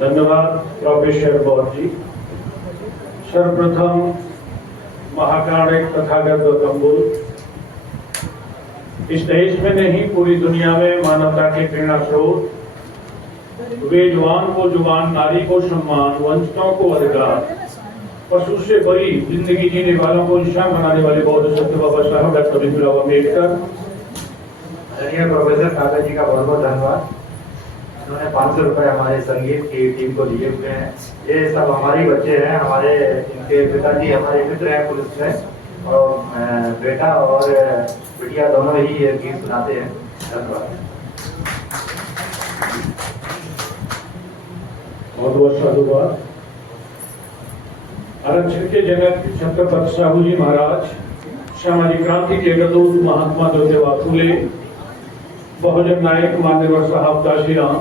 धन्यवाद प्रोफेसर बौद्ध जी। सर्वप्रथम महाकाणिक तथागत गौतम बुद्ध इस देश में नहीं पूरी दुनिया में मानवता के प्रेरणा स्रोत, वे जवान को जुबान, नारी को सम्मान, वंचितों को अधिकार, पशु से बड़ी जिंदगी जीने वालों को इंसान बनाने वाले बौद्ध सत्य बाबा साहब डॉक्टर भीमराव अम्बेडकर। प्रोफेसर काका जी का बहुत बहुत धन्यवाद। उन्होंने 500 रुपए हमारे संगीत की टीम को दिए हुए हैं। ये सब हमारे बच्चे हैं, हमारे इनके पिताजी हमारे मित्र हैं पुलिस में, और बेटा और बिटिया दोनों ही ये गीत सुनाते हैं। धन्यवाद। बहुत बहुत साधुवाद। आरक्षण के जनक छत्रपति साहू जी महाराज, सामाजिक क्रांति के अग्रदूत महात्मा ज्योतिबा फूले, बहुजन नायक मान्यवर साहब काशीराम,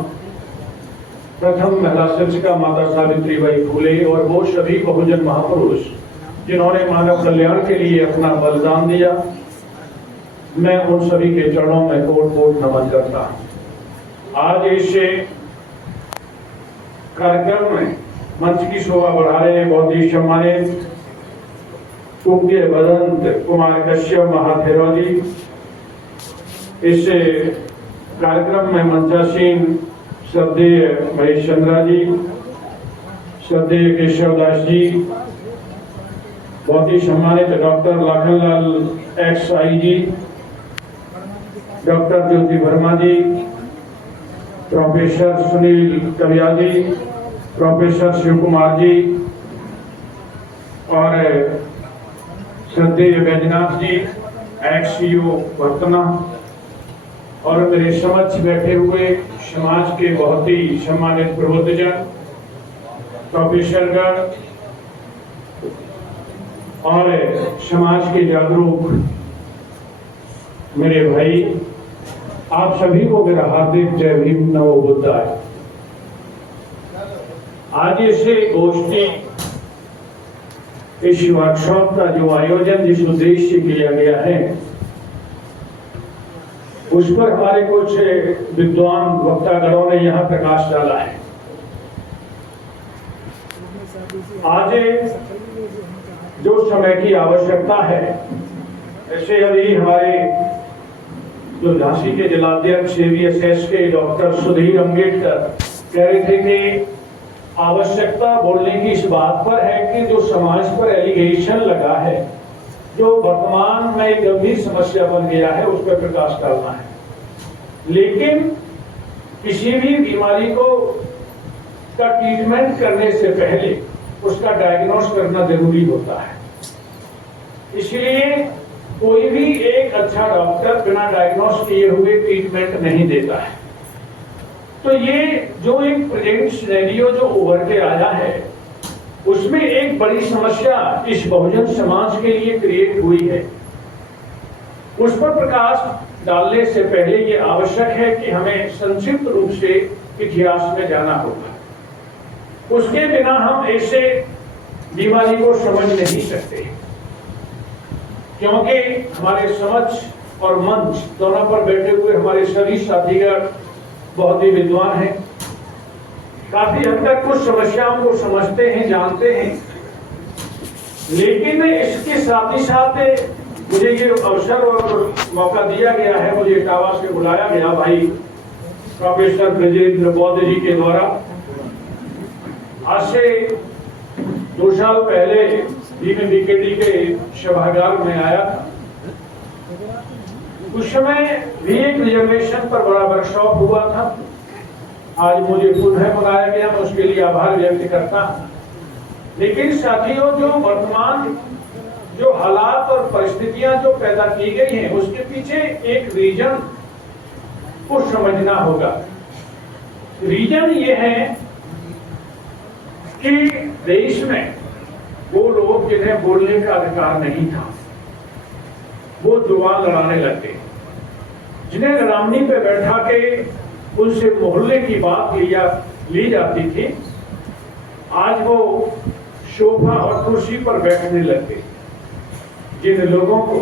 प्रथम महिला शिक्षिका माता सावित्रीबाई फूले और वो सभी बहुजन महापुरुष जिन्होंने मानव कल्याण के लिए अपना बलिदान दिया, मैं उन सभी के चरणों में कोट कोट नमन करता हूं। आज इस कार्यक्रम में मंच की शोभा बढ़ा रहे बहुत ही सम्मानित पूज्य भदंत कुमार कश्यप महाथेरो जी, इस कार्यक्रम में मंचासीन श्रद्धेय महेश चंद्रा जी, श्रद्धेय केशवदास जी, बहुत ही सम्मानित डॉक्टर लाखनलाल एक्स आई जी, डॉक्टर ज्योति वर्मा जी, प्रोफेसर सुनील कविया जी, प्रोफेसर शिव कुमार जी और श्रद्धेय बैजनाथ जी, एक्स सीओ वर्तना, और मेरे समक्ष बैठे हुए समाज के बहुत ही सम्मानित प्रबुद्धजन, प्रोफेसरगण और समाज के जागरूक मेरे भाई, आप सभी को मेरा हार्दिक जय भीम नमो बुद्धाय। आज से गोष्ठी, इस वर्कशॉप का जो आयोजन जिस उद्देश्य से किया गया है, उस पर हमारे कुछ विद्वान वक्तागणों ने यहाँ प्रकाश डाला है। आज जो समय की आवश्यकता है, ऐसे अभी हमारे जो झांसी के जिलाध्यक्ष CVSS के डॉक्टर सुधीर अम्बेडकर कह रहे थे कि आवश्यकता बोलने की इस बात पर है कि जो समाज पर एलिगेशन लगा है, जो वर्तमान में एक गंभीर समस्या बन गया है, उस पर प्रकाश डालना है। लेकिन किसी भी बीमारी को का ट्रीटमेंट करने से पहले उसका डायग्नोस करना जरूरी होता है। इसलिए कोई भी एक अच्छा डॉक्टर बिना डायग्नोस किए हुए ट्रीटमेंट नहीं देता है। तो ये जो एक प्रेजेंट सिनेरियो जो उभर के आया है, उसमें एक बड़ी समस्या इस बहुजन समाज के लिए क्रिएट हुई है। उस पर प्रकाश डालने से पहले ये आवश्यक है कि हमें संक्षिप्त रूप से इतिहास में जाना होगा। उसके बिना हम ऐसे बीमारी को समझ नहीं सकते, क्योंकि हमारे समझ और मंच दोनों पर बैठे हुए हमारे सभी साथीगण बहुत ही विद्वान हैं, काफी हद तक कुछ समस्याओं को समझते हैं, जानते हैं। लेकिन इसके साथ ही साथ मुझे ये अवसर और मौका दिया गया है, मुझे इटावा से बुलाया गया भाई प्रोफेसर ब्रजेंद्र बौद्ध जी के द्वारा। आज से 2 साल पहले BKD के सभागार में आया था। उस समय भी एक रिजर्वेशन पर बड़ा वर्कशॉप हुआ था। आज मुझे पुनः बुलाया गया, मैं उसके लिए आभार व्यक्त करता हूं। लेकिन साथियों, जो वर्तमान जो हालात और परिस्थितियां जो पैदा की गई हैं, उसके पीछे एक रीजन को समझना होगा। रीजन ये है कि देश में वो लोग जिन्हें बोलने का अधिकार नहीं था, वो जुबान लड़ाने लगे। जिन्हें लड़ामनी पे बैठा के उनसे मोहल्ले की बात ली जाती थी, आज वो सोफा और कुर्सी पर बैठने लगे। जिन लोगों को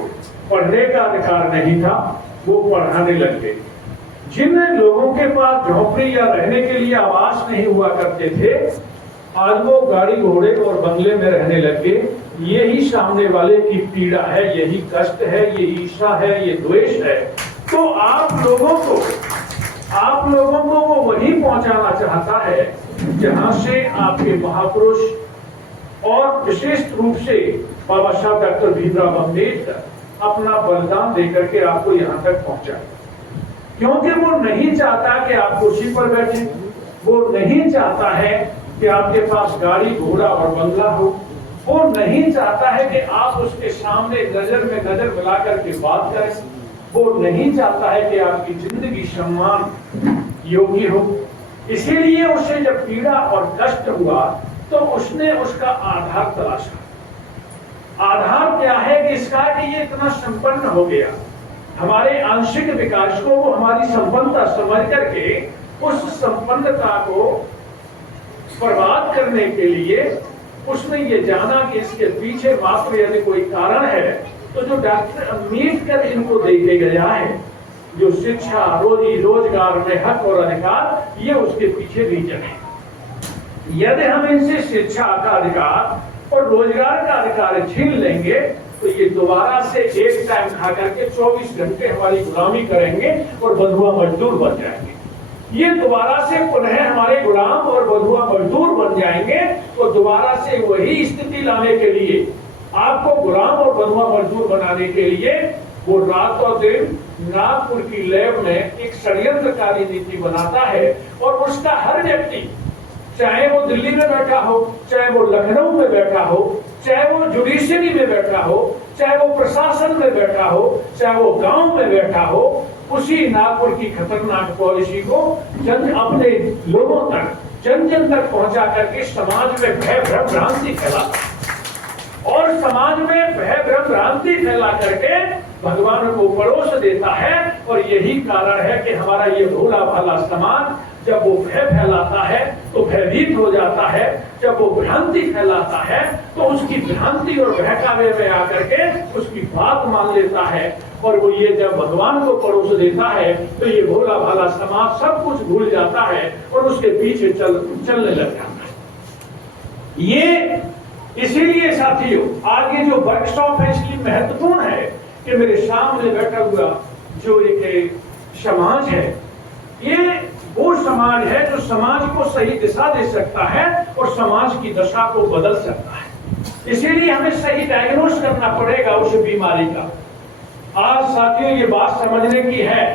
पढ़ने का अधिकार नहीं था, वो पढ़ाने लग गए। जिन लोगों के पास झोंपड़ी या रहने के लिए आवास नहीं हुआ करते थे, आज वो गाड़ी घोड़े और बंगले में रहने लगे। यही सामने वाले की पीड़ा है, यही कष्ट है, ये ईर्ष्या है, ये द्वेष है। तो आप लोगों को वो वही पहुंचाना चाहता है जहां से आपके महापुरुष और विशेष रूप से बाबा साहब डॉक्टर भीमराव अम्बेडकर अपना बलिदान देकर के आपको यहाँ तक पहुंचाए। क्योंकि वो नहीं चाहता कि आप कुर्सी पर बैठे, वो नहीं चाहता है कि आपके पास गाड़ी घोड़ा और बंगला हो, वो नहीं चाहता है कि आप उसके सामने नजर में नजर मिला करके बात करें, वो नहीं चाहता है कि आपकी जिंदगी सम्मान योग्य हो। इसीलिए उसे जब पीड़ा और कष्ट हुआ तो उसने उसका आधार तलाशा। आधार क्या है कि इसका कि ये इतना संपन्न हो गया, हमारे आंशिक विकास को वो हमारी संपन्नता समझ करके उस संपन्नता को बर्बाद करने के लिए उसने ये जाना कि इसके पीछे मात्र यदि कोई कारण है तो जो डॉक्टर अम्बेडकर इनको दे के गया है, जो शिक्षा, रोजी रोजगार में हक और अधिकार, ये उसके पीछे रीजन है। यदि हम इनसे शिक्षा का अधिकार और रोजगार का अधिकार छीन लेंगे तो ये दोबारा से एक टाइम खा करके 24 घंटे हमारी गुलामी करेंगे और बंधुआ मजदूर बन जाएंगे। ये दोबारा से पुनः हमारे गुलाम और बंधुआ मजदूर बन जाएंगे और दोबारा से वही स्थिति लाने के लिए, आपको गुलाम और बंधुआ मजदूर बनाने के लिए वो रात और दिन नागपुर की लैब में एक षड्यंत्रकारी नीति बनाता है। और उसका हर व्यक्ति, चाहे वो दिल्ली में बैठा हो, चाहे वो लखनऊ में बैठा हो, चाहे वो जुडिशरी में बैठा हो, चाहे वो प्रशासन में बैठा हो, चाहे वो गांव में बैठा हो, उसी नागपुर की खतरनाक पॉलिसी को अपने लोगों तक, जन जन तक पहुंचा करके समाज में भय भ्रम भ्रांति फैलाता और समाज में भय भ्रम भ्रांति फैला करके भगवान को परोस देता है। और यही कारण है कि हमारा ये भोला भाला समाज जब वो भय फैलाता है तो भयभीत हो जाता है, जब वो भ्रांति फैलाता है तो उसकी भ्रांति और बहकावे में आकर के उसकी बात मान लेता है। और वो ये जब भगवान को परोस देता है तो ये भोला भाला समाज सब कुछ भूल जाता है और उसके पीछे चलने लग जाता है। ये इसीलिए साथियों आज ये जो वर्कशॉप है इसलिए महत्वपूर्ण है कि मेरे सामने बैठा हुआ जो एक समाज है, ये वो समाज है जो समाज को सही दिशा दे सकता है और समाज की दशा को बदल सकता है। इसीलिए हमें सही डायग्नोस करना पड़ेगा उस बीमारी का। आज साथियों ये बात समझने की है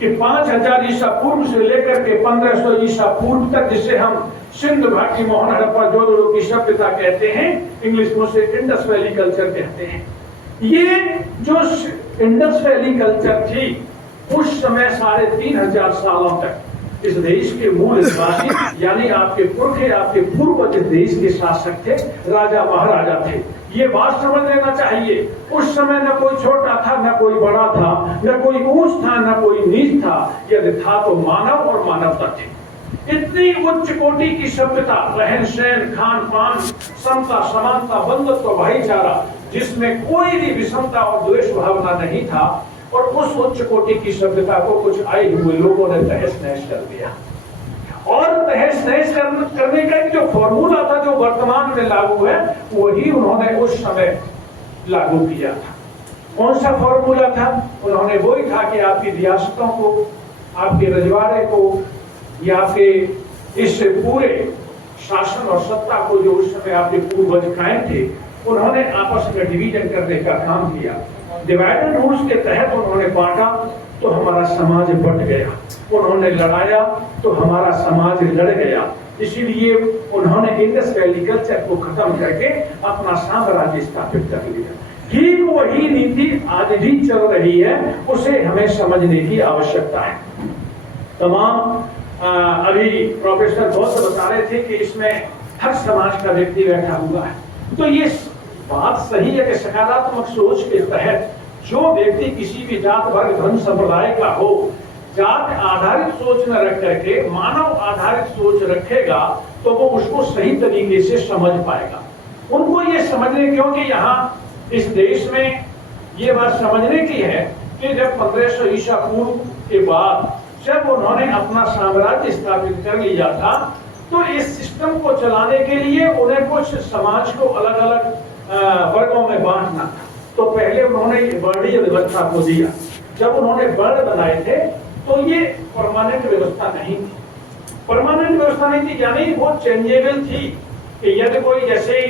कि 5000 ईसा पूर्व से लेकर के 1500 ईसा पूर्व तक, जिसे हम सिंध घाटी, मोहन हड़प्पा, जोधपुर की सभ्यता कहते हैं, इंग्लिश में उसे इंडस वैली कल्चर कहते हैं। ये जो इंडस वैली कल्चर थी उस समय 3500 सालों तक इस देश के मूल निवासी यानी आपके पुरखे, आपके पूर्वज देश के शासक थे, राजा महाराजा थे। ये बात समझ लेना चाहिए, उस समय न कोई छोटा था, न कोई बड़ा था, न कोई ऊंच था, न कोई नीच था। यदि था तो मानव और मानवता थी। इतनी उच्च कोटि की सभ्यता, रहन सहन, खान पान, समता, समानता, बंधुत्व, भाईचारा, जिसमें कोई भी विषमता और द्वेष भावना नहीं था। और उस उच्च कोटि की सभ्यता को कुछ आए हुए लोगों ने तहस नहस कर दिया। और तहस नहस करने का जो फॉर्मूला था जो वर्तमान में लागू है वही उन्होंने उस समय लागू किया था। कौन सा फॉर्मूला था? उन्होंने वही था कि आपकी रियासतों को, आपके रजवाड़े को या आपके इस पूरे शासन और सत्ता को जो उस समय आपके पूर्वज कायम थे, उन्होंने आपस में डिवीजन करने का काम किया। डिवाइड एंड रूल्स के तहत उन्होंने बांटा तो हमारा समाज बट गया, उन्होंने लड़ाया तो हमारा समाज लड़ गया। इसीलिए उन्होंने इंडस वैली कल्चर को खत्म करके अपना साम्राज्य स्थापित कर लिया। ठीक वही नीति आज भी चल रही है, उसे हमें समझने की आवश्यकता है। तमाम अभी प्रोफेसर बहुत बता रहे थे कि इसमें हर समाज का व्यक्ति बैठा हुआ है, तो ये बात सही है कि सकारात्मक सोच के तहत जो व्यक्ति किसी भी जात, वर्ग, धर्म, संप्रदाय का हो, जात आधारित सोच न रख करके मानव आधारित सोच रखेगा तो वो उसको सही तरीके से समझ पाएगा। उनको ये समझने, क्योंकि यहाँ इस देश में ये बात समझने की है कि जब 1500 ईसा पूर्व के बाद जब उन्होंने अपना साम्राज्य स्थापित कर लिया था, तो इस सिस्टम को चलाने के लिए उन्हें कुछ समाज को अलग अलग वर्गों में बांटना था। तो पहले उन्होंने वर्णीय व्यवस्था को दिया। जब उन्होंने वर्ण बनाए थे तो ये परमानेंट व्यवस्था नहीं थी। परमानेंट व्यवस्था नहीं थी, यानी वो चेंजेबल थी कि यदि कोई जैसे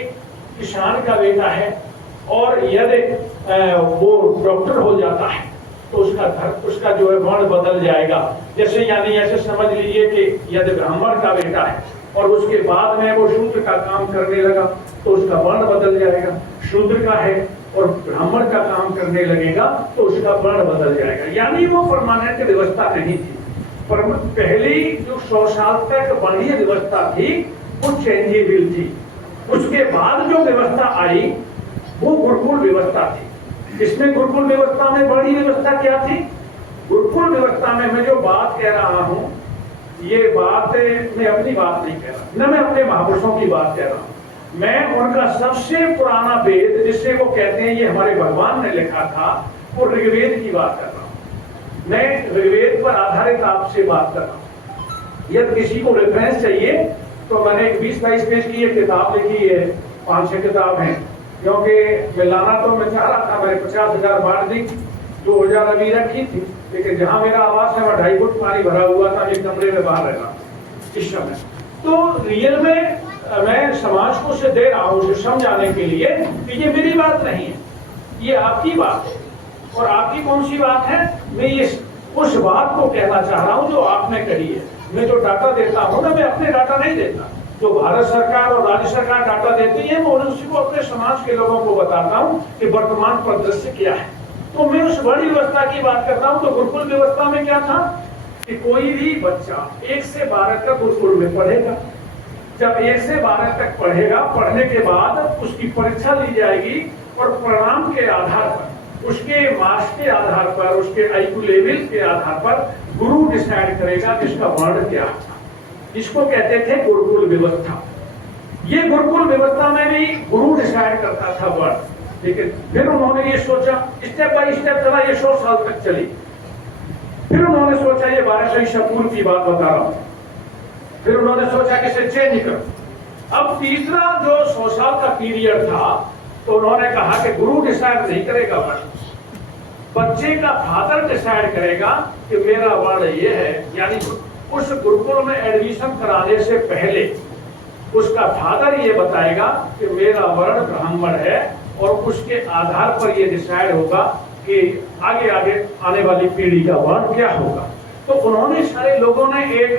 किसान का बेटा है और यदि वो डॉक्टर हो जाता है तो उसका जो है वर्ण बदल जाएगा। जैसे यानी ऐसे समझ लीजिए कि यदि ब्राह्मण का बेटा है और उसके बाद में वो शूद्र का काम करने लगा तो उसका वर्ण बदल जाएगा। शूद्र का है और ब्राह्मण का काम करने लगेगा तो उसका वर्ण बदल जाएगा। यानी वो परमानेंट व्यवस्था नहीं थी। पर पहली जो 100 साल तक वर्णीय व्यवस्था थी वो चेंजेबल थी। उसके बाद जो व्यवस्था आई वो गुरुकुल व्यवस्था थी। इसमें गुरुकुल व्यवस्था में बड़ी व्यवस्था क्या थी? गुरुकुल व्यवस्था में मैं जो बात कह रहा हूं, ये बात मैं अपनी बात नहीं कह रहा, न मैं अपने महापुरुषों की बात कह रहा हूं। मैं उनका सबसे पुराना वेद जिससे वो कहते हैं ये हमारे भगवान ने लिखा था, वो ऋग्वेद की बात कर रहा हूं। मैं ऋग्वेद पर आधारित आपसे बात कर रहा हूं। यदि किसी को रेफरेंस चाहिए तो मैंने 20-22 पेज की एक किताब लिखी है, 5-6 किताब हैं, क्योंकि मैं लाना तो मैं चाह रहा था, मैंने 50,000 बांट दी, 2,000 अभी रखी थी, लेकिन जहां मेरा आवास है वहां 2.5 फुट पानी भरा हुआ था, एक कमरे में बाहर रहना इस समय। तो रियल में मैं समाज को से दे रहा हूं उसे समझाने के लिए कि ये मेरी बात नहीं है, ये आपकी बात है। और आपकी कौन सी बात है? मैं ये उस बात को कहना चाह रहा हूं जो आपने कही है। मैं जो डाटा देता हूं ना, मैं अपने डाटा नहीं देता, जो भारत सरकार और राज्य सरकार डाटा देती है मैं उसी को अपने समाज के लोगों को बताता हूं कि वर्तमान परिदृश्य क्या है। तो मैं उस बड़ी व्यवस्था की बात करता हूं। तो गुरुकुल व्यवस्था में क्या था कि कोई भी बच्चा 1 से 12 तक गुरुकुल में पढ़ेगा। जब 1 से 12 तक पढ़ेगा, पढ़ने के बाद उसकी परीक्षा ली जाएगी और परिणाम के आधार पर, उसके मार्क्स के आधार पर, उसके IQ लेवल के आधार पर गुरु डिसाइड करेगा कि इसका वर्ण क्या है। इसको कहते थे गुरुकुल व्यवस्था। ये गुरुकुल व्यवस्था में भी गुरु डिसाइड करता था वर्ण। लेकिन फिर उन्होंने ये सोचा, स्टेप बाय स्टेप चला, ये 100 साल तक चली। फिर उन्होंने सोचा, ये 1200 ईसा पूर्व की बात बता रहा हूं, फिर उन्होंने सोचा कि इसे चेंज करो। अब तीसरा जो 100 साल का पीरियड था तो उन्होंने कहा कि गुरु डिसाइड नहीं करेगा वर्ण, बच्चे का फादर डिसाइड करेगा कि मेरा वर्ण ये है। यानी उस गुरुकुल में एडमिशन कराने से पहले उसका फादर ये बताएगा कि मेरा वर्ण ब्राह्मण है और उसके आधार पर ये डिसाइड होगा कि आगे आगे आने वाली पीढ़ी का वर्ण क्या होगा। तो उन्होंने सारे लोगों ने एक,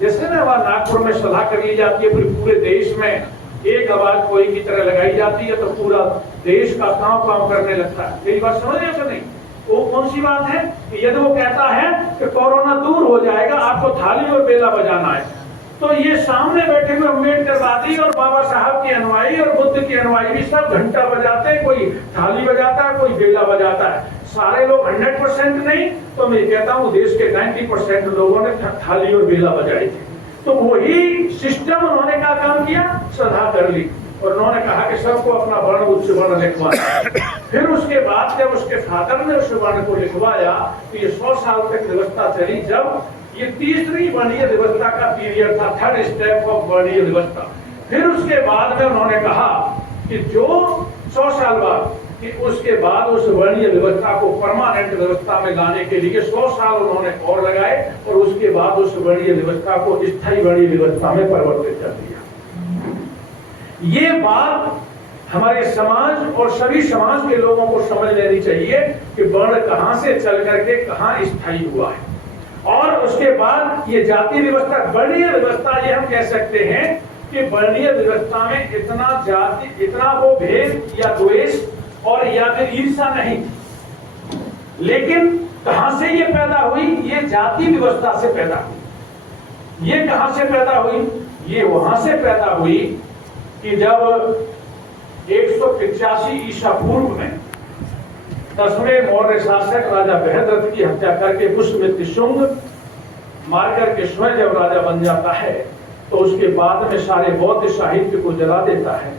जैसे ना वहां नागपुर में सलाह कर ली जाती है, फिर पूरे देश में एक आवाज कोई की तरह लगाई जाती है तो पूरा देश का काम करने लगता है। मेरी बात समझ रहे हो नहीं? वो कौन सी बात है कि यदि वो कहता है कि कोरोना दूर हो जाएगा, आपको थाली और बेला बजाना है, तो ये सामने बैठे हुए अम्बेडकरवादी और बाबा साहब के अनुयायी और बुद्ध के अनुयायी भी सब घंटा बजाते हैं, कोई थाली बजाता है, कोई बेला बजाता है। सारे लोग 100% नहीं, तो मैं कहता हूँ देश के 90% लोगों ने थाली और बेला बजाई थी। तो वही सिस्टम उन्होंने क्या काम किया, सदा कर ली और उन्होंने कहा कि सबको अपना वर्ण उच्च वर्ण लिखवाया। फिर उसके बाद जब उसके फादर ने उस वर्ण को लिखवाया तो ये 100 साल तक व्यवस्था चली। जब ये तीसरी वर्णीय व्यवस्था का पीरियड था, 3rd स्टेप ऑफ वर्णीय व्यवस्था। फिर उसके बाद में उन्होंने कहा कि जो 100 साल बाद कि उसके बाद उस वर्णीय व्यवस्था को परमानेंट व्यवस्था में लाने के लिए 100 साल उन्होंने और लगाए और उसके बाद उस वर्णीय व्यवस्था को स्थायी वर्णीय व्यवस्था में परिवर्तित कर दिया। ये बात हमारे समाज और सभी समाज के लोगों को समझ लेनी चाहिए कि वर्ण कहां से चल करके कहां स्थायी हुआ है। और उसके बाद ये जाति व्यवस्था, वर्णीय व्यवस्था, ये हम कह सकते हैं कि वर्णीय व्यवस्था में इतना जाति, इतना वो भेद या द्वेष और या फिर ईर्ष्या नहीं थी। लेकिन कहां से ये पैदा हुई? ये जाति व्यवस्था से पैदा हुई। ये कहां से पैदा हुई? ये वहां से पैदा हुई कि जब 185 ईसा पूर्व में 10वें मौर्य शासक राजा बृहद्रथ की हत्या करके पुष्यमित्र शुंग मार करके स्वयं जब राजा बन जाता है तो उसके बाद में सारे बौद्ध साहित्य को जला देता है,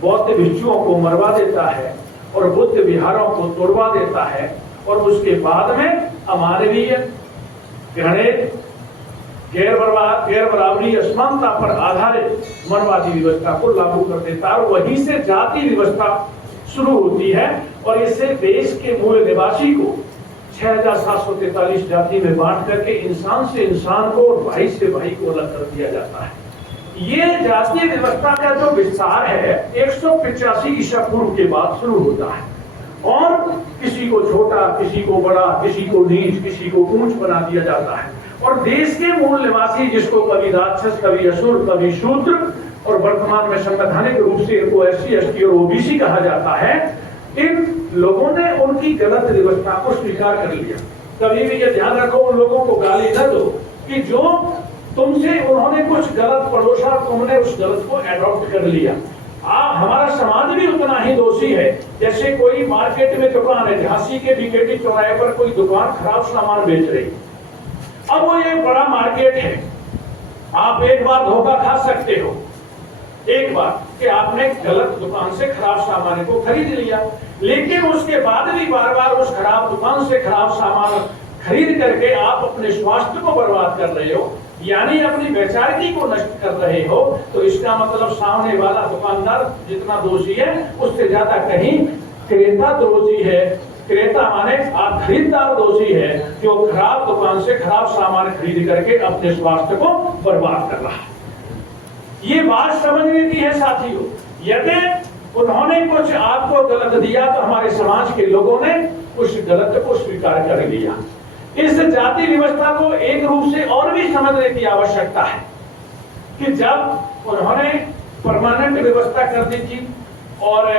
बौद्ध भिक्षुओं को मरवा देता है और बुद्ध विहारों को तोड़वा देता है। और उसके बाद में अमानवीय गणित, गैर बराबरी, असमानता पर आधारित मनवादी व्यवस्था को लागू कर देता है और वहीं से जाति व्यवस्था शुरू होती है और इससे देश के मूल निवासी को 6743 जाति में बांट करके इंसान से इंसान को और भाई से भाई को अलग कर दिया जाता है। ये जातीय व्यवस्था का जो विस्तार है 185 ईसा पूर्व के बाद शुरू होता है और किसी को छोटा, किसी को बड़ा, किसी को नीच, किसी को ऊंच बना दिया जाता है और देश के मूल निवासी जिसको कभी राक्षस, कभी असुर, कभी शूद्र और वर्तमान में संवैधानिक रूप से इनको SC, ST और OBC कहा जाता है, इन लोगों ने उनकी गलत व्यवस्था को स्वीकार कर लिया। कभी भी ये ध्यान रखो, उन लोगों को गाली न दो कि जो तुमसे उन्होंने कुछ गलत परोसा, तुमने उस गलत को एडॉप्ट कर लिया। हमारा समाज भी उतना ही दोषी है। जैसे कोई मार्केट में दुकान है, झांसी के बीकेटी चौराहे पर कोई दुकान खराब सामान बेच रही, अब वो ये बड़ा मार्केट है, आप एक बार धोखा खा सकते हो, एक बार कि आपने गलत दुकान से खराब सामान को खरीद लिया, लेकिन उसके बाद भी बार बार उस खराब दुकान से खराब सामान खरीद करके आप अपने स्वास्थ्य को बर्बाद कर रहे हो, यानी अपनी वैचारिकी को नष्ट कर रहे हो। तो इसका मतलब सामने वाला दुकानदार जितना दोषी है उससे ज्यादा कहीं क्रेता दोषी है। क्रेता माने आप खरीदार दोषी है जो खराब दुकान से खराब सामान खरीद करके अपने स्वास्थ्य को बर्बाद कर रहा है। ये बात समझने की है साथियों। यदि उन्होंने कुछ आपको गलत दिया तो हमारे समाज के लोगों ने उस गलत को स्वीकार कर लिया। इस जाति व्यवस्था को एक रूप से और भी समझने की आवश्यकता है कि जब उन्होंने परमानेंट व्यवस्था कर दी थी और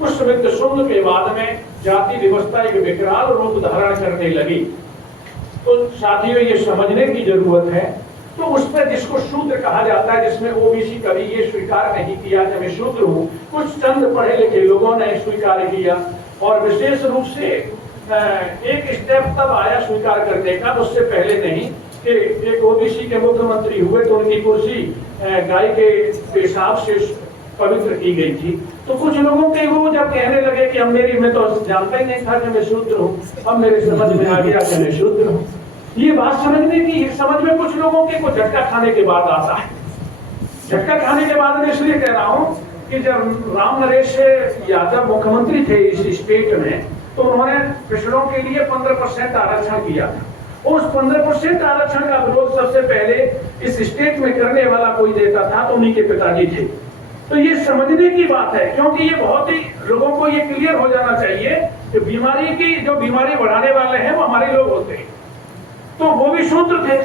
पुष्पवित्त शुंग के बाद में जाति व्यवस्था एक विकराल रूप धारण करने लगी, तो साथियों ये समझने की जरूरत है। तो उसमें जिसको शूद्र कहा जाता है, जिसमें OBC कभी ये स्वीकार नहीं किया कि मैं शूद्र हूँ, कुछ चंद पढ़े लिखे लोगों ने स्वीकार किया और विशेष रूप से एक स्टेप तब आया स्वीकार करने का, उससे पहले नहीं कि एक OBC के मुख्यमंत्री हुए तो उनकी कुर्सी गाय के पेशाब से पवित्र की गई थी। तो कुछ लोगों के वो जब कहने लगे कि अब मैं तो जानता ही नहीं था कि मैं शूद्र हूँ, अब मेरे समझ में आ गया कि मैं शूद्र हूँ। ये बात समझने की, समझ में कुछ लोगों के को झटका खाने के बाद आता है। झटका खाने के बाद मैं इसलिए कह रहा हूँ कि जब राम नरेश यादव मुख्यमंत्री थे इस स्टेट में, तो उन्होंने पिछड़ों के लिए 15% आरक्षण किया था। उस 15% आरक्षण का विरोध सबसे पहले इस स्टेट में करने वाला कोई देता था तो उन्हीं के पिताजी थे। तो ये समझने की बात है, क्योंकि ये बहुत ही लोगों को ये क्लियर हो जाना चाहिए कि बीमारी बढ़ाने वाले हैं वो हमारे लोग होते हैं। तो वो भी शूद्र थे।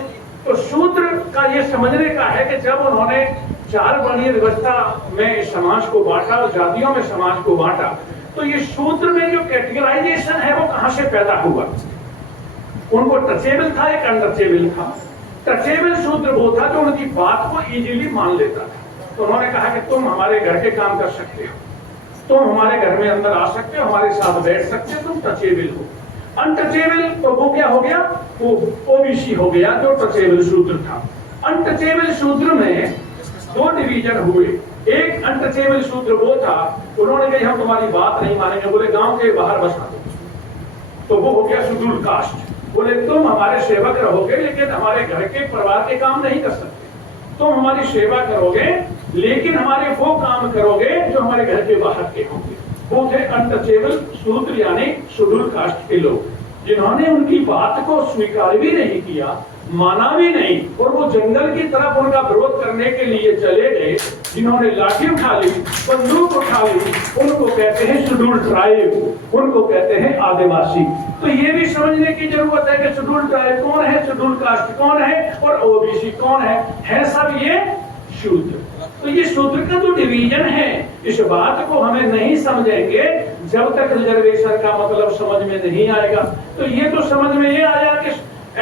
तो शूद्र का ये समझने का है कि जब उन्होंने 4 वर्णीय व्यवस्था में समाज को बांटा और जातियों में समाज को बांटा, तो ये शूद्र में जो कैटेगराइजेशन है वो कहां से पैदा हुआ। उनको टचेबल था, एक अनटचेबल था। टचेबल शूद्र वो था जो उनकी बात को इजीली मान लेता था। तो उन्होंने कहा कि तुम हमारे घर के काम कर सकते हो, तुम हमारे घर में अंदर आ सकते हो, हमारे साथ बैठ सकते हो, तुम टचेबल हो। अनटचेबल तो वो क्या हो गया, वो OBC हो गया जो टचेबल शूद्र था। अनटचेबल शूद्र में 2 डिवीजन हुए। एक अनटचेबल शूद्र वो था, उन्होंने कहा हम तुम्हारी बात नहीं मानेंगे, बोले गांव के बाहर बसा दो। तो वो हो गया शेड्यूल्ड कास्ट। बोले तुम हमारे सेवक रहोगे लेकिन हमारे घर के परिवार के काम नहीं कर सकते, तुम हमारी सेवा करोगे लेकिन हमारे वो काम करोगे जो हमारे घर के बाहर के होंगे। वो थे अनटचेबल शूद्र यानी शेड्यूल्ड कास्ट के लोग, जिन्होंने उनकी बात को स्वीकार भी नहीं किया, माना भी नहीं, और वो जंगल की तरफ उनका विरोध करने के लिए चले गए। जिन्होंने लाठी उठा ली, बंदूक उठा ली, उनको कहते हैं शेड्यूल्ड ट्राइब, उनको कहते हैं आदिवासी। तो ये भी समझने की जरूरत है कि शेड्यूल्ड ट्राइब कौन है, शेड्यूल्ड कास्ट कौन है और OBC कौन है सब ये शूद्र। तो ये शूद्र का जो डिवीजन है, इस बात को हमें नहीं समझेंगे जब तक रिजर्वेशन का मतलब समझ में नहीं आएगा। तो ये तो समझ में ये आया कि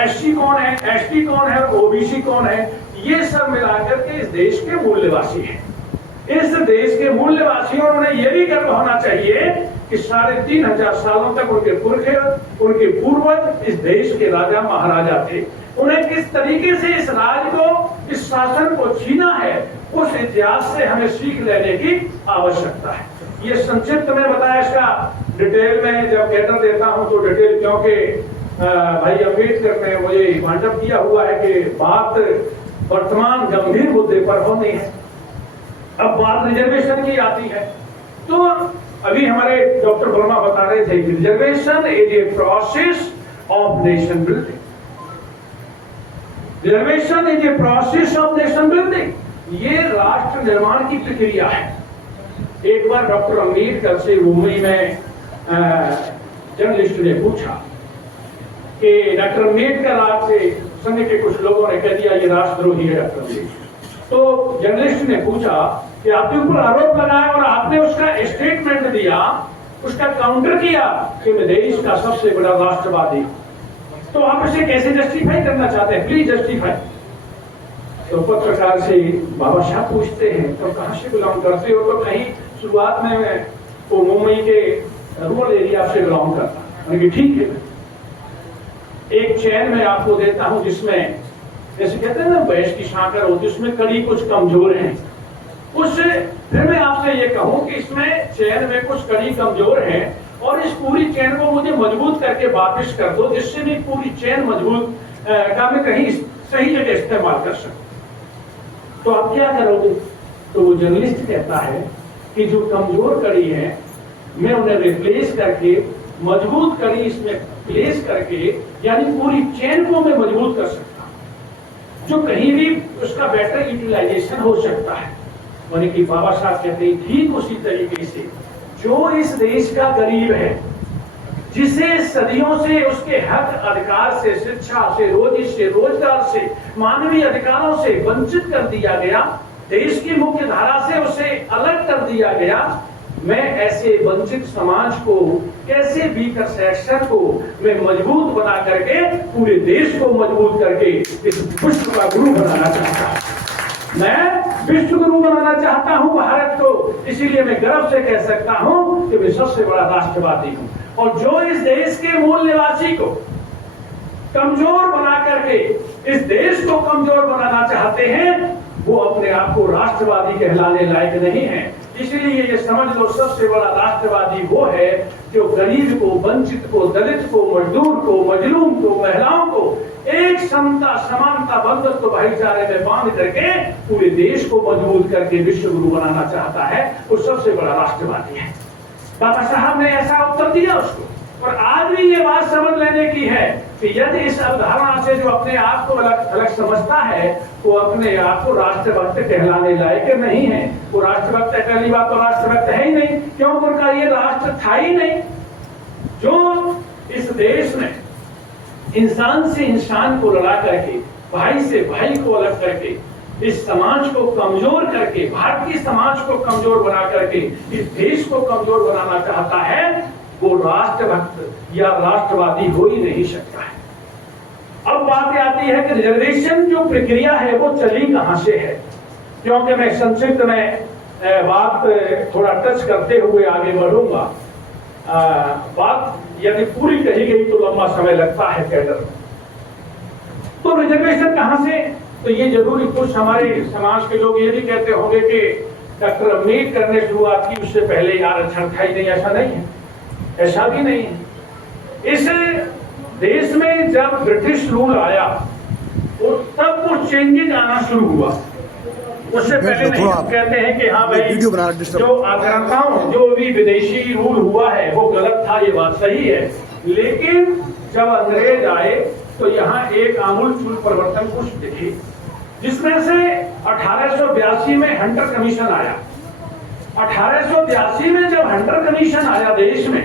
SC कौन है, ST कौन है, OBC कौन है, ये सब मिलाकर के इस देश के मूल निवासी हैं। इस देश के मूल निवासियों उन्हें यह भी गर्व होना चाहिए कि 3500 सालों तक उनके पुरखे, उनके पूर्वज इस देश के राजा महाराजा थे। उन्हें किस तरीके से इस राज को, इस शासन को छीना है, उस इतिहास से हमें सीख लेने की आवश्यकता है। ये संक्षिप्त में बताया, इसका डिटेल में जब कैटर देता हूं तो डिटेल, क्योंकि भाई अम्बेडकर ने मुझे वांटअप किया हुआ है कि बात वर्तमान गंभीर मुद्दे पर होनी है। अब बात रिजर्वेशन की आती है, तो अभी हमारे डॉक्टर वर्मा बता रहे थे reservation is a process of nation building. Reservation is a process of nation building. ये राष्ट्र निर्माण की प्रक्रिया है। एक बार डॉक्टर अम्बेडकर से मुंबई में जर्नलिस्ट ने पूछा कि डॉक्टर अम्बेडकर आज से संघ के कुछ लोगों ने कह दिया ये राष्ट्रद्रोही है डॉक्टर अम्बेडकर। तो जर्नलिस्ट ने पूछा कि आपके ऊपर आरोप लगाया और आपने उसका स्टेटमेंट दिया, उसका काउंटर किया कि मैं देश का सबसे बड़ा राष्ट्रवादी, तो आप इसे कैसे जस्टिफाई करना चाहते हैं, प्लीज जस्टिफाई। तो पत्रकार से बाबा साहब पूछते हैं तो कहां से बिलोंग करते हो, तो कहीं शुरुआत में वो मुंबई के रूरल एरिया से बिलोंग करता। मैंने कहा ठीक है, एक चैन में आपको देता हूं जिसमें जैसे कहते हैं ना भैंस की सांकर होती, उसमें कड़ी कुछ कमजोर है। उससे फिर मैं आपसे ये कहूं कि इसमें चैन में कुछ कड़ी कमजोर है और इस पूरी चैन को मुझे मजबूत करके वापस कर दो, जिससे भी पूरी चैन मजबूत का मैं कहीं सही जगह इस्तेमाल कर सकूं। तो आप क्या करोगे? तो वो जर्नलिस्ट कहता है कि जो कमजोर कड़ी है मैं उन्हें रिप्लेस करके मजबूत कड़ी इसमें प्लेस करके, यानी पूरी चेन को मैं मजबूत कर सकता हूं, जो कहीं भी उसका बेटर यूटिलाइजेशन हो सकता है। यानी कि बाबा साहब कहते हैं ठीक उसी तरीके से जो इस देश का गरीब है, जिसे सदियों से उसके हक अधिकार से, शिक्षा से, रोजी से, रोजगार से, मानवीय अधिकारों से वंचित कर दिया गया, देश की मुख्य धारा से उसे अलग कर दिया गया, मैं ऐसे वंचित समाज को, कैसे वीकर सेक्शन को मैं मजबूत बना करके पूरे देश को मजबूत करके इस विश्व का गुरु बनाना चाहता हूं। मैं विश्व गुरु बनाना चाहता हूं भारत को, इसीलिए मैं गर्व से कह सकता हूं कि मैं सबसे बड़ा राष्ट्रवादी हूं। और जो इस देश के मूल निवासी को कमजोर बना करके इस देश को कमजोर बनाना चाहते हैं, वो अपने आप को राष्ट्रवादी कहलाने लायक नहीं है। इसलिए ये समझ लो सबसे बड़ा राष्ट्रवादी वो है जो गरीब को, वंचित को, दलित को, मजदूर को, मजलूम को, महिलाओं को एक समता, समानता, बंधुत्व, भाईचारे में बांध करके पूरे देश को मजबूत करके विश्व गुरु बनाना चाहता है, वो सबसे बड़ा राष्ट्रवादी है। बाबा साहब ने ऐसा उत्तर दिया उसको। और आज भी ये बात समझ लेने की है कि यदि इस अवधारणा से जो अपने आप को अलग अलग समझता है, वो अपने आप को राष्ट्रभक्त कहलाने लायक नहीं है। वो राष्ट्रभक्त पहली बात तो राष्ट्रभक्त है ही नहीं, क्योंकि उनका ये राष्ट्र था ही नहीं। जो इस देश में इंसान से इंसान को लड़ा करके, भाई से भाई को अलग करके, इस समाज को कमजोर करके, भारतीय समाज को कमजोर बना करके इस देश को कमजोर बनाना चाहता है, वो राष्ट्रभक्त या राष्ट्रवादी हो ही नहीं सकता है। अब बात आती है कि रिजर्वेशन जो प्रक्रिया है वो चली कहां से है, क्योंकि मैं संक्षिप्त में बात थोड़ा टच करते हुए आगे बढ़ूंगा। बात यदि पूरी कही गई तो लंबा समय लगता है कैडर में। तो रिजर्वेशन कहां से? तो ये जरूरी कुछ हमारे समाज के लोग ये भी कहते होंगे कि डॉक्टर अम्बेडकर ने शुरुआत की, उससे पहले आरक्षण था ही नहीं। ऐसा नहीं है, ऐसा भी नहीं है। इस देश में जब ब्रिटिश रूल आया तब कुछ चेंजेस आना शुरू हुआ। उससे पहले नहीं। कहते हैं कि हाँ भाई जो आक्रांताओं, जो भी विदेशी रूल हुआ है वो गलत था, ये बात सही है। लेकिन जब अंग्रेज आए तो यहाँ एक आमूलचूल परिवर्तन कुछ दिखे, जिसमें से 1882 में हंटर कमीशन आया। 1882 में जब हंटर कमीशन आया देश में,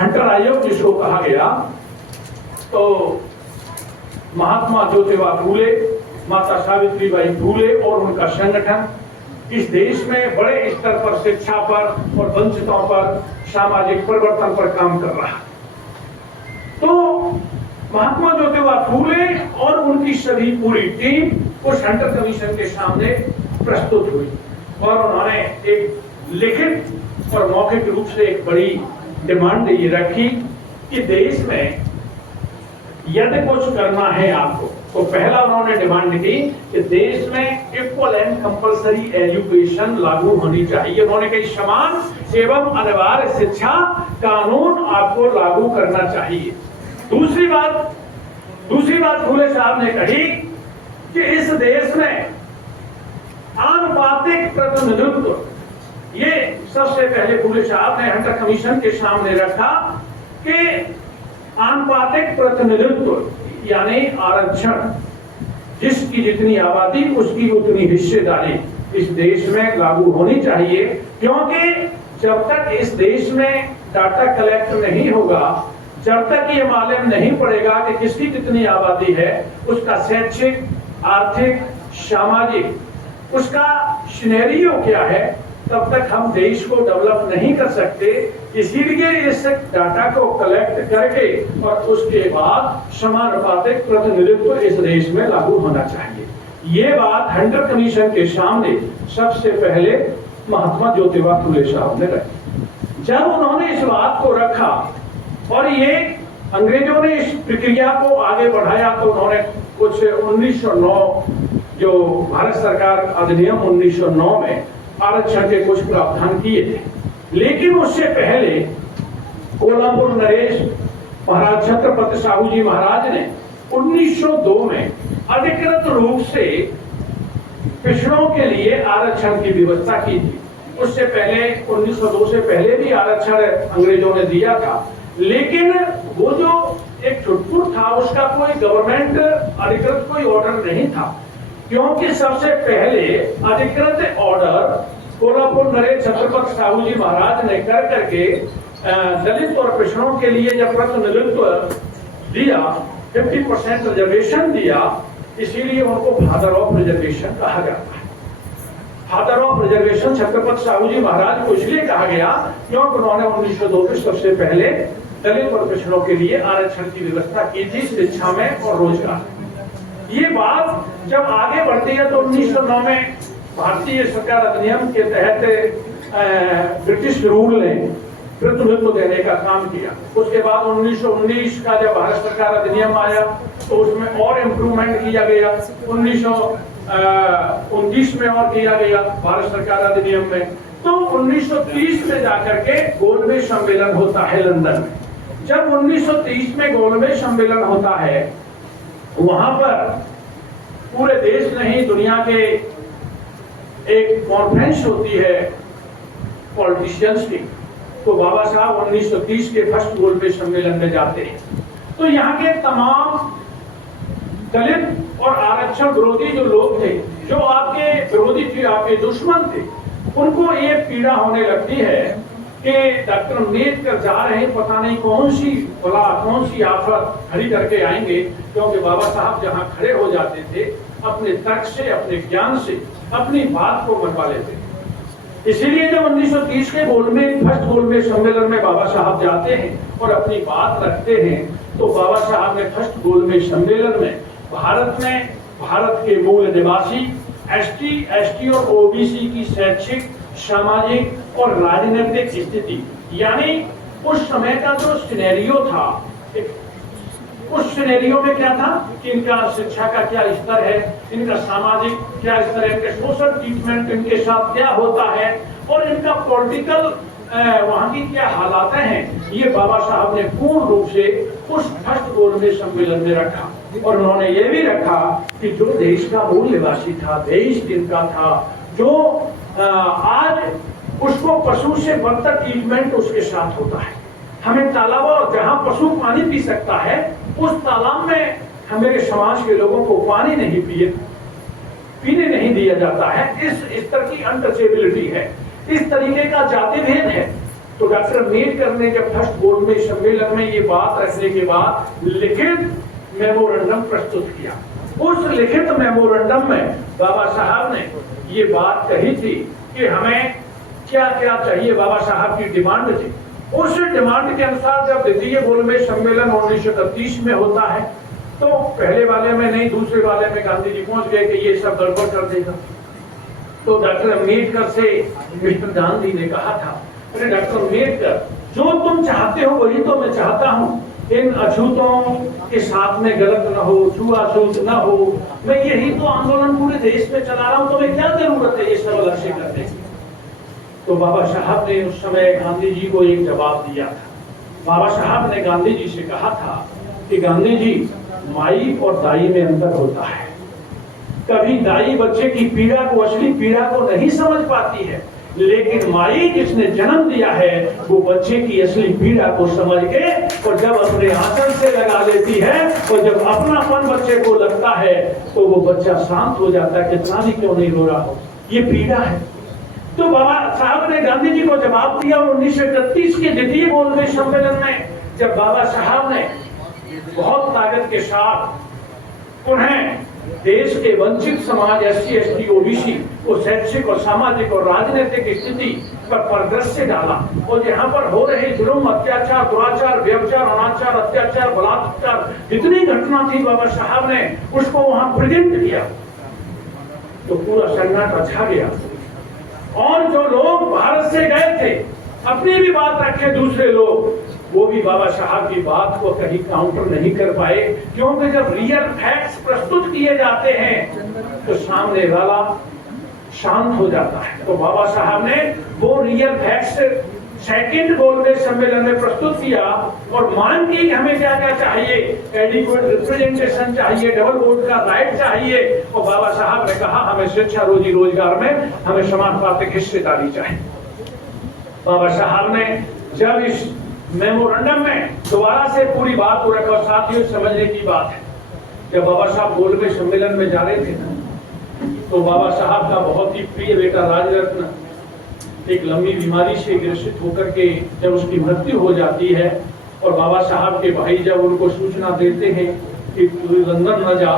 हंटर आयोग जिसको कहा गया, तो महात्मा ज्योतिबा फूले, माता सावित्रीबाई फूले और उनका संगठन इस देश में बड़े स्तर पर शिक्षा पर और वंचितों पर, सामाजिक परिवर्तन पर काम कर रहा। तो महात्मा ज्योतिबा फूले और उनकी सभी पूरी टीम उस हंटर कमीशन के सामने प्रस्तुत हुई और उन्होंने एक लिखित और मौखिक रूप से एक बड़ी डिमांड ये रखी कि देश में यदि कुछ करना है आपको, तो पहला उन्होंने डिमांड की कि देश में इक्वल एंड कंपलसरी एजुकेशन लागू होनी चाहिए। उन्होंने कही समान एवं अनिवार्य शिक्षा कानून आपको लागू करना चाहिए। दूसरी बात फूले साहब ने कही कि इस देश में आनुपातिक प्रतिनिधित्व, ये सबसे पहले फूले साहब ने हंटर कमीशन के सामने रखा कि आनुपातिक प्रतिनिधित्व यानी आरक्षण, जिसकी जितनी आबादी उसकी उतनी हिस्सेदारी इस देश में लागू होनी चाहिए, क्योंकि जब तक इस देश में डाटा कलेक्ट नहीं होगा, जब तक ये मालूम नहीं पड़ेगा कि किसकी कितनी आबादी है, उसका शैक्षिक, आर्थिक, सामाजिक उसका सिनेरियो क्या है, तब तक हम देश को डेवलप नहीं कर सकते। इसीलिए इस डाटा को कलेक्ट करके और उसके बाद समानुपातिक प्रतिनिधित्व इस देश में लागू होना चाहिए। ये बात हंटर कमीशन के सामने सबसे पहले महात्मा ज्योतिबा फुले साहब ने रखी। जब उन्होंने इस बात को रखा और ये अंग्रेजों ने इस प्रक्रिया को आगे बढ़ाया, तो उन्होंने कुछ 1909 जो भारत सरकार अधिनियम 1909 में आरक्षण के कुछ प्रावधान किए थे, लेकिन उससे पहले कोल्हापुर नरेश महाराज छत्रपति साहू जी महाराज ने 1902 में अधिकृत रूप से पिछड़ों के लिए आरक्षण की व्यवस्था की थी। उससे पहले 1902 से पहले भी आरक्षण अंग्रेजों ने दिया था, लेकिन वो जो एक छुटपुट था उसका कोई गवर्नमेंट अधिकृत कोई ऑर्डर नहीं था, क्योंकि सबसे पहले अधिकृत ऑर्डर कोल्हापुर नरेश छत्रपति साहू जी महाराज ने कर करके दलित और पिछड़ों के लिए जब प्रतिनिधित्व दिया, 50% रिजर्वेशन दिया, इसीलिए उनको फादर ऑफ रिजर्वेशन कहा जाता है। Father of reservation Chhatrapati Sahu ji Maharaj को इसलिए कहा गया क्योंकि उन्होंने 1902 में सबसे पहले दलित और पिछड़ों के लिए आरक्षण की व्यवस्था की थी, शिक्षा में और रोजगार। ये बात जब आगे बढ़ती है तो 1909 में भारतीय सरकार अधिनियम के तहत ब्रिटिश रूल ने प्रतिनिधित्व देने का काम किया। उसके बाद 1919 का जब भारत सरकार अधिनियम आया तो उसमें और इम्प्रूवमेंट किया गया, 1929 में और किया गया भारत सरकार अधिनियम में। तो 1930 में जाकर के गोलमेज सम्मेलन होता है लंदन में। जब 1930 में गोलमेज सम्मेलन होता है, वहां पर पूरे देश नहीं दुनिया के एक कॉन्फ्रेंस होती है पॉलिटिशियंस की, तो बाबा साहब 1930 के फर्स्ट गोलमेज सम्मेलन में जाते हैं। तो यहाँ के तमाम दलित और आरक्षण विरोधी जो लोग थे, जो आपके विरोधी थे, आपके दुश्मन थे, उनको ये पीड़ा होने लगती है कि डॉक्टर अम्बेडकर जा रहे हैं, पता नहीं कौन सी बला कौन सी आफत खड़ी करके आएंगे, क्योंकि बाबा साहब जहाँ खड़े हो जाते थे अपने तर्क से, अपने ज्ञान से अपनी बात को मनवा लेते थे। इसीलिए जब 1930 के फर्स्ट गोलमेज सम्मेलन में बाबा साहब जाते हैं और अपनी बात रखते हैं, तो बाबा साहब ने फर्स्ट गोलमेज सम्मेलन में भारत के मूल निवासी एसटी और ओबीसी की शैक्षिक, सामाजिक और राजनीतिक स्थिति, यानी उस समय का जो सिनेरियो था, उस सिनेरियो में क्या था कि इनका शिक्षा का क्या स्तर है, इनका सामाजिक क्या स्तर है, इनके सोशल ट्रीटमेंट इनके साथ क्या होता है और इनका पॉलिटिकल वहां की क्या हालात हैं, ये बाबा साहब ने पूर्ण रूप से उस फर्स्ट गोलमेज सम्मेलन में रखा। और उन्होंने ये भी रखा कि जो देश का मूल निवासी था, देश जिनका था, जो आज उसको पशु से बदतर ट्रीटमेंट उसके साथ होता है। हमें तालाब और जहां पशु पानी पी सकता है उस तालाब में हमारे समाज के लोगों को पानी नहीं पीने नहीं दिया जाता है। इस तरह की अनटचेबिलिटी है, इस तरीके का जाति भेद है। तो डॉक्टर अम्बेडकर ने जब फर्स्ट गोलमेज सम्मेलन में ये बात रखने के बाद लिखित मेमोरेंडम प्रस्तुत किया। उस लिखित मेमोरेंडम में बाबा साहब ने ये बात कही थी कि हमें क्या क्या चाहिए, बाबा साहब की डिमांड थी। उस डिमांड के अनुसार जब द्वितीय गोलमेज सम्मेलन 1931 में होता है, तो पहले वाले में नहीं, दूसरे वाले में गांधी जी पहुंच गए कि ये सब गड़बड़ कर देगा। तो डॉक्टर अम्बेडकर से मिस्टर गांधी ने कहा था, अरे डॉक्टर अम्बेडकर, जो तुम चाहते हो वही तो मैं चाहता हूँ। इन अछूतों के साथ में गलत न हो, छुआछूत न हो, मैं यही तो आंदोलन पूरे देश में चला रहा हूँ, तो मैं क्या जरूरत है ये सब अलग से करने की। तो बाबा साहब ने उस समय गांधी जी को एक जवाब दिया था। बाबा साहब ने गांधी जी से कहा था कि गांधी जी, माई और दाई में अंतर होता है। कभी दाई बच्चे की पीड़ा को, असली पीड़ा को नहीं समझ पाती है, लेकिन माई जिसने जन्म दिया है वो बच्चे की असली पीड़ा को समझ के और जब अपने आंचल से लगा लेती है और जब अपनापन बच्चे को लगता है तो वो बच्चा शांत हो जाता है, कितना भी क्यों नहीं रो रहा हो, ये पीड़ा है। तो बाबा साहब ने गांधी जी को जवाब दिया और 1931 के द्वितीय गोलमेज सम्मेलन में जब बाबा साहब ने बहुत ताकत के साथ उन्हें देश के वंचित समाज SC ST OBC को शैक्षिक और सामाजिक और राजनीतिक स्थिति पर परिदृश्य डाला और यहाँ पर हो रहे जुल्म, अत्याचार, दुराचार, व्यभिचार, अनाचार, अत्याचार, बलात्कार, जितनी घटना थी बाबा साहब ने उसको वहां प्रेजेंट किया तो पूरा सन्नाटा छा गया। और जो लोग भारत से गए थे अपनी भी बात रखे, दूसरे लोग वो भी बाबा साहब की बात को कहीं काउंटर नहीं कर पाए, क्योंकि जब रियल फैक्ट्स प्रस्तुत किए जाते हैं तो सामने वाला शांत हो जाता है। तो बाबा साहब ने वो रियल फैक्ट्स सेकंड गोलमेज सम्मेलन में प्रस्तुत किया और मांग की कि हमें क्या क्या चाहिए, एडिक्वेट रिप्रेजेंटेशन चाहिए, डबल वोट का राइट चाहिए। और बाबा साहब ने कहा हमें शिक्षा, रोजी रोजगार में हमें समानुपातिक हिस्सेदारी चाहिए। बाबा साहब ने जब इस मेमोरेंडम में दोबारा से पूरी बात को रखा, साथियों समझने की बात है, जब बाबा साहब गोलमेज सम्मेलन में जा रहे थे तो बाबा साहब का बहुत ही प्रिय बेटा राजरत्न एक लंबी बीमारी से ग्रसित होकर के जब उसकी मृत्यु हो जाती है और बाबा साहब के भाई जब उनको सूचना देते हैं कि तू लंदन न जा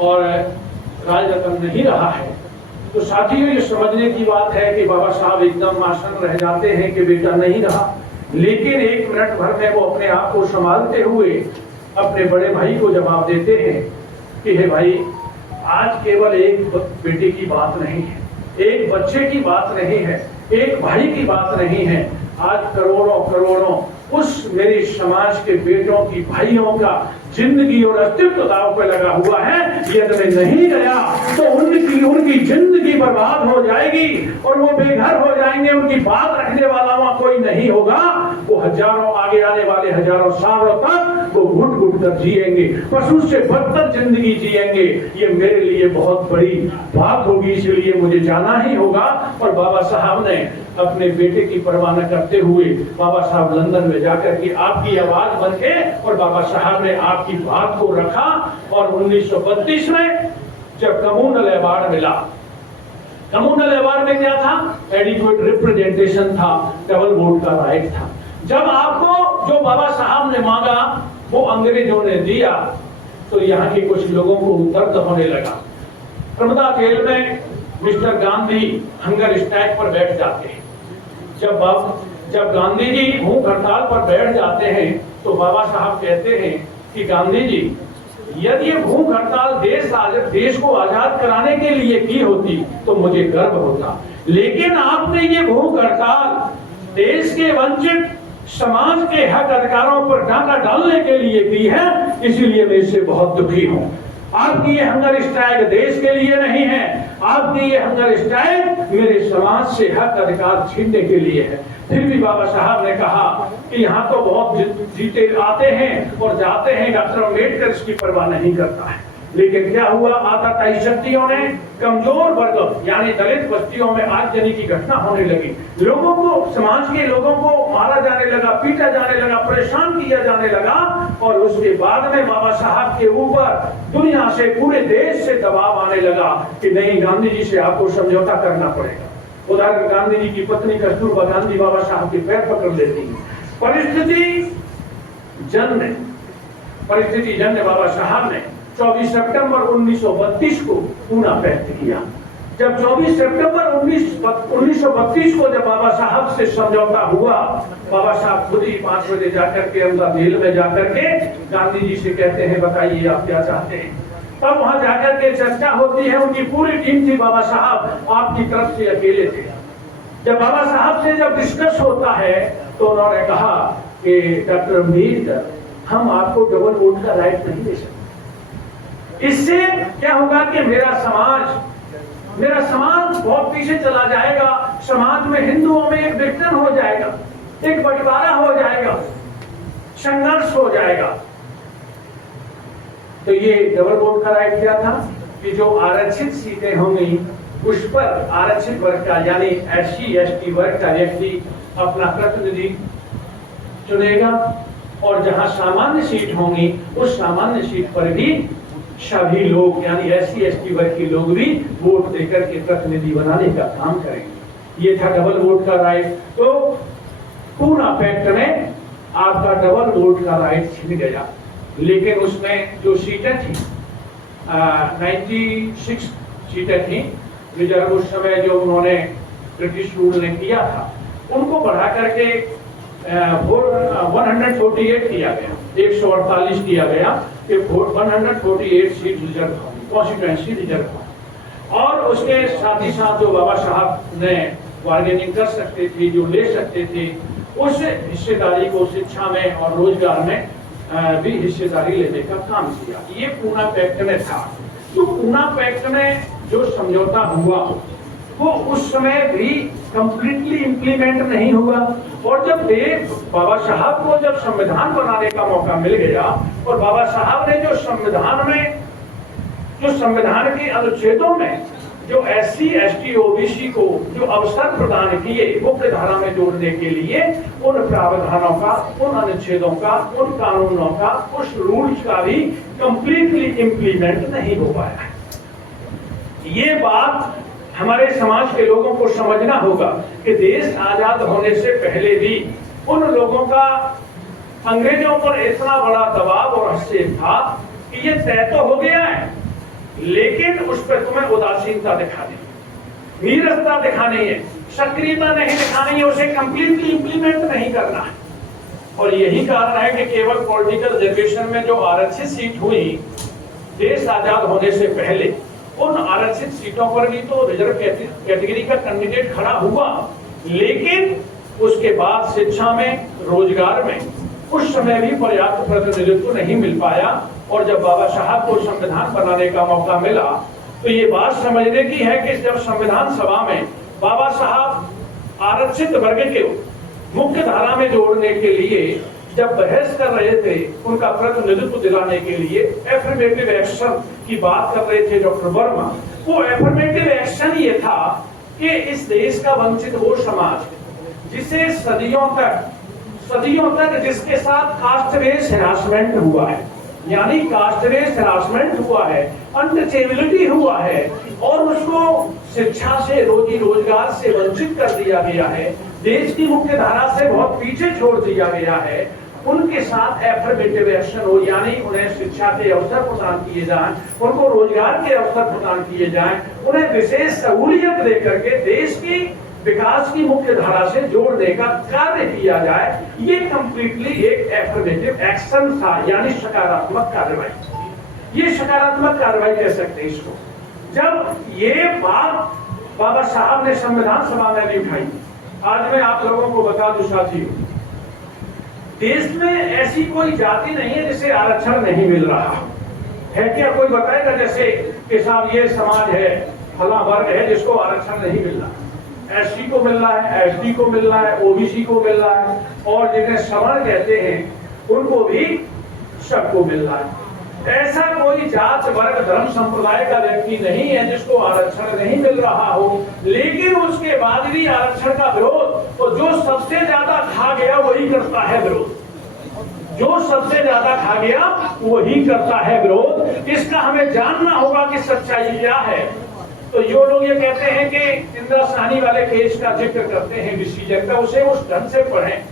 और राजरत्न नहीं रहा है, तो साथियों ये समझने की बात है कि बाबा साहब एकदम आसन रह जाते हैं कि बेटा नहीं रहा, लेकिन एक मिनट भर में वो अपने आप को संभालते हुए अपने बड़े भाई को जवाब देते हैं कि हे भाई, आज केवल एक बेटे की बात नहीं है, एक बच्चे की बात नहीं है, एक भाई की बात नहीं है, आज करोड़ों करोड़ों उस मेरे समाज के बेटों की, भाइयों का जिंदगी और अस्तित्व दांव पे लगा हुआ है। यदि मैं नहीं गया तो उनकी जिंदगी बर्बाद हो जाएगी और वो बेघर हो जाएंगे, उनकी बात रखने वाला वहां कोई नहीं होगा। वो हजारों, आगे आने वाले हजारों सालों तक वो घुट घुट कर जिएंगे, पशु से बदतर जिंदगी जिएंगे। ये मेरे लिए बहुत बड़ी बात होगी, इसलिए मुझे जाना ही होगा। और बाबा साहब ने अपने बेटे की परवाह न करते हुए बाबा साहब लंदन में जाकर के आपकी आवाज बन के और बाबा साहब ने आपकी बात को रखा। और 1932 में जब कम्युनल अवार्ड मिला, कम्युनल अवार्ड में क्या था, एडिक्वेट रिप्रेजेंटेशन था, डबल वोट का राइट था। जब आपको जो बाबा साहब ने मांगा वो अंग्रेजों ने दिया तो यहाँ के कुछ लोगों को दर्द होने लगा। नर्मदा जेल में मिस्टर गांधी हंगर स्ट्राइक पर बैठ जाते हैं। जब गांधी जी भूख हड़ताल पर बैठ जाते हैं तो बाबा साहब कहते हैं कि गांधी जी, यदि ये भूख हड़ताल देश को आजाद कराने के लिए की होती तो मुझे गर्व होता, लेकिन आपने ये भूख हड़ताल देश के वंचित समाज के हक अधिकारों पर डाका डालने के लिए की है, इसीलिए मैं इससे बहुत दुखी हूं। आपकी ये हंगर स्ट्राइक देश के लिए नहीं है, आपकी ये हंगर स्ट्राइक मेरे समाज से हक अधिकार छीनने के लिए है। फिर भी बाबा साहब ने कहा कि यहाँ तो बहुत जीते आते हैं और जाते हैं, डॉक्टर अम्बेडकर इसकी परवाह नहीं करता है। लेकिन क्या हुआ, आताताई शक्तियों ने कमजोर वर्ग यानी दलित बस्तियों में आगजनी की घटना होने लगी। लोगों को, समाज के लोगों को मारा जाने लगा, पीटा जाने लगा, परेशान किया जाने लगा। और उसके बाद में बाबा साहब के ऊपर दुनिया से, पूरे देश से दबाव आने लगा कि नहीं, गांधी जी से आपको समझौता करना पड़ेगा। उदाहरण, गांधी जी की पत्नी कस्तूरबा गांधी बाबा साहब के पैर पकड़ लेती है। परिस्थिति जन्य बाबा साहब ने 24 सितंबर 1932 को पूना व्यक्त किया। जब 24 सितंबर 1932 को जब बाबा साहब से समझौता हुआ, बाबा साहब खुद ही 5 बजे जाकर के अहमदाबाद जेल में जाकर के गांधी जी से कहते हैं, बताइए आप क्या चाहते हैं। तब वहां जाकर के चर्चा होती है, उनकी पूरी टीम थी, बाबा साहब आपकी तरफ से अकेले थे। जब बाबा साहब से जब डिस्कस होता है तो उन्होंने कहा कि डॉक्टर अम्बेडकर, हम आपको डबल वोट का राइट नहीं दे सकते। इससे क्या होगा कि मेरा समाज बहुत पीछे चला जाएगा, समाज में हिंदुओं में एक विघटन हो जाएगा, एक बंटवारा हो जाएगा, संघर्ष हो जाएगा। तो ये डबल वोट का राइट क्या था कि जो आरक्षित सीटें होंगी उस पर आरक्षित वर्ग का यानी SC ST वर्ग का व्यक्ति अपना प्रतिनिधि चुनेगा और जहां सामान्य सीट होंगी उस सामान्य सीट पर भी सभी लोग यानी SC ST वर्ग के लोग भी वोट देकर के प्रतिनिधि बनाने का काम करेंगे। ये था डबल वोट का राइट। तो पूर्ण पैक्ट में आपका डबल वोट का राइट छिन गया, लेकिन उसमें जो सीटें थी 96 सीटें थी रिजर्व उस समय जो उन्होंने ब्रिटिश रूल ने किया था उनको बढ़ा करके 148 किया गया, 148 किया गया कि 148 सीट रिजर्व होंगी, कॉन्स्टिट्यूएंसी रिजर्व होंगी। और उसके साथ ही साथ जो बाबा साहब ने बार्गेनिंग कर सकते थे, जो ले सकते थे, उस हिस्सेदारी को शिक्षा में और रोजगार में भी हिस्सेदारी लेने का काम किया। ये पूना पैक्ट में था। तो पूना पैक्ट में जो समझौता हुआ वो उस समय भी कंप्लीटली इंप्लीमेंट नहीं हुआ। और जब बाबा साहब को जब संविधान बनाने का मौका मिल गया और बाबा साहब ने जो संविधान के अनुच्छेदों में जो SC ST OBC को जो अवसर प्रदान किए मुख्य धारा में जोड़ने के लिए, उन प्रावधानों का, उन अनुच्छेदों का, उन कानूनों का, उस रूल्स का भी कंप्लीटली इंप्लीमेंट नहीं हो पाया। ये बात हमारे समाज के लोगों को समझना होगा कि देश आजाद होने से पहले भी उन लोगों का अंग्रेजों पर इतना बड़ा दबाव और हस्तक्षेप था कि ये तय तो हो गया है, लेकिन उस पर तुम्हें उदासीनता दिखानी है, नीरसता दिखानी है, सक्रियता नहीं दिखानी है, उसे कंप्लीटली इंप्लीमेंट नहीं करना है। और यही कारण है कि केवल पॉलिटिकल रिजर्वेशन में जो आरक्षित सीट हुई देश आजाद होने से पहले, उन आरक्षित सीटों पर भी तो रिजर्व कैटेगरी का कैंडिडेट खड़ा हुआ, लेकिन उसके बाद शिक्षा में, रोजगार में उस समय भी पर्याप्त प्रतिनिधित्व नहीं मिल पाया। और जब बाबा साहब को संविधान बनाने का मौका मिला तो ये बात समझने की है कि जब संविधान सभा में बाबा साहब आरक्षित वर्ग के मुख्य धारा में जोड़ने के लिए जब बहस कर रहे थे, उनका प्रतिनिधित्व दिलाने के लिए एफर्मेटिव एक्शन की बात कर रहे थे डॉक्टर वर्मा, वो एफर्मेटिव एक्शन ये था कि इस देश का वंचित वो समाज जिसे सदियों तक जिसके साथ कास्ट बेस्ड हैरासमेंट हुआ है, यानी कास्ट बेस्ड हैरासमेंट हुआ है, अनटचेबिलिटी हुआ है और उसको शिक्षा से, रोजी रोजगार से वंचित कर दिया गया है, देश की मुख्य धारा से बहुत पीछे छोड़ दिया गया है, उनके साथ एफर्मेटिव एक्शन हो, यानी उन्हें शिक्षा के अवसर प्रदान किए जाएं, उनको रोजगार के अवसर प्रदान किए जाएं, उन्हें विशेष सहूलियत देकर के देश की विकास की मुख्य धारा से जोड़ने का कार्य किया जाए। ये कंप्लीटली एक एफर्मेटिव एक्शन था, यानी सकारात्मक कार्रवाई। ये सकारात्मक कार्रवाई कह सकते हैं इसको। जब ये बात बाबा साहब ने संविधान सभा में भी उठाई, आज मैं आप लोगों को बता दूं साथियों, देश में ऐसी कोई जाति नहीं है जिसे आरक्षण नहीं मिल रहा है। क्या कोई बताएगा जैसे कि साहब ये समाज है, फला वर्ग है जिसको आरक्षण नहीं मिल रहा? SC को मिल रहा है, ST को मिल रहा है, OBC को मिल रहा है, और जिन्हें सवर्ण कहते हैं उनको भी सबको मिल रहा है। ऐसा कोई जात वर्ग धर्म संप्रदाय का व्यक्ति नहीं है जिसको आरक्षण नहीं मिल रहा हो, लेकिन उसके बाद भी आरक्षण का विरोध, और जो सबसे ज्यादा खा गया वही करता है विरोध, जो सबसे ज्यादा खा गया वही करता है विरोध। इसका हमें जानना होगा कि सच्चाई क्या है। तो जो लोग ये कहते हैं कि इंदिरा साहनी वाले केस का जिक्र करते हैं डिसीजन का, उसे उस ढंग से पढ़ें।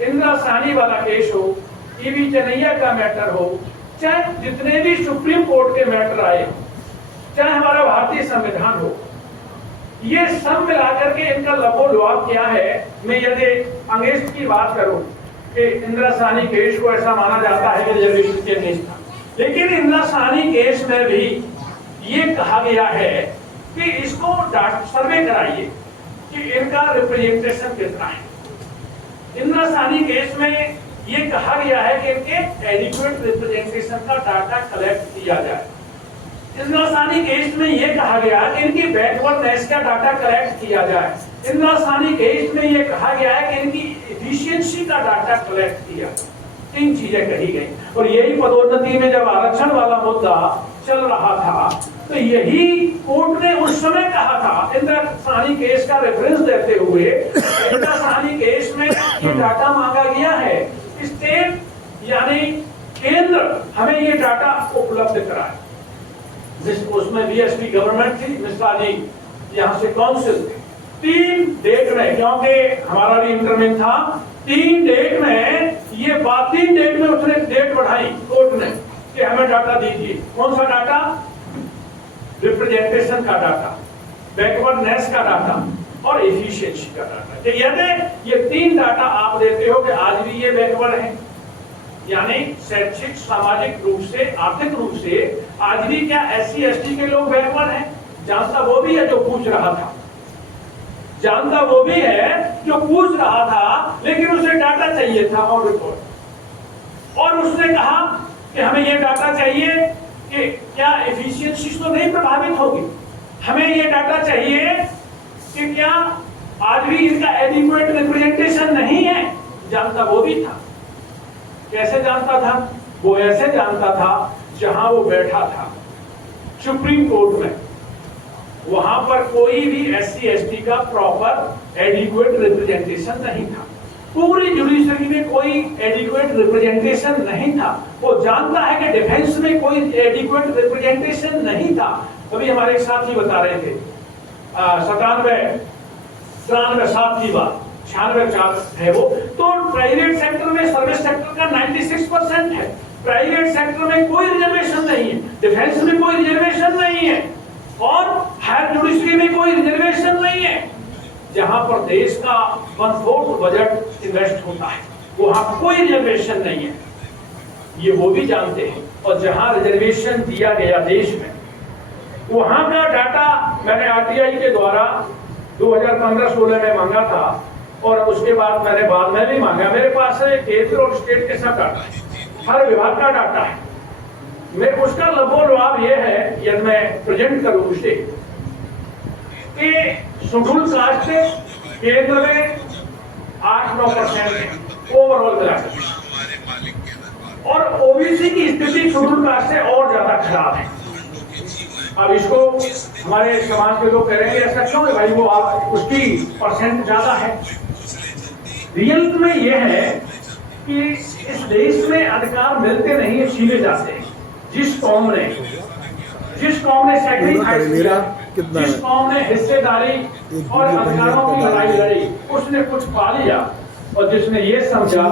इंदिरा साहनी वाला केस हो, ईवी चनैया का मैटर हो, चाहे जितने भी सुप्रीम कोर्ट के मैटर आए, चाहे हमारा भारतीय संविधान हो, ये सब मिलाकर के इनका लबोलुआब क्या है। मैं यदि अंग्रेज की बात करूं कि इंदिरा साहनी केस को ऐसा माना जाता है कि रिजर्वेशन के केस था, लेकिन इंदिरा साहनी केस में भी ये कहा गया है कि इसको सर्वे कराइए कि इनका रिप्रेजेंटेशन कितना है। इंदिरा साहनी केस में ये कहा गया है कि इनके एडिक्वेट रिप्रेजेंटेशन का डाटा कलेक्ट किया जाए। इंदिरा साहनी केस में ये कहा गया कि इनकी बैकवर्डनेस का डाटा कलेक्ट किया जाए। इंदिरा साहनी केस में ये कहा गया है कि इनकी एफिशिएंसी का डाटा कलेक्ट किया। तीन चीजें कही गई। और यही पदोन्नति में जब आरक्षण वाला मुद्दा चल रहा था तो यही कोर्ट ने उस समय कहा था, इंदिरा साहनी केस का रेफरेंस देते हुए, इंदिरा साहनी केस में ये डाटा मांगा गया है, स्टेट यानी केंद्र हमें ये डाटा उपलब्ध कराए। उसमें बीएसपी गवर्नमेंट थी, मिश्रा जी यहाँ से काउंसिल थे। 3 डेट में, क्योंकि हमारा भी इंटरमेन था, 3 डेट में ये बात, 3 डेट में उसने डेट बढ़ाई कोर्ट ने कि हमें डाटा दीजिए। कौन सा डाटा? रिप्रेजेंटेशन का डाटा, बैकवर्डनेस का डाटा और एफिशिएंसी का डाटा। यदि ये 3 डाटा आप देते हो कि आज भी ये बैकवर्ड है, यानी शैक्षिक, सामाजिक रूप से, आर्थिक रूप से आज भी क्या SC ST के लोग बैकवर्ड हैं? जानता वो भी है जो पूछ रहा था, जानता वो भी है जो पूछ रहा था, लेकिन उसे डाटा चाहिए था और रिपोर्ट। और उसने कहा कि हमें ये डाटा चाहिए कि क्या एफिशिएंसी तो नहीं प्रभावित होगी, हमें ये डाटा चाहिए कि क्या आज भी इनका एडिक्वेट रिप्रेजेंटेशन नहीं है। जानता वो भी था। कैसे जानता था? वो ऐसे जानता था, जहां वो बैठा था सुप्रीम कोर्ट में, वहां पर कोई भी SC ST का प्रॉपर एडिक्वेट रिप्रेजेंटेशन नहीं था। पूरी जुडिशरी में कोई एडिक्वेट रिप्रेजेंटेशन नहीं था। वो जानता है कि डिफेंस में कोई एडिक्वेट रिप्रेजेंटेशन नहीं था। अभी हमारे एक साथी बता रहे थे 97 7 की बात, 96 4 है वो। तो प्राइवेट सेक्टर में, सर्विस सेक्टर का 96% है। प्राइवेट सेक्टर में कोई रिजर्वेशन नहीं है, डिफेंस में कोई रिजर्वेशन नहीं है और हायर जुडिशरी में कोई रिजर्वेशन नहीं है। जहां पर देश का 1/4 बजट इन्वेस्ट होता है वहां कोई रिजर्वेशन नहीं है, ये वो भी जानते हैं। और जहां रिजर्वेशन दिया गया देश में, वहां का डाटा मैंने RTI के द्वारा 2015-16 में मांगा था और उसके बाद मैंने बाद में भी मांगा। मेरे पास है केंद्र और स्टेट के सब डाटा, हर विभाग का डाटा है। मैं उसका लबोलवाब ये है, यदि मैं प्रेजेंट करूं उसे, कि शेड्यूल कास्ट केंद्र में 8-9% ओवरऑल मिलाकर, और ओबीसी की स्थिति शेड्यूल कास्ट से और ज्यादा खराब है। अब इसको हमारे समाज के लोग करेंगे ऐसा क्यों है भाई, वो उसकी परसेंट ज्यादा है। रियल में ये है कि इस देश में अधिकार मिलते नहीं है, छीने जाते हैं। जिस कौम ने सैक्रिफाइस किया, जिस कौम ने हिस्सेदारी और अधिकारों की लड़ाई लड़ी, उसने कुछ पा लिया। और जिसने ये समझा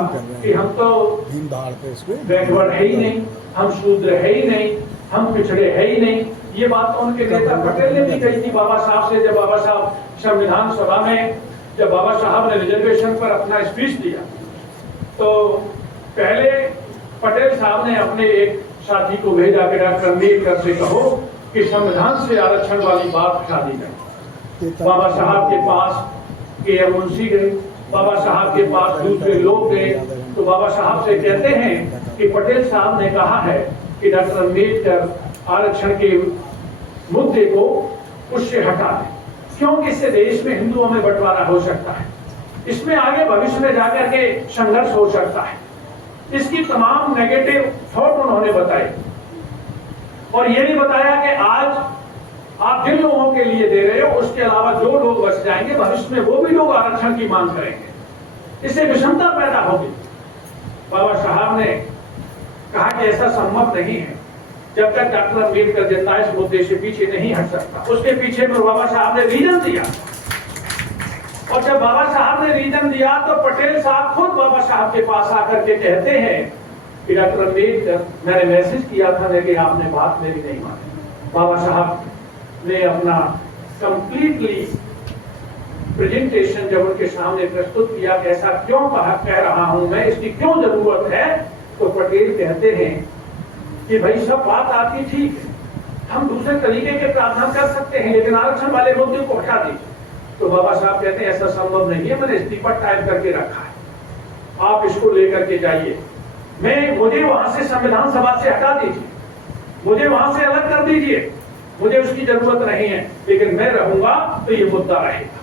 कि हम तो बैकवर्ड है ही नहीं, हम शूद्र है ही नहीं, हम पिछड़े है ही नहीं, ये बात तो उनके नेता पटेल ने भी कही थी बाबा साहब से। जब बाबा साहब संविधान सभा में, जब बाबा साहब ने रिजर्वेशन पर अपना स्पीच दिया, तो पहले पटेल साहब ने अपने एक साथी को भेजा कि डॉक्टर अम्बेडकर से कहो कि संविधान से आरक्षण वाली बात हटा दी जाए। बाबा साहब के पास KM मुंशी गए, बाबा साहब के पास दूसरे लोग गए, तो बाबा साहब से कहते हैं कि पटेल साहब ने कहा है कि डॉक्टर अम्बेडकर आरक्षण के मुद्दे को उससे हटा दें, क्योंकि इससे देश में हिंदुओं में बंटवारा हो सकता है, इसमें आगे भविष्य में जाकर के संघर्ष हो सकता है। इसकी तमाम नेगेटिव थॉट उन्होंने बताए और ये भी बताया कि आज आप जिन लोगों के लिए दे रहे हो, उसके अलावा जो लोग बच जाएंगे भविष्य में वो भी लोग आरक्षण की मांग करेंगे, इससे विषमता पैदा होगी। बाबा साहब ने कहा कि ऐसा संभव नहीं है, जब तक डॉक्टर अम्बेडकर जिंदा इस मुद्दे से पीछे नहीं हट सकता। उसके पीछे में बाबा साहब ने रीजन दिया, और जब बाबा साहब ने रीजन दिया तो पटेल साहब खुद बाबा साहब के पास आकर के कहते हैं कि डॉक्टर अम्बेडकर, मैंने मैसेज किया था लेकिन आपने बात मेरी नहीं मानी। बाबा साहब ने अपना कंप्लीटली प्रेजेंटेशन जब उनके सामने प्रस्तुत किया कि ऐसा क्यों कह रहा हूं मैं, इसकी क्यों जरूरत है, तो पटेल कहते हैं कि भाई सब बात आपकी ठीक है, हम दूसरे तरीके के प्रावधान कर सकते हैं, लेकिन आरक्षण वाले मुद्दे को हटा दीजिए। तो बाबा साहब कहते हैं ऐसा संभव नहीं है, मैंने इस्तीफा टाइप करके रखा है, आप इसको लेकर के जाइए, मुझे वहां से संविधान सभा से हटा दीजिए, मुझे वहां से अलग कर दीजिए, मुझे उसकी जरूरत नहीं है, लेकिन मैं रहूंगा तो ये मुद्दा रहेगा।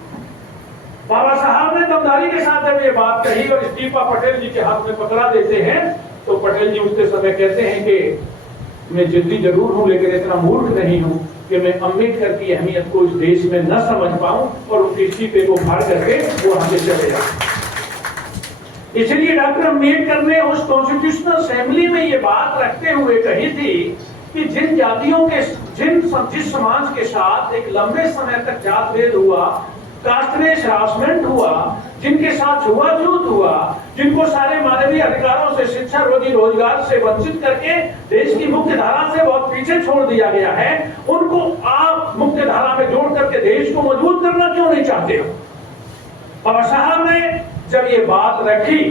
बाबा साहब ने दमदारी के साथ जब ये बात कही और इस्तीफा पटेल जी के हाथ में पकड़ा देते हैं, तो पटेल जी उठते समय कहते हैं कि मैं जिद्दी जरूर हूं लेकिन इतना मूर्ख नहीं हूं कि मैं अम्बेडकर की अहमियत को इस देश में न समझ पाऊं और उनके इस्तीफे को फाड़ करके वो हमसे चले जाए। इसलिए डॉक्टर अम्बेडकर ने उस कॉन्स्टिट्यूशनल असेंबली में ये बात रखते हुए कही थी कि जिन जातियों के जिस समाज के साथ एक लंबे समय तक जात भेद हुआ, कास्ट बेस्ड हरासमेंट हुआ, जिनके साथ छुआछूत हुआ, जिनको सारे मानवीय अधिकारों से, शिक्षा, रोजी रोजगार से वंचित करके देश की मुख्य धारा से बहुत पीछे छोड़ दिया गया है, उनको आप मुख्य धारा में जोड़ करके देश को मजबूत करना क्यों नहीं चाहते हो? बाबा साहब ने जब ये बात रखी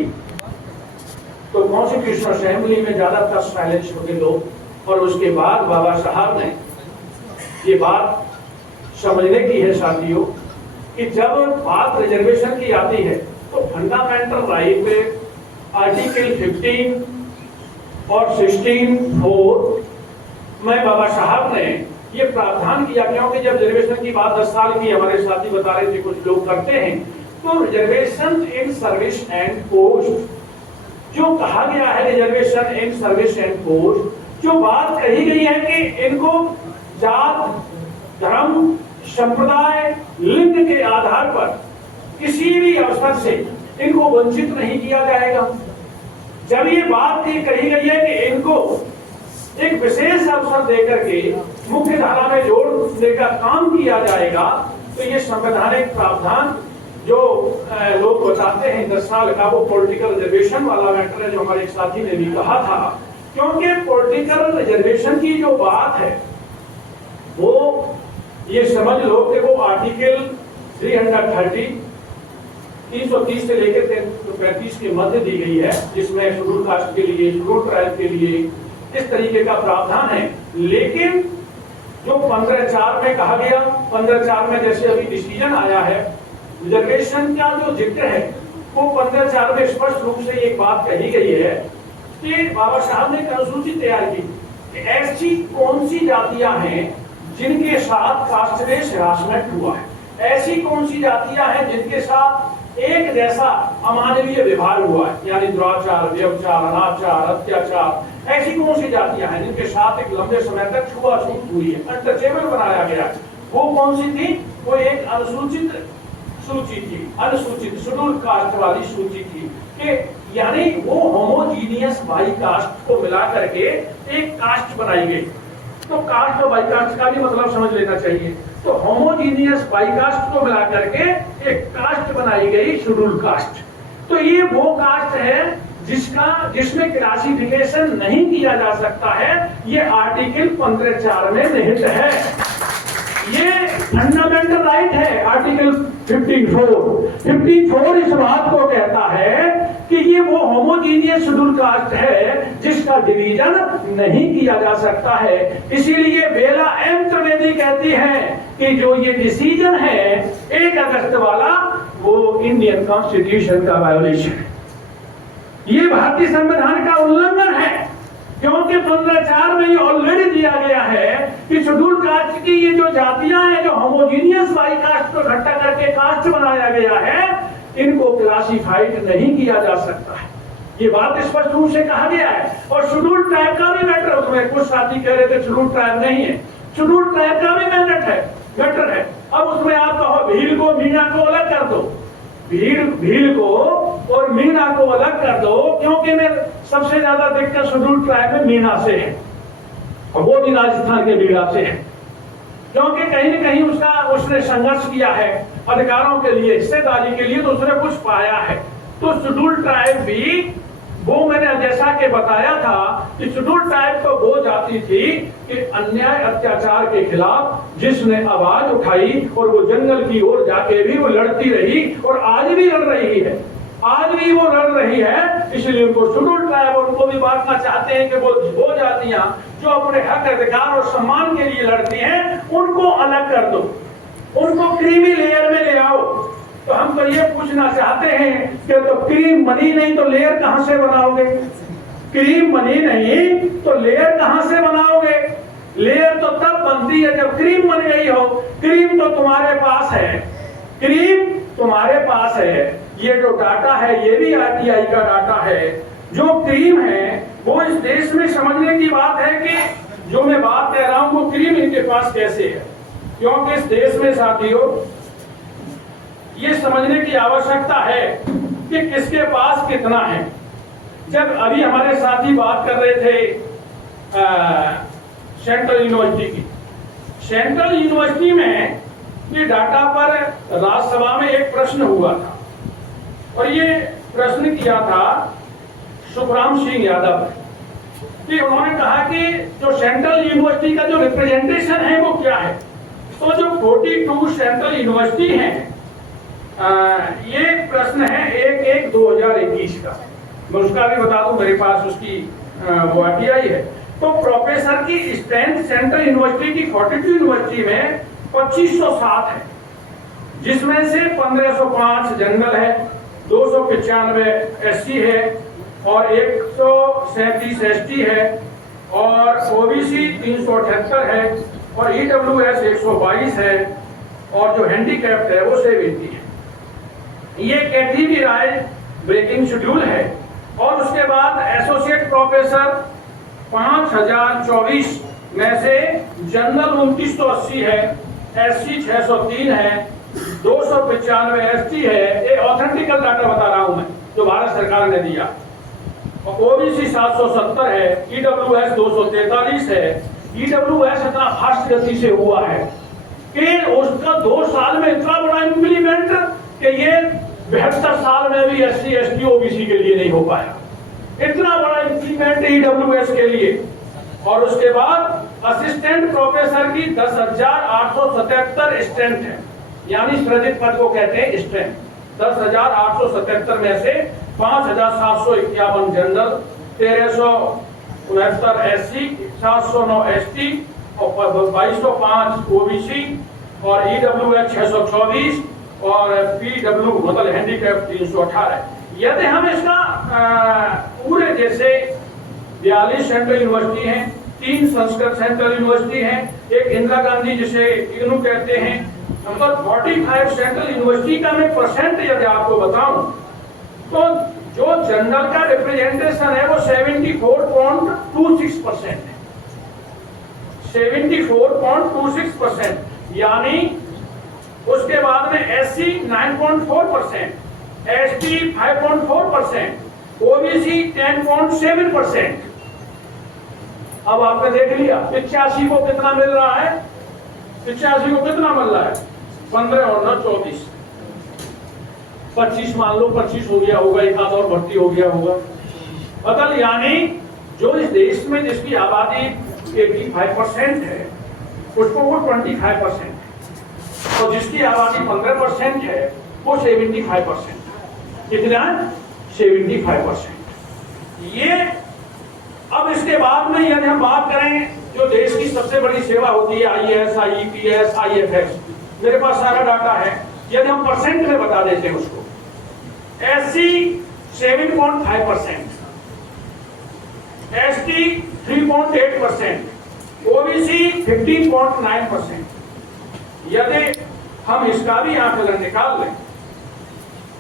तो कॉन्स्टिट्यूशनल असेंबली में ज्यादातर साइलेंस हो गए लोग, और उसके बाद बाबा साहब ने ये बात समझने की है साथियों कि जब बात रिजर्वेशन की आती है तो फंडामेंटल राइट पे आर्टिकल 15 और 16(4) में बाबा साहब ने ये प्रावधान किया, क्योंकि जब रिजर्वेशन की बात 10 साल की हमारे साथी बता रहे थे कुछ लोग करते हैं, तो reservation in service and post जो कहा गया है, reservation in service and post, जो बात कही गई है कि इनको जात, धर्म, संप्रदाय, लिंग के आधार पर किसी भी अवसर से इनको वंचित नहीं किया जाएगा। जब ये बात कही गई है कि इनको एक विशेष अवसर देकर के मुख्य धारा में जोड़ने का काम किया जाएगा, तो ये संवैधानिक प्रावधान जो लोग बताते हैं 10 साल का, वो पॉलिटिकल रिजर्वेशन वाला मैटर है, जो हमारे एक साथी ने भी कहा था। क्योंकि पॉलिटिकल रिजर्वेशन की जो बात है वो ये समझ लो कि वो आर्टिकल 330 से लेकर 335 के मध्य दी गई है, जिसमें शेड्यूल कास्ट के लिए, शेड्यूल ट्राइब के लिए इस तरीके का प्रावधान है। लेकिन जो 15(4) में कहा गया, 15(4) में जैसे अभी डिसीजन आया है, रिजर्वेशन का जो जिक्र है वो 15(4) में स्पष्ट रूप से एक बात कही गई है कि बाबा साहब ने एक अनुसूची तैयार की कि ऐसी कौन सी जातियां हैं जिनके साथ कास्ट बेस्ड हरासमेंट हुआ है, ऐसी कौन सी जातियां हैं जिनके साथ एक जैसा अमानवीय व्यवहार हुआ है, यानी दुराचार, व्यभिचार, अनाचार, अत्याचार, ऐसी कौन सी जातियां हैं जिनके साथ एक लंबे समय तक छुआछूत हुई है, अनटचेबल बनाया गया है। वो कौन सी थी? वो एक अनुसूचित सूची थी, अनुसूचित शेड्यूल कास्ट वाली सूची थी कि यानी वो होमोजीनियस बाई कास्ट को मिला करके एक कास्ट बनाई गई। तो कास्ट और बाई कास्ट का भी मतलब समझ लेना चाहिए। तो होमोजीनियस बाई कास्ट को मिला करके एक कास्ट बनाई गई, शेड्यूल कास्ट। तो ये वो कास्ट है जिसमें क्लासिफिकेशन नहीं किया जा सकता है, ये आर्टिकल 15(4) में निहित है। ये फंडामेंटल राइट है। आर्टिकल 15(4) इस बात को कहता है कि ये वो होमोजीनियस शेड्यूल कास्ट है जिसका डिवीजन नहीं किया जा सकता है। इसीलिए बेला एम त्रिवेदी कहती है कि जो ये डिसीजन है 1 अगस्त वाला, वो इंडियन कॉन्स्टिट्यूशन का वायोलेशन है, ये भारतीय संविधान का उल्लंघन है। क्योंकि 15(4) में ये ऑलरेडी दिया गया है कि शेड्यूल कास्ट की ये जो जातियां हैं, जो होमोजीनियस बाई कास्ट को इकट्ठा करके कास्ट बनाया गया है, इनको क्लासिफाइड नहीं किया जा सकता है। ये बात स्पष्ट रूप से कहा गया है। और शेड्यूल ट्राइब का भी मैटर, उसमें कुछ साथी कह रहे थे शेड्यूल ट्राइब नहीं है, शेड्यूल ट्राइब का भी मैटर है। अब उसमें आप कहो भील को, मीणा को अलग कर दो, भील को और मीणा को अलग कर दो, क्योंकि मैं सबसे ज्यादा दिक्कत शेड्यूल ट्राइब में मीणा से है, और वो भी राजस्थान के बीड़ा से है, क्योंकि कहीं न कहीं उसने संघर्ष किया है अधिकारों के लिए, हिस्सेदारी के लिए, तो उसने कुछ पाया है। तो शेड्यूल ट्राइब भी वो मैंने जैसा कि बताया था कि शेड्यूल ट्राइब तो वो जाति थी कि अन्याय अत्याचार के खिलाफ जिसने आवाज उठाई, और वो जंगल की ओर जाके भी वो लड़ती रही, और आज भी लड़ रही है, आज भी वो लड़ रही है। इसलिए उनको शेड्यूल ट्राइब, उनको भी बांटना चाहते हैं कि वो जातियां जो अपने हक, अधिकार और सम्मान के लिए लड़ती हैं, उनको अलग कर दो, उनको क्रीमी लेयर में ले आओ। तो हम तो ये पूछना चाहते हैं कि तो क्रीम बनी नहीं तो लेयर कहां से बनाओगे? क्रीम बनी नहीं तो लेयर कहां से बनाओगे? लेयर तो तब बनती है जब क्रीम बन गई हो। क्रीम तो तुम्हारे पास है, क्रीम तुम्हारे पास है। ये जो डाटा है ये भी आरटीआई का डाटा है। जो क्रीम है वो इस देश में समझने की बात है कि जो मैं बात कह रहा हूं वो क्रीम इनके पास कैसे है, क्योंकि इस देश में साथियों ये समझने की आवश्यकता है कि किसके पास कितना है। जब अभी हमारे साथी बात कर रहे थे सेंट्रल यूनिवर्सिटी की, सेंट्रल यूनिवर्सिटी में ये डाटा पर राज्यसभा में एक प्रश्न हुआ था और ये प्रश्न किया था सुखराम सिंह यादव कि उन्होंने कहा कि जो सेंट्रल यूनिवर्सिटी का जो रिप्रेजेंटेशन है वो क्या है। तो जो 42 सेंट्रल यूनिवर्सिटी हैं, ये प्रश्न है 1/1/2021 का, मैं उसका भी बता दूं, मेरे पास उसकी वो आरटीआई है। तो प्रोफेसर की स्ट्रेंथ सेंट्रल यूनिवर्सिटी की 42 यूनिवर्सिटी में 2507 है, जिसमें से 1505 जनरल है, 295 एससी है और 137 एसटी है और ओबीसी 378 है और ईडब्ल्यूएस 122 है और जो हैंडीकैप्ड है वो 70 है। ये कैटेगराइज ब्रेकिंग शेड्यूल है। और उसके बाद एसोसिएट प्रोफेसर 5024 में से जनरल 2980 है, एससी 603 है, 295 एसटी है। ये ऑथेंटिकल डाटा बता रहा हूं मैं जो भारत सरकार ने दिया। और ओबीसी 770 है, ईडब्ल्यूएस 243 है। ईडब्ल्यूएस इतना फास्ट गति से हुआ है कि उसका 2 साल में इतना बड़ा इंप्लीमेंट कि ये 72 साल में भी एससी एसटी ओबीसी के लिए नहीं हो पाया। इतना बड़ा इंप्लीमेंट ईडब्ल्यूएस के लिए। और उसके बाद असिस्टेंट प्रोफेसर की 10,877 स्ट्रेंथ है, यानी सृजित पद को कहते हैं स्ट्रेंथ। 10,877 में से 5,751 जनरल, 1,369 एससी, 709 एसटी और 2,205 ओबीसी और ईडब्ल्यूएस 624 और पीडब्ल्यू मतलब हैंडीकैप 318। यदि हम इसका पूरे जैसे 42 सेंट्रल यूनिवर्सिटी हैं, 3 संस्कृत सेंट्रल यूनिवर्सिटी हैं, एक इंदिरा गांधी जिसे इग्नू कहते हैं, मतलब 45 सेंट्रल यूनिवर्सिटी का मैं परसेंट यदि आपको बताऊं तो जो जनरल का रिप्रेजेंटेशन है वो 74.26% है। 74.26%, यानी उसके बाद में एससी 9.4%, एसटी 5.4%, ओबीसी 10.7%। अब आपने देख लिया 85 को कितना मिल रहा है, 85 को कितना मिल रहा है, 15 और 9 24, 25 मान लो 25 हो गया होगा, एक आध और भर्ती हो गया होगा बदल। यानी जो इस देश में जिसकी आबादी 85% है उसको वो 25% है और जिसकी आबादी 15% है वो 75%। कितना? 75%। ये अब इसके बाद में यदि हम बात करें जो देश की सबसे बड़ी सेवा होती है आईएएस, आईपीएस, आईएफएस, मेरे पास सारा डाटा है। यदि हम परसेंट में बता देते हैं उसको, एससी 7.5%, एसटी 3.8%, ओबीसी 15.9%। यदि हम इसका भी आंकलन निकाल लें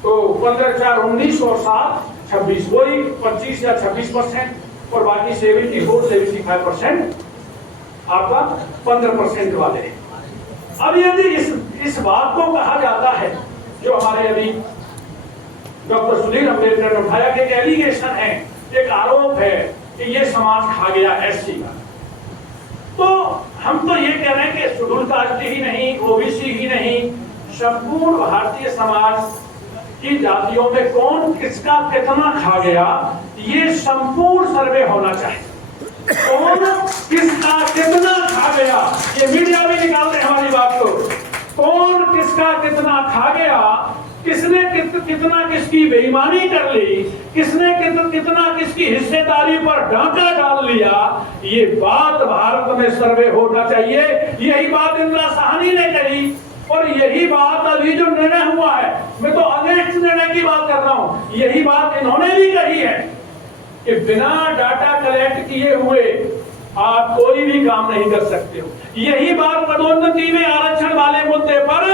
तो 15 4 19 और 7 26, वही 25 या 26% और बाकी 74-75% आपका 15% वाले हैं। अब यदि इस बात को कहा जाता है जो हमारे अभी डॉक्टर सुनील अम्बेडकर ने उठाया कि एक एलिगेशन है, एक आरोप है कि ये समाज खा गया एससी का, तो हम तो ये कह रहे हैं कि शेड्यूल कास्ट ही नहीं, ओबीसी ही नहीं, संपूर्ण भारतीय समाज की जातियों में कौन किसका कितना खा गया, ये संपूर्ण सर्वे होना चाहिए। कौन किसका कितना खा गया, ये मीडिया भी निकाल रहे हमारी बात को। कौन किसका कितना खा गया, किसने कितना किसकी बेईमानी कर ली, किसने कितना किसकी हिस्सेदारी पर डांका डाल लिया, ये बात भारत में सर्वे होना चाहिए। यही बात इंदिरा साहनी ने कही और यही बात अभी जो निर्णय हुआ है, मैं तो अगेंस्ट निर्णय की बात कर रहा हूं, यही बात इन्होंने भी कही है कि बिना डाटा कलेक्ट किए हुए आप कोई भी काम नहीं कर सकते हो। यही बात पदोन्नति में आरक्षण वाले मुद्दे पर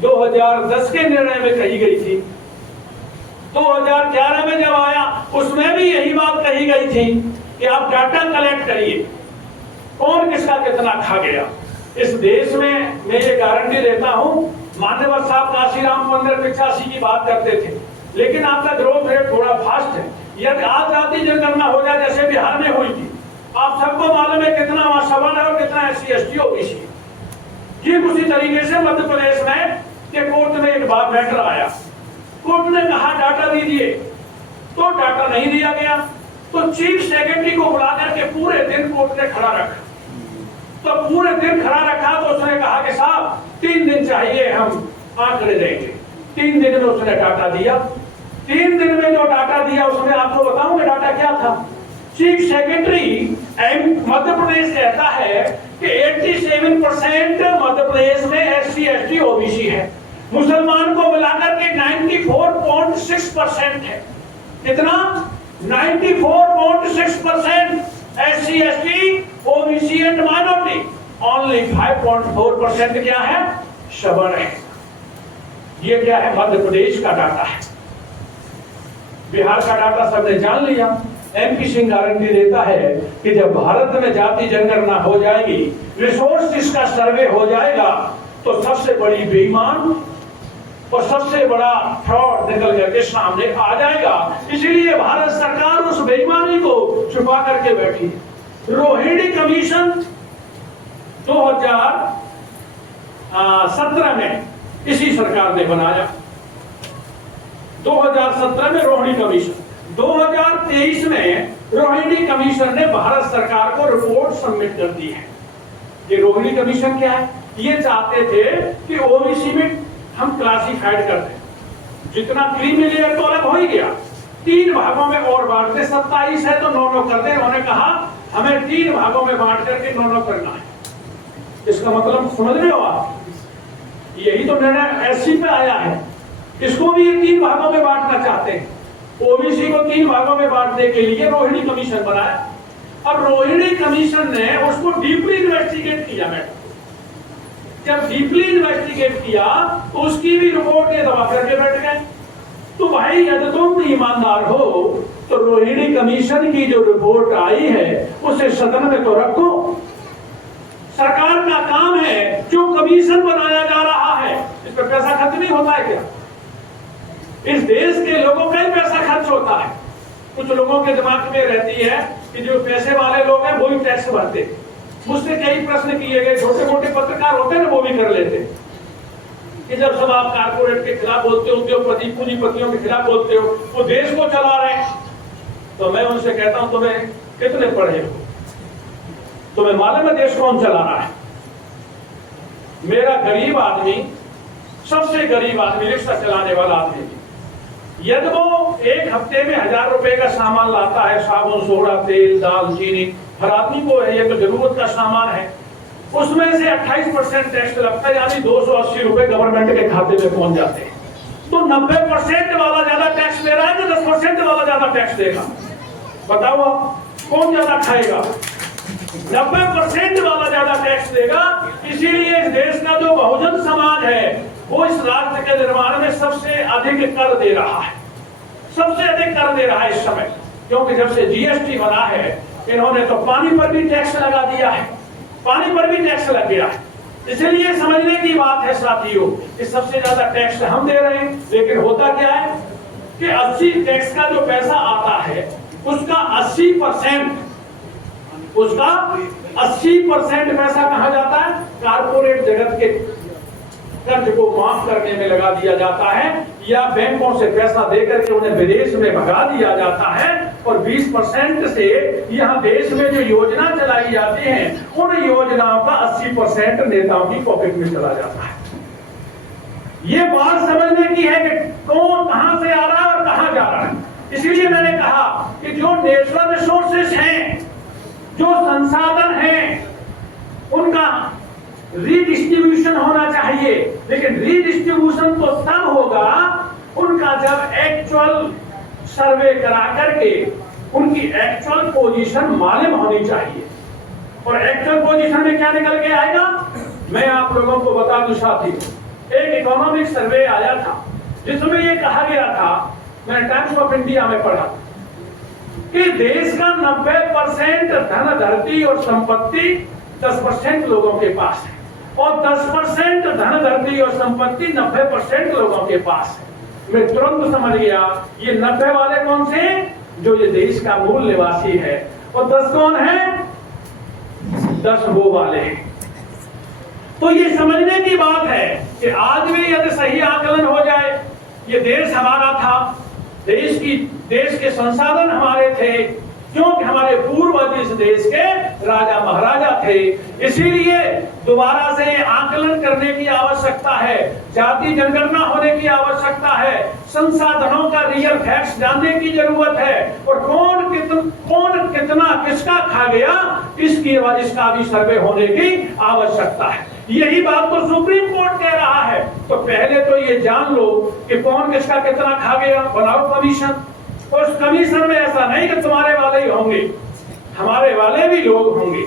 2010 के निर्णय में कही गई थी। 2011 में जब आया उसमें भी यही बात कही गई थी कि आप डाटा कलेक्ट करिए, कौन किसका कितना खा गया। इस देश में मैं ये गारंटी देता हूं, मान्यवर साहब काशीराम 1585 की बात करते थे, लेकिन आपका ग्रोथ रेट थोड़ा फास्ट है। यदि आज रात ही जनगणना हो जाए जैसे बिहार में हुई थी, आप सबको मालूम है कितना वहां सवर्ण है और कितना SC ST OBC। ठीक उसी तरीके से मध्य प्रदेश में के कोर्ट में एक बात मैटर आया, कोर्ट ने कहा डाटा दीजिए, तो डाटा नहीं दिया गया, तो चीफ सेक्रेटरी को बुला करके पूरे दिन कोर्ट ने खड़ा रखा। तो पूरे दिन खड़ा रखा तो उसने कहा कि साहब 3 दिन चाहिए, हम आंकड़े देंगे। 3 दिन में उसने डाटा दिया। 3 दिन में जो डाटा दिया उसमें आपको बताऊंगा डाटा क्या था। चीफ सेक्रेटरी मध्य प्रदेश कहता है कि 87% मध्य प्रदेश में SC ST OBC है, मुसलमान को मिलाकर के 94.6% है। कितना? 94.6% SC ST OBC and minority, only 5.4% क्या है? सवर्ण है। ये क्या है? मध्य प्रदेश का डाटा है। बिहार का डाटा सबने जान लिया। MP सिंह गारंटी देता है कि जब भारत में जाति जनगणना हो जाएगी, रिसोर्सेस का सर्वे हो जाएगा, तो सबसे बड़ी बेईमान और सबसे बड़ा फ्रॉड निकल करके सामने आ जाएगा। इसीलिए भारत सरकार उस बेईमानी को छुपा करके बैठी। रोहिणी कमीशन 2017 में इसी सरकार ने बनाया। 2017 में रोहिणी कमीशन, 2023 में रोहिणी कमीशन ने भारत सरकार को रिपोर्ट सबमिट कर दी है। ये रोहिणी कमीशन क्या है? ये चाहते थे कि OBC में हम क्लासिफाइड कर दें, जितना क्रीमी लेयर तो अलग हो ही गया, 3 भागों में और बांट दे। 27 है तो 9 कर दे। उन्होंने कहा हमें 3 भागों में बांट करके 9 करना है। इसका मतलब समझ रहे हो आप? यही तो निर्णय SC पे आया है। इसको भी 3 भागों में बांटना चाहते हैं। OBC को 3 भागों में बांटने के लिए रोहिणी कमीशन बनाया। अब रोहिणी कमीशन ने उसको डीपली इन्वेस्टिगेट किया। मैडम, जब डीपली इन्वेस्टिगेट किया तो उसकी भी रिपोर्ट ये दबा करके बैठ गए। तो भाई यदि तुम ईमानदार हो तो रोहिणी कमीशन की जो रिपोर्ट आई है उसे सदन में तो रखो। सरकार का काम है, जो कमीशन बनाया जा रहा है इस पर पैसा खर्च नहीं होता है क्या? इस देश के लोगों का ही पैसा खर्च होता है। कुछ लोगों के दिमाग में रहती है कि जो पैसे वाले लोग हैं वो ही टैक्स भरते। मुझसे कई प्रश्न किए गए, छोटे मोटे पत्रकार होते हैं ना, वो भी कर लेते कि जब सब आप कारपोरेट के खिलाफ बोलते हो, उद्योगपति पूंजीपतियों के खिलाफ बोलते हो, वो देश को चला रहे हैं। तो मैं उनसे कहता हूं तुम्हें कितने पढ़े हो? तुम्हें मालूम है देश कौन चला रहा है? मेरा गरीब आदमी, सबसे गरीब आदमी, रिक्शा चलाने वाला आदमी, यदि वो एक हफ्ते में 1000 रुपए का सामान लाता है, साबुन, सोडा, तेल, दाल, चीनी, हर आदमी को है, ये तो जरूरत का सामान है, उसमें से 28% टैक्स लगता है, यानी 280 रुपए गवर्नमेंट के खाते में पहुंच जाते हैं। तो 90% वाला ज्यादा टैक्स दे रहा है कि 10% वाला ज्यादा टैक्स देगा? बताओ कौन ज्यादा खाएगा? 90% वाला ज्यादा टैक्स देगा। इसीलिए इस देश का जो बहुजन समाज है वो इस राष्ट्र के निर्माण में सबसे अधिक कर दे रहा है, सबसे अधिक कर दे रहा है इस समय। क्योंकि जब से GST बना है, इन्होंने तो पानी पर भी टैक्स लगा दिया है, पानी पर भी टैक्स लग गया है। इसलिए समझने की बात है साथियों कि सबसे ज्यादा टैक्स हम दे रहे हैं, लेकिन होता क्या है कि 80 टैक्स का जो पैसा आता है उसका 80% पैसा कहाँ जाता है? कारपोरेट जगत के कर्ज को माफ करने में लगा दिया जाता है, या बैंकों से पैसा देकर के उन्हें विदेश में भगा दिया जाता है। और 20% से यहाँ देश में जो योजना चलाई जाती है उन योजनाओं का 80% नेताओं की पॉकेट में चला जाता है। ये बात समझने की है कि कौन कहां से आ रहा है और कहां जा रहा है। इसीलिए मैंने कहा कि जो नेचुरल रिसोर्सेस हैं, जो संसाधन हैं, उनका रीडिस्ट्रीब्यूशन होना चाहिए। लेकिन रीडिस्ट्रीब्यूशन तो तब होगा उनका जब एक्चुअल सर्वे करा करके उनकी एक्चुअल पोजीशन मालूम होनी चाहिए। और एक्चुअल पोजीशन में क्या निकल के आएगा मैं आप लोगों को बता दूं साथी। एक इकोनॉमिक सर्वे आया था जिसमें ये कहा गया था मैंने टाइम्स ऑफ इंडिया में पढ़ा कि देश का 90% धन धरती और संपत्ति 10% लोगों के पास है, और 10% धन धरती और संपत्ति 90% लोगों के पास है। मैं तुरंत समझ गया ये 90 वाले कौन से हैं? जो ये देश का मूल निवासी है। और 10 कौन है? 10 वो वाले हैं। तो ये समझने की बात है कि आज भी यदि सही आकलन हो जाए, ये देश हमारा था, देश के संसाधन हमारे थे, क्योंकि हमारे पूर्वज इस देश के राजा महाराजा थे। इसीलिए दोबारा से आकलन करने की आवश्यकता है, जाति जनगणना होने की आवश्यकता है, संसाधनों का रियल फैक्ट्स जानने की जरूरत है, और कौन कितना किसका खा गया इसका भी सर्वे होने की आवश्यकता है। यही बात तो सुप्रीम कोर्ट कह रहा है। तो पहले तो ये जान लो कि कौन किसका कितना खा गया, बनाओ कमीशन। और उस कमीशन में ऐसा नहीं कि तुम्हारे वाले ही होंगे, हमारे वाले भी लोग होंगे।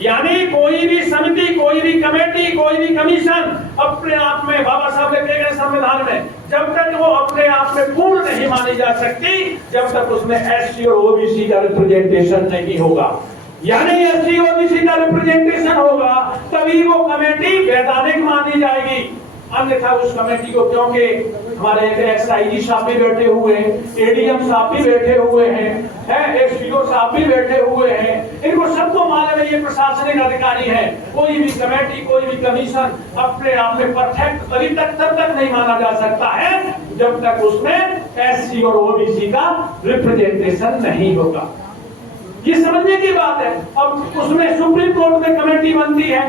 यानी कोई भी समिति, कोई भी कमेटी, कोई भी कमीशन अपने आप में, बाबा साहब ने कहे गए संविधान में, जब तक वो अपने आप में पूर्ण नहीं मानी जा सकती, जब तक उसमें एससी और ओबीसी का रिप्रेजेंटेशन नहीं होगा। यानी एससी ओबीसी का रिप्रेजेंटेशन होगा तभी वो कमेटी वैधानिक मानी जाएगी। अन्यथा उस कमेटी को, क्योंकि हमारे एक्साइजी साहब भी बैठे हुए हैं, एडीएम साहब भी बैठे हुए हैं, एसपीओ साहब भी बैठे हुए हैं, इनको सबको मालूम है ये प्रशासनिक अधिकारी हैं। कोई भी कमेटी, कोई भी कमीशन अपने आप में परफेक्ट तब तक नहीं माना जा सकता है जब तक उसमें एससी और ओबीसी का रिप्रेजेंटेशन नहीं होगा। ये समझने की बात है। अब उसमें सुप्रीम कोर्ट में कमेटी बनती है,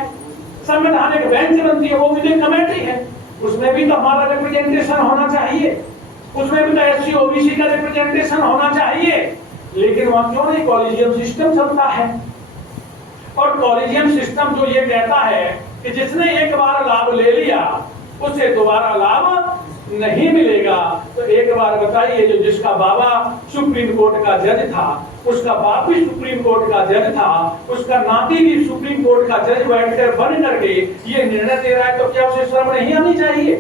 संवैधानिक बेंच बनती है, वो भी एक कमेटी है, उसमें भी तो हमारा रिप्रेजेंटेशन होना चाहिए, उसमें भी तो एससी ओबीसी का रिप्रेजेंटेशन होना चाहिए। लेकिन वहां क्यों नहीं? कॉलेजियम सिस्टम चलता है, और कॉलेजियम सिस्टम जो ये कहता है कि जिसने एक बार लाभ ले लिया उसे दोबारा लाभ नहीं मिलेगा। तो एक बार बताइए, जो जिसका बाबा सुप्रीम कोर्ट का जज था, उसका बाप भी सुप्रीम कोर्ट का जज था, उसका नाती भी सुप्रीम कोर्ट का जज बैठकर बन करके ये निर्णय दे रहा है, तो क्या उसे शर्म नहीं आनी चाहिए?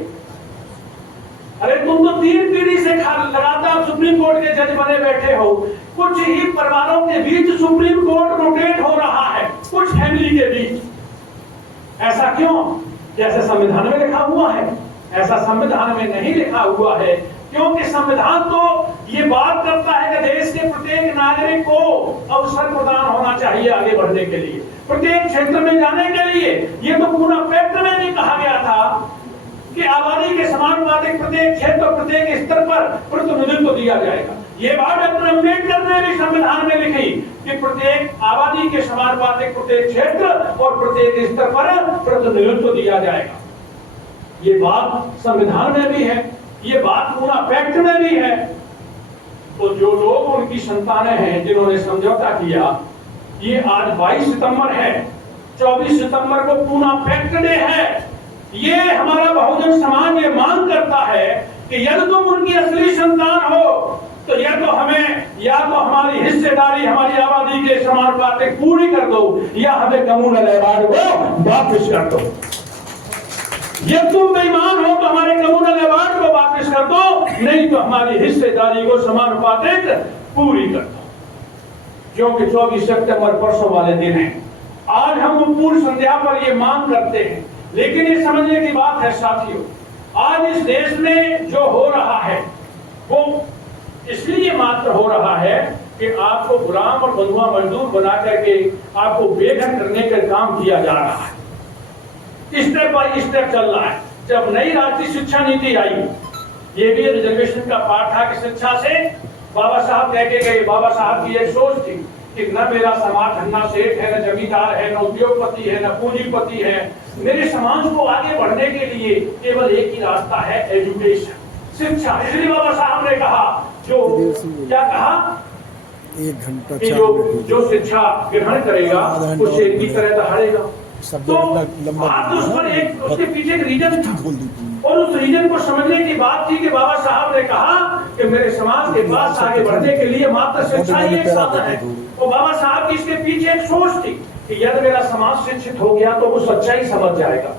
अरे तुम तो 3 पीढ़ी से लगातार सुप्रीम कोर्ट के जज बने बैठे हो। कुछ ही परिवारों के बीच सुप्रीम कोर्ट रोटेट हो रहा है, कुछ फैमिली के बीच। ऐसा क्यों? जैसे संविधान में लिखा हुआ है, ऐसा संविधान में नहीं लिखा हुआ है, क्योंकि संविधान तो ये बात करता है कि देश के प्रत्येक नागरिक को अवसर प्रदान होना चाहिए आगे बढ़ने के लिए, प्रत्येक क्षेत्र में जाने के लिए। ये तो पूरा फैक्ट में भी कहा गया था कि आबादी के समानुपातिक प्रत्येक क्षेत्र, प्रत्येक स्तर पर प्रतिनिधित्व दिया जाएगा। ये बात डॉक्टर अम्बेडकर ने भी संविधान में लिखी कि प्रत्येक आबादी के समानुपातिक प्रत्येक क्षेत्र और प्रत्येक स्तर पर प्रतिनिधित्व दिया जाएगा। ये बात संविधान में भी है, ये बात पूरा फैक्ट में भी है। तो जो लोग उनकी संतानें हैं जिन्होंने समझौता किया, ये आज 22 सितंबर है, 24 सितंबर को पूना फैक्ट डे है। ये हमारा बहुजन समाज ये मांग करता है कि यदि तुम उनकी असली संतान हो तो या तो हमारी हिस्सेदारी, हमारी आबादी के समानुपातिक पूरी कर दो, या हमें कम्युनल अवार्ड को वापस कर दो। ये तुम बेईमान हो तो हमारे कम्युनल अवार्ड को वापस कर दो, नहीं तो हमारी हिस्सेदारी को समानुपातिक पूरी कर दो। क्योंकि 24 सितंबर परसों वाले दिन है। आज हम पूर्व संध्या पर ये मांग करते हैं, लेकिन ये समझने की बात है साथियों, आज इस देश में जो हो रहा है वो इसलिए मात्र हो रहा है कि आपको गुलाम और बंधुआ मजदूर बना करके आपको बेघर करने का काम किया जा रहा है। स्टेप बाय स्टेप चल रहा है। जब नई राष्ट्रीय शिक्षा नीति आई, ये भी रिजर्वेशन का पार्ट था कि शिक्षा से बाबा साहब कह के गए, बाबा साहब की एक सोच थी कि न मेरा समाज न सेठ है, न जमींदार है, न उद्योगपति है, न पूंजीपति है, मेरे समाज को आगे बढ़ने के लिए केवल एक ही रास्ता है, एजुकेशन, शिक्षा। इसलिए बाबा साहब ने कहा, जो क्या कहा, 1 घंटा जो शिक्षा ग्रहण करेगा वो शेर की तरह दहाड़ेगा। तो बात उस पर एक उसके पीछे एक रीजन था, और उस रीजन को समझने की बात थी कि बाबा साहब ने कहा कि मेरे समाज के पास आगे बढ़ने के लिए मात्र शिक्षा ही एक साधन है। और बाबा साहब की इसके पीछे एक सोच थी कि यदि मेरा समाज शिक्षित हो गया तो वो सच्चाई समझ जाएगा,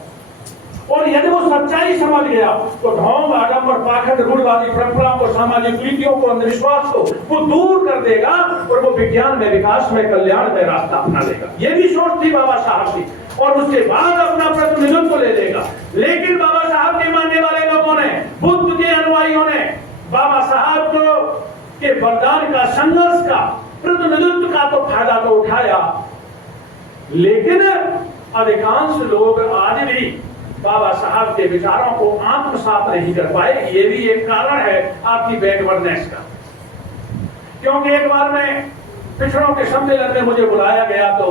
और यदि वो सच्चाई समझ गया तो ढोंग, आडंबर, पाखंड, रूढ़िवादी परंपराओं को, सामाजिक रीतियों को, अंधविश्वास को वो दूर कर देगा और वो विज्ञान में, विकास में, कल्याण में रास्ता अपना लेगा। ये भी सोच थी बाबा साहब की, और उसके बाद अपना प्रतिनिधित्व ले लेगा। लेकिन बाबा साहब के मानने वाले लोगों ने, बुद्ध के अनुयायियों ने बाबा साहब को के वरदान का, संघर्ष का, प्रतिनिधित्व का तो फायदा तो उठाया, लेकिन अधिकांश लोग आज भी बाबा साहब के विचारों को आत्मसात नहीं कर पाए। ये भी एक कारण है आपकी बैकवर्डनेस का। क्योंकि एक बार मैं पिछड़ों के सम्मेलन में मुझे बुलाया गया तो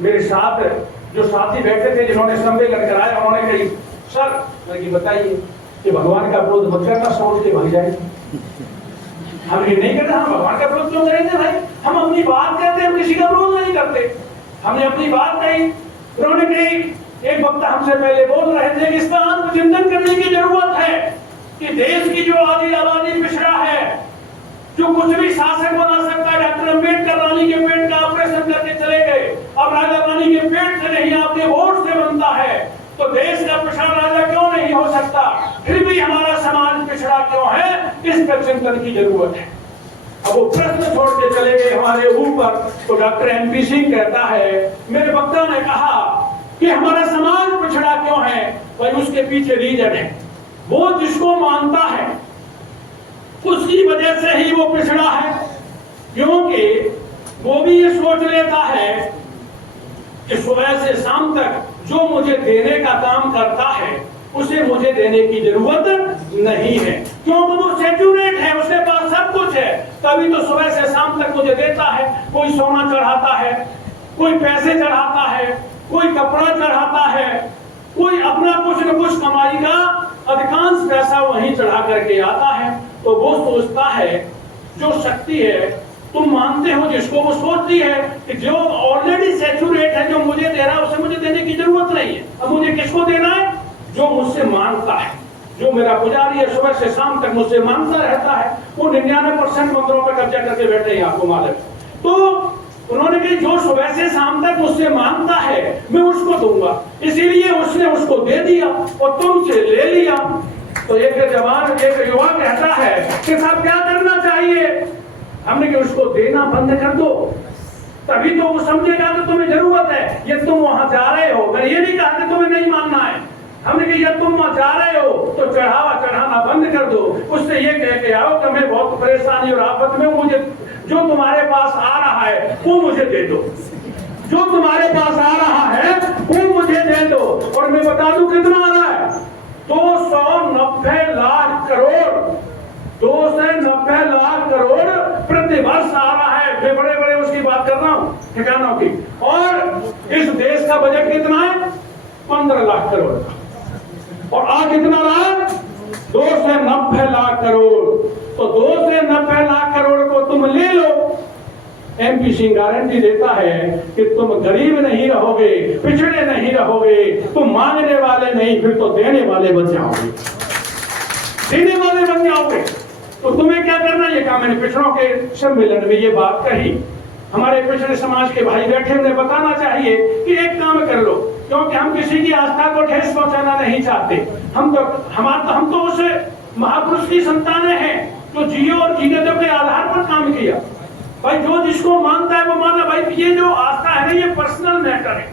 मेरे साथ जो साथी बैठे थे जिन्होंने सम्मेलन कराया, उन्होंने कही, सर बताइए कि भगवान का विरोध मत करना, सोच के भाग जाए। हम ये नहीं करते, हम भगवान का विरोध क्यों करेंगे भाई? हम अपनी बात कहते हैं, हम किसी का विरोध नहीं करते। हमने अपनी बात कही, उन्होंने कही, एक वक्ता हमसे पहले बोल रहे थे कि इसका आत्मचिंतन करने की जरूरत है कि देश की जो आधी आबादी पिछड़ा है, जो कुछ भी शासक बना सकता है। डॉक्टर अम्बेडकर रानी के पेट का ऑपरेशन करके चले गए, अब राजा रानी के पेट से नहीं, आपके वोट से बनता है, तो देश का पिछड़ा राजा क्यों नहीं हो सकता? फिर भी हमारा समाज पिछड़ा क्यों है? इस पर चिंतन की जरूरत है। अब वो प्रश्न छोड़ के चले गए हमारे ऊपर, तो डॉक्टर MP सिंह कहता है, मेरे वक्ता ने कहा कि हमारा समाज पिछड़ा क्यों है? भाई उसके पीछे रीजन है, वो जिसको मानता है उसकी वजह से ही वो पिछड़ा है। क्योंकि वो भी ये सोच लेता है कि सुबह से शाम तक जो मुझे देने का काम करता है उसे मुझे देने की जरूरत नहीं है, क्योंकि वो सेचुरेट है, उसके पास सब कुछ है, तभी तो सुबह से शाम तक मुझे देता है। कोई सोना चढ़ाता है, कोई पैसे चढ़ाता है, कोई कपड़ा चढ़ाता है, कोई अपना कुछ न कुछ कमाई का अधिकांश पैसा वहीं चढ़ा करके आता है। तो वो सोचता है, जो शक्ति है तुम मानते हो जिसको, वो सोचती है कि जो ऑलरेडी सेचुरेट है, जो मुझे दे रहा है उसे मुझे देने की जरूरत नहीं है। अब मुझे किसको देना है? जो मुझसे मांगता है, जो मेरा पुजारी है, सुबह से शाम तक मुझसे मांगता रहता है। वो 99% मंदिरों पर कब्जा करके बैठे हैं, आपको मालूम। तो उन्होंने कहा जो सुबह से शाम तक मुझसे मांगता है मैं उसको दूंगा, इसीलिए उसने उसको दे दिया और तुमसे ले लिया। तो एक जवान, एक युवा कहता है कि साहब क्या करना चाहिए? हमने कहा उसको देना बंद कर दो, तभी तो वो समझेगा कि तुम्हें जरूरत है। ये तुम वहां जा रहे हो, मैं ये नहीं कहा कि तुम्हें नहीं मानना है, हमने कहा ये तुम वहां जा रहे हो तो चढ़ावा चढ़ाना बंद कर दो। उससे ये कह के आओ कि मैं बहुत परेशानी और आफत में, मुझे जो तुम्हारे पास आ रहा है वो मुझे दे दो, जो तुम्हारे पास आ रहा है वो मुझे दे दो। और मैं बता दूं कितना आ रहा है, 290 लाख करोड़, 290 लाख करोड़ प्रति वर्ष आ रहा है। मैं बड़े बड़े उसकी बात कर रहा हूँ, ठिकानों की। और इस देश का बजट कितना है? 15 लाख करोड़, और आज कितना रहा है? 290 लाख करोड़। तो 290 लाख करोड़ को तुम ले लो, MP सिंह गारंटी देता है कि तुम गरीब नहीं रहोगे, पिछड़े नहीं रहोगे, तुम मांगने वाले नहीं, फिर तो देने वाले बन जाओगे, देने वाले बन जाओगे। तो तुम्हें क्या करना? ये कहा मैंने पिछड़ों के सम्मेलन में ये बात कही। हमारे पिछड़े समाज के भाई बैठे, उन्हें बताना चाहिए कि एक काम कर लो, क्योंकि हम किसी की आस्था को ठेस पहुंचाना नहीं चाहते। हम तो उस महापुरुष की संतानें हैं जो जिए और जीने के आधार पर काम किया। भाई जो जिसको मानता है वो माना। भाई ये जो आस्था है ना, ये पर्सनल मैटर है,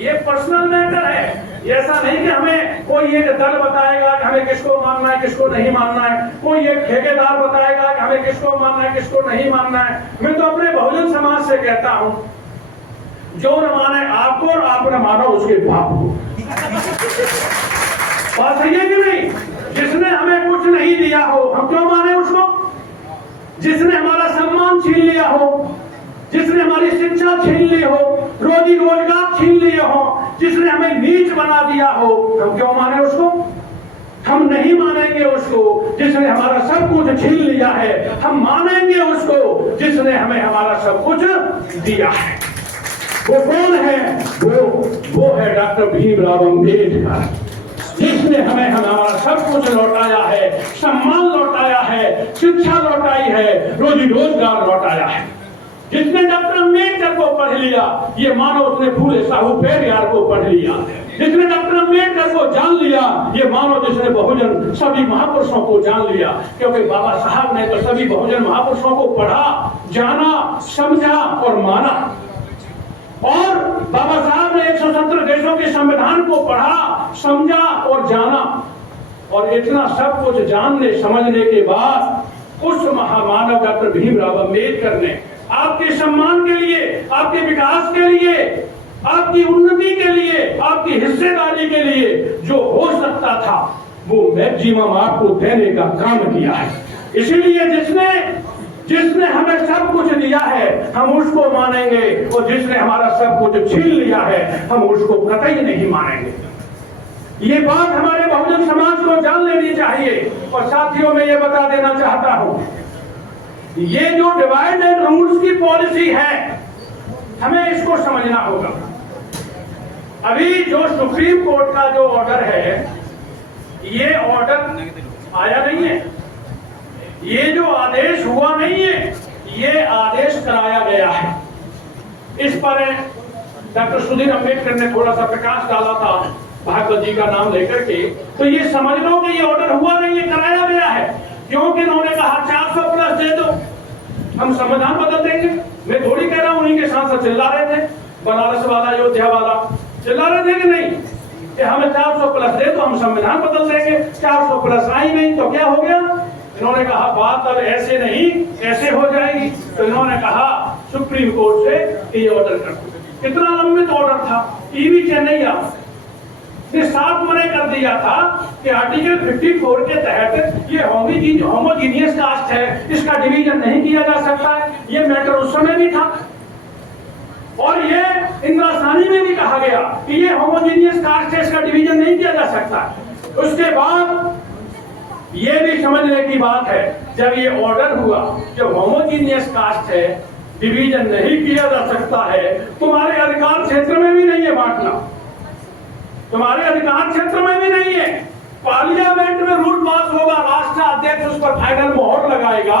ये पर्सनल मैटर है। ऐसा नहीं कि हमें कोई एक दल बताएगा कि हमें किसको मानना है किसको नहीं मानना है, कोई एक ठेकेदार बताएगा कि हमें किसको मानना है किसको नहीं मानना है। मैं तो अपने बहुजन समाज से कहता हूं, जो न माने आपको और आप न मानो उसके बाप को। बात सही है कि नहीं? जिसने हमें कुछ नहीं दिया हो हम क्यों माने उसको? जिसने हमारा सम्मान छीन लिया हो, जिसने हमारी शिक्षा छीन ली हो, रोजी रोजगार छीन लिए हो, जिसने हमें नीच बना दिया हो, हम क्यों माने उसको? हम नहीं मानेंगे उसको जिसने हमारा सब कुछ छीन लिया है, हम मानेंगे उसको जिसने हमें हमारा सब कुछ दिया है। वो कौन है? वो है डॉक्टर भीमराव अम्बेडकर, जिसने हमें हमारा सब कुछ लौटाया है, सम्मान लौटाया है, शिक्षा लौटाई है, रोजी रोजगार लौटाया है। जिसने डॉक्टर अम्बेडकर को पढ़ लिया, ये मानो उसने फूले साहू पेरियार को पढ़ लिया, जिसने डॉक्टर अम्बेडकर को जान लिया, ये मानो जिसने बहुजन सभी महापुरुषों को जान लिया। क्योंकि बाबा साहब ने तो सभी बहुजन महापुरुषों को पढ़ा, जाना, समझा और माना। और बाबा साहब ने 170 देशों के संविधान को पढ़ा, समझा और जाना। और इतना सब कुछ जानने समझने के बाद उस महामानव डॉक्टर भीमराव अम्बेडकर ने आपके सम्मान के लिए, आपके विकास के लिए, आपकी उन्नति के लिए, आपकी हिस्सेदारी के लिए जो हो सकता था वो मैक्सिमम आपको देने का काम किया है। इसीलिए जिसने हमें सब कुछ दिया है हम उसको मानेंगे, और जिसने हमारा सब कुछ छीन लिया है हम उसको कतई नहीं मानेंगे। ये बात हमारे बहुजन समाज को जान लेनी चाहिए। और साथियों, मैं ये बता देना चाहता हूं, ये जो डिवाइड एंड रूल्स की पॉलिसी है हमें इसको समझना होगा। अभी जो सुप्रीम कोर्ट का जो ऑर्डर है, ये ऑर्डर आया नहीं है, ये जो आदेश हुआ नहीं है, ये आदेश कराया गया है। इस पर डॉक्टर सुधीर अम्बेडकर ने थोड़ा सा प्रकाश डाला था भागवत जी का नाम लेकर के। तो ये समझ लो कि ये ऑर्डर हुआ नहीं, ये कराया गया है। क्योंकि उन्होंने कहा 400 प्लस दे दो, हम संविधान बदल देंगे। मैं थोड़ी कह रहा हूं, उन्हीं के सांसद चिल्ला रहे थे, बनारस वाला, अयोध्या वाला चिल्ला रहे थे कि नहीं कि हमें 400 प्लस दे तो हम संविधान बदल देंगे। 400 प्लस आई नहीं तो क्या हो गया? इन्होंने कहा बात अब ऐसे नहीं ऐसे हो जाएगी। तो इन्होंने कहा सुप्रीम कोर्ट से कि ये ऑर्डर कर दो। कितना लंबित ऑर्डर था, टीवी चेन्नैया ने साफ मना कर दिया था कि आर्टिकल 54 के तहत ये होमोजीनियस कास्ट है, इसका डिवीजन नहीं किया जा सकता है। ये मैटर उस समय भी था, और ये इंदिरा सानी में भी कहा गया कि ये होमोजीनियस कास्ट है, इसका डिवीजन नहीं किया जा सकता। उसके बाद ये भी समझने की बात है, जब ये ऑर्डर हुआ, जब होमोजीनियस कास्ट है, डिवीजन नहीं किया जा सकता है, तुम्हारे अधिकार क्षेत्र में भी नहीं है बांटना, तुम्हारे अधिकार क्षेत्र में भी नहीं है। पार्लियामेंट में रूल पास होगा, राष्ट्र अध्यक्ष उस पर फाइनल मोहर लगाएगा,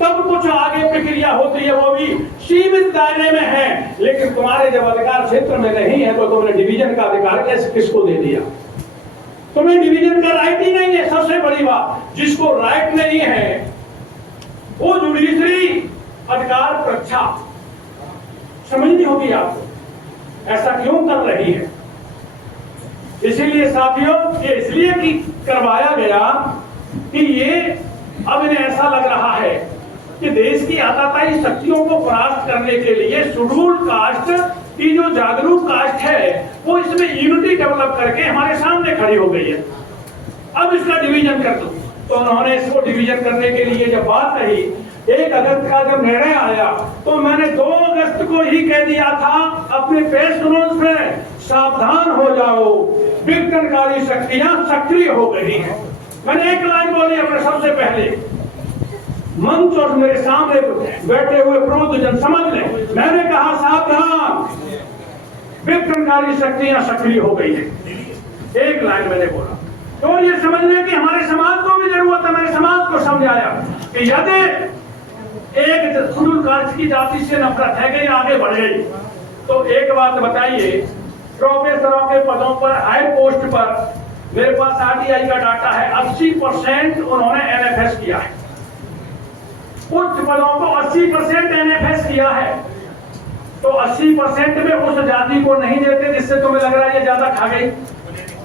तब कुछ आगे प्रक्रिया होती है, वो भी सीमित दायरे में है। लेकिन तुम्हारे जब अधिकार क्षेत्र में नहीं है तो तुमने डिवीजन का अधिकार कैसे किसको दे दिया? तुम्हें डिवीजन का राइट ही नहीं है। सबसे बड़ी बात, जिसको राइट नहीं है वो जुडिशरी अधिकार परीक्षा समझनी होगी आपको, ऐसा क्यों कर रही है। इसीलिए साथियों, ये इसलिए कि करवाया गया कि ये अब इन्हें ऐसा लग रहा है कि देश की आताताई शक्तियों को परास्त करने के लिए शेड्यूल कास्ट की जो जागरूक कास्ट है वो इसमें यूनिटी डेवलप करके हमारे सामने खड़ी हो गई है। अब इसका डिवीजन कर दो। तो उन्होंने इसको डिवीजन करने के लिए जब बात कही, 1 अगस्त का जब निर्णय आया, तो मैंने 2 अगस्त को ही कह दिया था अपने प्रेस नोट्स में, सावधान हो जाओ, विघटनकारी शक्तियां सक्रिय हो गई हैं। मैंने एक लाइन बोली अपने सबसे पहले, मंच और मेरे सामने बैठे हुए प्रबुद्ध जन समझ लें, मैंने कहा सावधान, विघटनकारी शक्तियां सक्रिय हो गई हैं। एक लाइन मैंने बोला। तो ये समझने की हमारे समाज को भी जरूरत है। मैंने समाज को समझाया कि यदि एक शेड्यूल कास्ट की जाति से नफरत है कि आगे बढ़ गई, तो एक बात बताइए, प्रोफेसरों के पदों पर, हाई पोस्ट पर, मेरे पास आरटीआई का डाटा है, 80% उन्होंने एनएफएस किया है। उच्च पदों को 80% एनएफएस किया है। तो 80% में उस जाति को नहीं देते जिससे तुम्हें लग रहा है ये ज्यादा खा गई,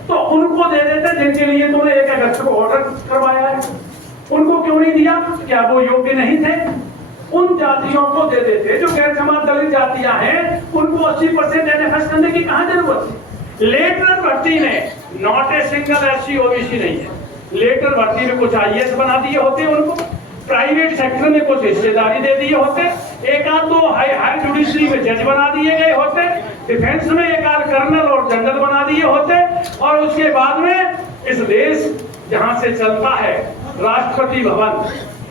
तो उनको दे देते जिनके लिए तुमने 1 अगस्त को ऑर्डर करवाया है। उनको क्यों नहीं दिया? क्या वो योग्य नहीं थे? उन जातियों को दे देते जो गैर समाज दलित जातियां हैं, उनको 80% एनएफएस करने की कहां जरूरत थी? लेटर भर्ती में not a single SC OBC नहीं है। लेटर भर्ती में कुछ आईएएस बना दिए होते, उनको प्राइवेट सेक्टर में कुछ हिस्सेदारी दे दिए होते, 1-2 हाई जुडिशरी में जज बना दिए गए होते, डिफेंस में 1-8 कर्नल और जनरल बना दिए होते, और उसके बाद में इस देश जहां से चलता है राष्ट्रपति भवन,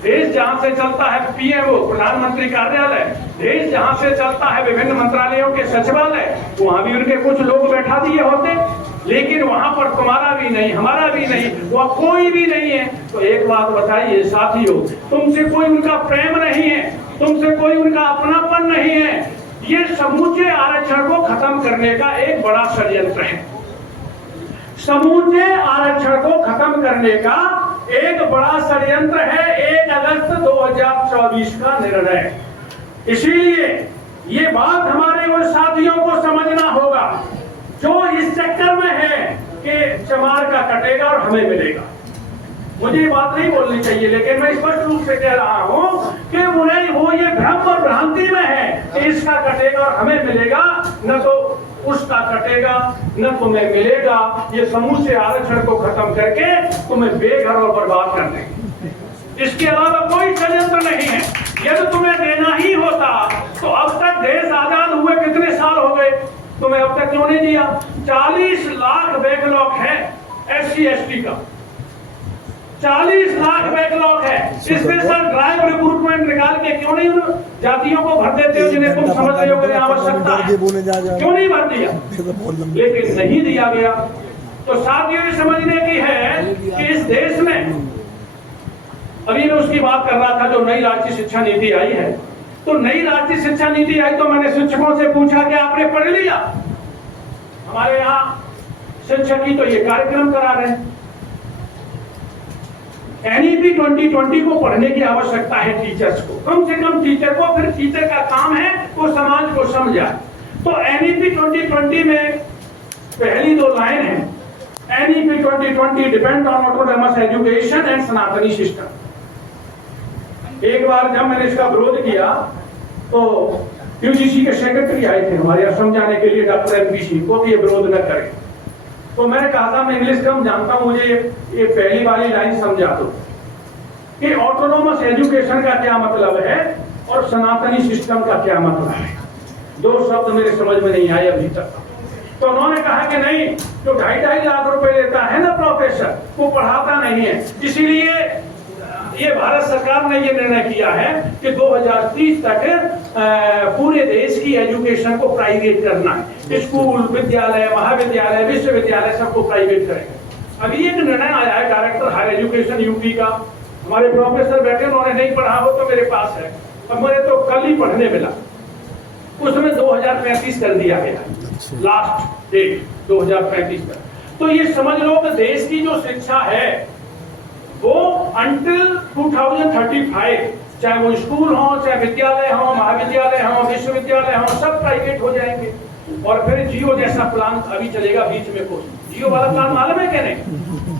देश जहां से चलता है पीएमओ प्रधानमंत्री कार्यालय, देश जहां से चलता है विभिन्न मंत्रालयों के सचिवालय, वहां भी उनके कुछ लोग बैठा दिए होते। लेकिन वहां पर तुम्हारा भी नहीं, हमारा भी नहीं, वह कोई भी नहीं है। तो एक बात बताइए साथियों, तुमसे कोई उनका प्रेम नहीं है, तुमसे कोई उनका अपनापन नहीं है, ये समूचे आरक्षण को खत्म करने का एक बड़ा षड्यंत्र है। समूचे आरक्षण को खत्म करने का एक बड़ा षड्यंत्र है 1 अगस्त 2024 का निर्णय। इसीलिए ये बात हमारे उन साथियों को समझना होगा जो इस चक्कर में है कि चमार का कटेगा और हमें मिलेगा। मुझे ये बात नहीं बोलनी चाहिए, लेकिन मैं स्पष्ट रूप से कह रहा हूं कि उन्हें वो ये भ्रम और भ्रांति में है कि इसका कटेगा और हमें मिलेगा, न तो उसका कटेगा न तुम्हें मिलेगा। ये समूचे आरक्षण को खत्म करके तुम्हें बेघर और बर्बाद कर देंगे। इसके अलावा कोई षड्यंत्र नहीं है। यदि तुम्हें देना ही होता तो अब तक देश आजाद हुए कितने साल हो गए, तुम्हें अब तक क्यों नहीं दिया? 40 लाख बैकलॉग है SC ST का, 40 लाख बैकलॉग है। स्पेशल ड्राइव रिक्रूटमेंट निकाल के क्यों नहीं उन जातियों को भर देते हो जिन्हें तुम समझ रहे हो कि आवश्यकता है? क्यों नहीं भर दिया? लेकिन नहीं दिया गया। तो साथियों ये समझने की है कि इस देश में, अभी मैं उसकी बात कर रहा था जो नई राष्ट्रीय शिक्षा नीति आई है, तो नई राष्ट्रीय शिक्षा नीति आई तो मैंने शिक्षकों से पूछा कि आपने पढ़ लिया? हमारे यहाँ शिक्षक ही तो ये कार्यक्रम करा रहे हैं। NEP 2020 को पढ़ने की आवश्यकता है टीचर्स को, कम से कम टीचर को। फिर टीचर का काम है वो समाज को समझाए। तो NEP 2020 में पहली 2 लाइन है, NEP 2020 depend on autonomous education and सनातनी सिस्टम। एक बार जब मैंने इसका विरोध किया तो UGC के सेक्रेटरी आए थे हमारे यहाँ समझाने के लिए, डॉक्टर MPC को, ये विरोध न करें। तो मैंने कहा था मैं इंग्लिश कम जानता हूं, मुझे ये पहली वाली लाइन समझा दो कि ऑटोनॉमस एजुकेशन का क्या मतलब है और सनातनी सिस्टम का क्या मतलब है। 2 शब्द मेरे समझ में नहीं आए अभी तक। तो उन्होंने कहा कि नहीं, जो 2.5 लाख रुपए लेता है ना प्रोफेसर, वो पढ़ाता नहीं है। इसीलिए ये भारत सरकार ने ये निर्णय किया है कि 2030 तक पूरे देश की एजुकेशन को प्राइवेट करना है। स्कूल, विद्यालय, महाविद्यालय, विश्वविद्यालय सबको प्राइवेट करेंगे। अभी एक निर्णय आया है डायरेक्टर हायर एजुकेशन यूपी का, हमारे प्रोफेसर बैठे, उन्होंने नहीं पढ़ा हो तो मेरे पास है, अब मुझे तो कल ही पढ़ने मिला, उसमें 2035 कर दिया गया, लास्ट डेट 2035 तक। तो ये समझ लो कि देश की जो शिक्षा है वो अंटिल 2035, चाहे वो स्कूल हो, चाहे विद्यालय हो, महाविद्यालय हो, विश्वविद्यालय हो, सब प्राइवेट हो जाएंगे। और फिर जियो जैसा प्लान अभी चलेगा बीच में कुछ, जियो वाला प्लान मालूम है क्या? नहीं।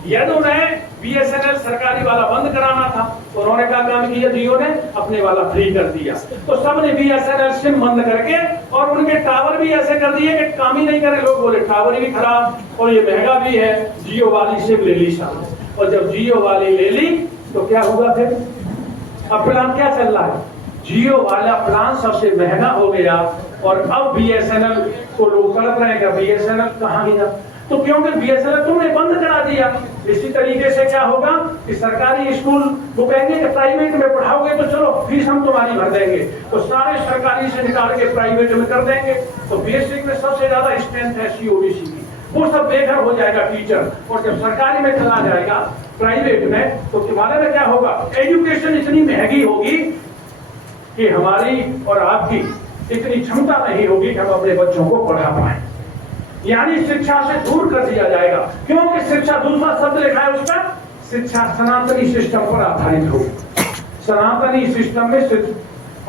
यदि उन्हें BSNL सरकारी वाला बंद कराना था तो उन्होंने क्या काम किया? जियो ने अपने वाला फ्री कर दिया। तो सबने BSNL सिम बंद करके और उनके टावर भी ऐसे कर दिए कि काम ही नहीं करे। लोग बोले टावर भी खराब और ये महंगा भी है, जियो वाली सिम ले ली सामने। और जब जियो वाली ले ली तो क्या होगा फिर? अब प्लान क्या चल रहा है? जियो वाला प्लान सबसे महंगा हो गया और अब BSNL को लोग तड़प रहे हैं, BSNL कहाँ गया? तो क्योंकि BSNL तुमने बंद करा दिया। इसी तरीके से क्या होगा कि सरकारी स्कूल वो कहेंगे कि प्राइवेट में पढ़ाओगे तो चलो फीस हम तुम्हारी भर देंगे, तो सारे सरकारी से निकाल के प्राइवेट में कर देंगे। तो बेसिक में सबसे ज्यादा स्ट्रेंथ है COBC की, वो सब बेघर हो जाएगा टीचर। और जब सरकारी में चला जाएगा प्राइवेट में तो तुम्हारे में क्या होगा? एजुकेशन इतनी महंगी होगी कि हमारी और आपकी इतनी क्षमता नहीं होगी कि हम अपने बच्चों को पढ़ा पाए। यानी शिक्षा से दूर कर दिया जाएगा, क्योंकि शिक्षा, दूसरा शब्द लिखा है उसका, शिक्षा सनातनी सिस्टम पर आधारित हो। सनातनी सिस्टम में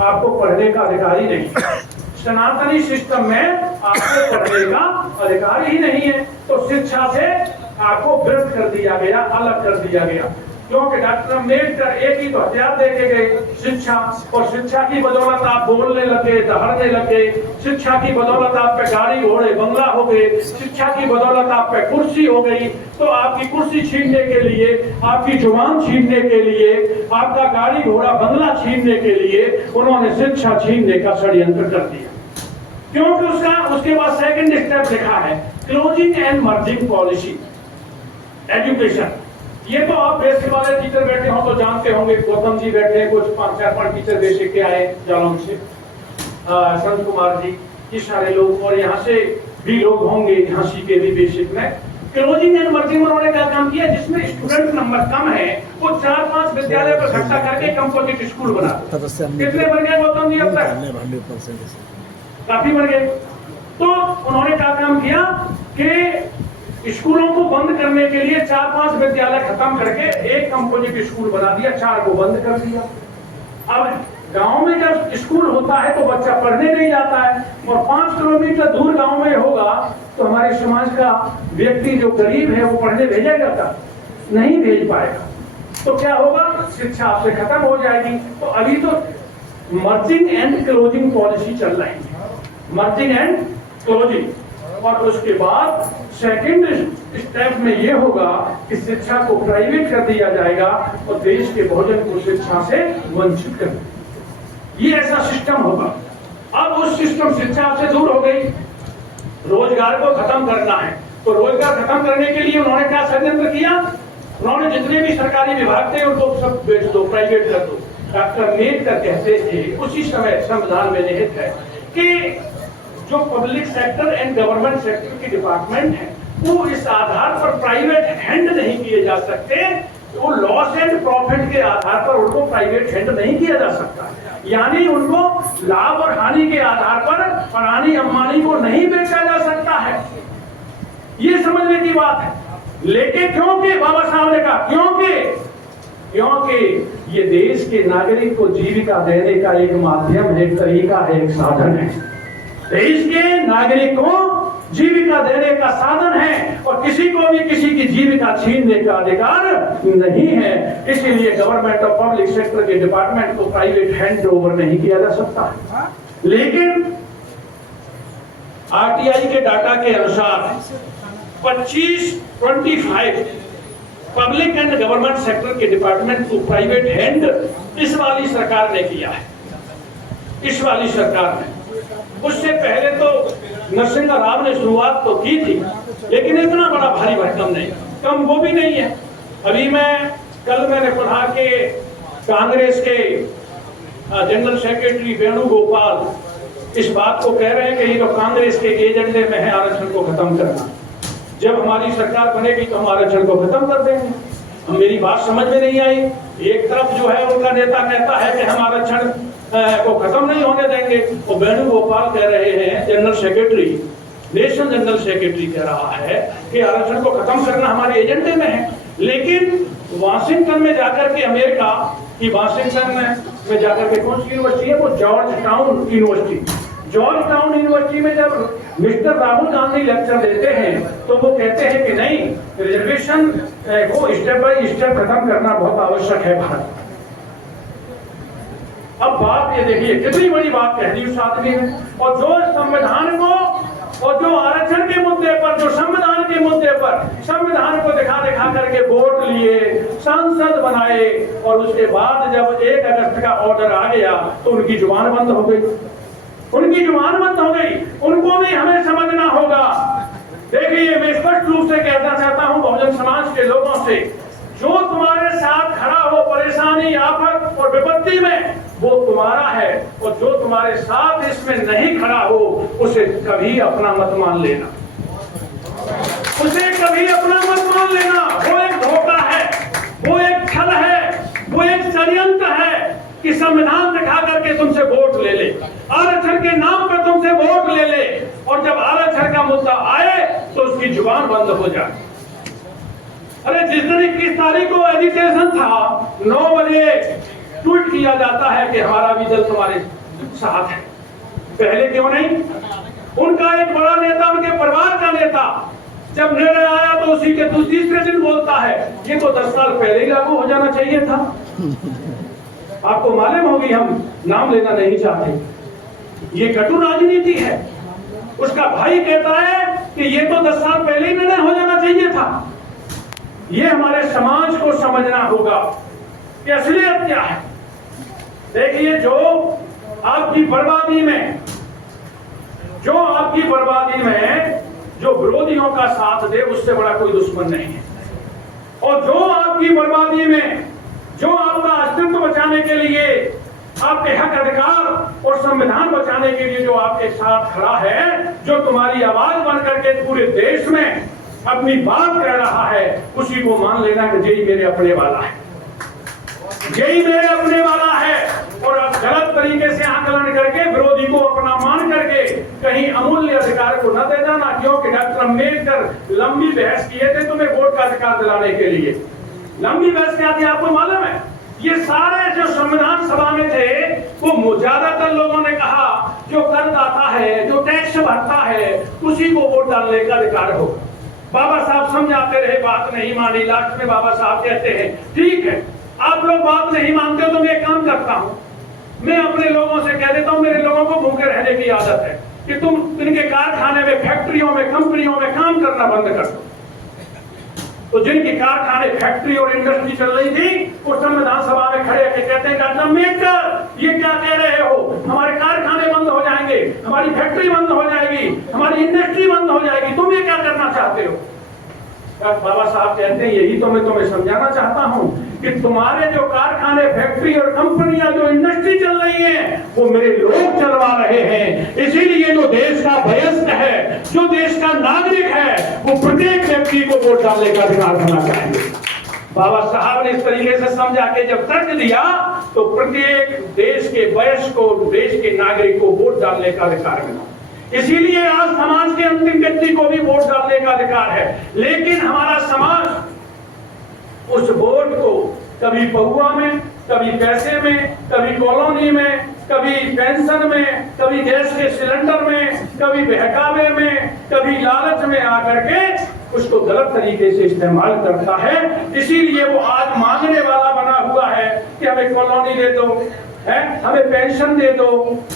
आपको पढ़ने का अधिकार ही नहीं, सनातनी सिस्टम में आपको पढ़ने का अधिकार ही नहीं है। तो शिक्षा से आपको विरत कर दिया गया, अलग कर दिया गया। क्योंकि डॉक्टर अम्बेडकर एक ही तो हथियार देके गए, शिक्षा। और शिक्षा की बदौलत आप बोलने लगे, दहाड़ने लगे। शिक्षा की बदौलत आप पे गाड़ी घोड़े बंगला हो गए। शिक्षा की बदौलत आप पे कुर्सी हो गई। तो आपकी कुर्सी छीनने के लिए, आपकी जुबान छीनने के लिए, आपका गाड़ी घोड़ा बंगला छीनने के लिए उन्होंने शिक्षा छीनने का षड्यंत्र कर दिया। क्योंकि उसके बाद सेकंड स्टेप लिखा है, closing and merging policy education. ये तो आप बेसिक वाले टीचर बैठे हो तो जानते होंगे, गौतम जी बैठे हैं, कुछ 5-4 टीचर बेसिक के आए जालौन से, संत कुमार जी, ये सारे लोग, और यहाँ से भी लोग होंगे झांसी के भी बेसिक में। क्लोजिंग एंड मर्जिंग उन्होंने क्या काम किया? जिसमें स्टूडेंट नंबर कम है वो 4-5 विद्यालय पर इकट्ठा करके कंपोजिट स्कूल बना। कितने बन गए गौतम जी अब तक? काफी बढ़ गए। तो उन्होंने क्या काम किया कि स्कूलों को बंद करने के लिए 4-5 विद्यालय खत्म करके एक कंपोजिट स्कूल बना दिया, 4 को बंद कर दिया। अब गांव में जब स्कूल होता है तो बच्चा पढ़ने नहीं जाता है, और 5 किलोमीटर दूर गांव में होगा तो हमारे समाज का व्यक्ति जो गरीब है वो पढ़ने भेजा जाता नहीं, भेज पाएगा। तो क्या होगा, शिक्षा आपसे खत्म हो जाएगी। तो अभी तो मर्जिंग एंड क्लोजिंग पॉलिसी चल रही है, मर्जिंग एंड क्लोजिंग, और उसके बाद सेकंड स्टेप में ये होगा कि शिक्षा को प्राइवेट कर दिया जाएगा और देश के बहुजन को शिक्षा से वंचित कर दिया। ये ऐसा सिस्टम होगा। अब उस सिस्टम, शिक्षा से दूर हो गई, रोजगार को खत्म करना है। तो रोजगार खत्म करने के लिए उन्होंने क्या षड्यंत्र किया, उन्होंने जितने भी सरकारी विभाग थे उनको सब बेच दो, प्राइवेट कर दो। डॉक्टर अम्बेडकर कहते थे उसी समय, संविधान में निहित है कि जो public sector and government sector के डिपार्टमेंट है वो इस आधार पर प्राइवेट हैंड नहीं किए जा सकते, वो लॉस एंड प्रॉफिट के आधार पर उनको प्राइवेट हैंड नहीं किया जा सकता। यानी उनको लाभ और हानि के आधार पर अडानी अंबानी को नहीं बेचा जा सकता है, ये समझने की बात है। लेकिन क्योंकि बाबा साहब ने कहा, क्योंकि ये देश के नागरिक को जीविका देने का एक माध्यम है, एक तरीका है, एक साधन है। देश के नागरिक को जीविका देने का साधन है और किसी को भी किसी की जीविका छीनने का अधिकार नहीं है। इसीलिए गवर्नमेंट और पब्लिक सेक्टर के डिपार्टमेंट को प्राइवेट हैंड ओवर नहीं किया जा सकता। लेकिन आरटीआई के डाटा के अनुसार 25 पब्लिक एंड गवर्नमेंट सेक्टर के डिपार्टमेंट को प्राइवेट हैंड इस वाली सरकार ने किया है, इस वाली सरकार ने। उससे पहले तो नरसिम्हा राव ने शुरुआत तो की थी, लेकिन इतना बड़ा भारी भरकम नहीं, कम वो भी नहीं है। अभी कल मैंने पढ़ा कि कांग्रेस के जनरल सेक्रेटरी वेणुगोपाल इस बात को कह रहे हैं कि ये तो कांग्रेस के एजेंडे में है आरक्षण को खत्म करना, जब हमारी सरकार बनेगी तो हम आरक्षण को खत्म कर देंगे। अब मेरी बात समझ में नहीं आई। एक तरफ जो है उनका नेता कहता है कि हम आरक्षण को खत्म नहीं होने देंगे, और वेणुगोपाल कह रहे हैं, general secretary, national general secretary कह रहा है कि आरक्षण को खत्म करना हमारे एजेंडे में है। लेकिन वाशिंगटन में जाकर के, अमेरिका की वाशिंगटन में जाकर के, कौन सी यूनिवर्सिटी है वो, जॉर्ज टाउन यूनिवर्सिटी में जब मिस्टर राहुल गांधी लेक्चर देते हैं तो वो कहते हैं कि नहीं, रिजर्वेशन को स्टेप बाय स्टेप खत्म करना बहुत आवश्यक है भारत। अब बात ये देखिए कितनी बड़ी बात कह दी उस आदमी ने, और जो संविधान को और जो आरक्षण के मुद्दे पर, जो संविधान के मुद्दे पर संविधान को दिखा करके वोट लिए, सांसद बनाए, और उसके बाद जब 1 अगस्त का ऑर्डर आ गया तो उनकी जुबान बंद हो गई, उनको भी हमें समझना होगा। देखिए, मैं स्पष्ट रूप से कहना चाहता हूं बहुजन समाज के लोगों से, जो तुम्हारे साथ खड़ा हो परेशानी, आफत और विपत्ति में, वो तुम्हारा है, और जो तुम्हारे साथ इसमें नहीं खड़ा हो उसे कभी अपना मत मान लेना, वो एक धोखा है, वो एक छल है, वो एक षड्यंत्र है कि संविधान दिखा करके तुमसे वोट ले ले, आरक्षण के नाम पर तुमसे वोट ले ले, और जब आरक्षण का मुद्दा आए तो उसकी जुबान बंद हो जाए। अरे जिस दिन 21 तारीख को एजिटेशन था, 9 बजे ट्वीट किया जाता है कि हमारा भी दल तुम्हारे साथ है, पहले क्यों नहीं? उनका एक बड़ा नेता, उनके परिवार का नेता, जब निर्णय आया तो उसी के तीसरे दिन बोलता है ये तो 10 साल पहले ही लागू हो जाना चाहिए था। आपको मालूम होगी, हम नाम लेना नहीं चाहते, ये कटु राजनीति है। उसका भाई कहता है कि ये तो 10 साल पहले ही निर्णय हो जाना चाहिए था। ये हमारे समाज को समझना होगा कि असलियत क्या है। देखिए, जो आपकी बर्बादी में जो विरोधियों का साथ दे, उससे बड़ा कोई दुश्मन नहीं है। और जो आपकी बर्बादी में, जो आपका अस्तित्व बचाने के लिए, आपके हक अधिकार और संविधान बचाने के लिए जो आपके साथ खड़ा है, जो तुम्हारी आवाज बन करके पूरे देश में अपनी बात कह रहा है, उसी को मान लेना कि यही मेरे अपने वाला है, यही मेरे अपने वाला है। और गलत तरीके से आकलन करके विरोधी को अपना मान करके कहीं अमूल्य अधिकार को न दे जाना। क्योंकि डॉक्टर अम्बेडकर लंबी बहस किए थे तुम्हें वोट का अधिकार दिलाने के लिए। लंबी बहस क्या थी आपको मालूम है? ये सारे जो संविधान सभा में थे वो ज्यादातर लोगों ने कहा जो करदाता है, जो टैक्स भरता है, उसी को वोट डालने का अधिकार हो। बाबा साहब समझाते रहे, बात नहीं मानी। लास्ट में बाबा साहब कहते हैं ठीक है, आप लोग बात नहीं मानते तो मैं काम करता हूं, मैं अपने लोगों से कह देता हूं, मेरे लोगों को भूखे रहने की आदत है कि तुम इनके कारखाने में, फैक्ट्रियों में, कंपनियों में काम करना बंद कर दो। तो जिनकी कारखाने, फैक्ट्री और इंडस्ट्री चल रही थी वो संविधान सभा में खड़े होकर कहते हैं डॉक्टर अम्बेडकर ये क्या कह रहे हो, हमारे कारखाने बंद हो जाएंगे, हमारी फैक्ट्री बंद हो जाएगी, हमारी इंडस्ट्री बंद हो जाएगी, तुम ये क्या करना चाहते हो? बाबा साहब कहते हैं यही तो मैं तुम्हें समझाना चाहता हूं कि तुम्हारे जो कारखाने, फैक्ट्री और कंपनियां, जो इंडस्ट्री चल रही है वो मेरे लोग चलवा रहे हैं। इसीलिए जो देश का वयस्क है, जो देश का नागरिक है, वो प्रत्येक व्यक्ति को वोट डालने का अधिकार होना चाहिए। बाबा साहब ने इस तरीके से समझा के जब तर्क दिया तो प्रत्येक देश के वयस्क को, देश के नागरिक को वोट डालने का अधिकार मिला। इसीलिए आज समाज के अंतिम व्यक्ति को भी वोट डालने का अधिकार है। लेकिन हमारा समाज उस वोट को कभी पहुआ में, कभी पैसे में, कभी कॉलोनी में, कभी पेंशन में, कभी गैस के सिलेंडर में, कभी बहकावे में, कभी लालच में आकर के उसको गलत तरीके से इस्तेमाल करता है। इसीलिए वो आज मांगने वाला बना हुआ है कि हमें कॉलोनी दे दो, हमें पेंशन दे दो,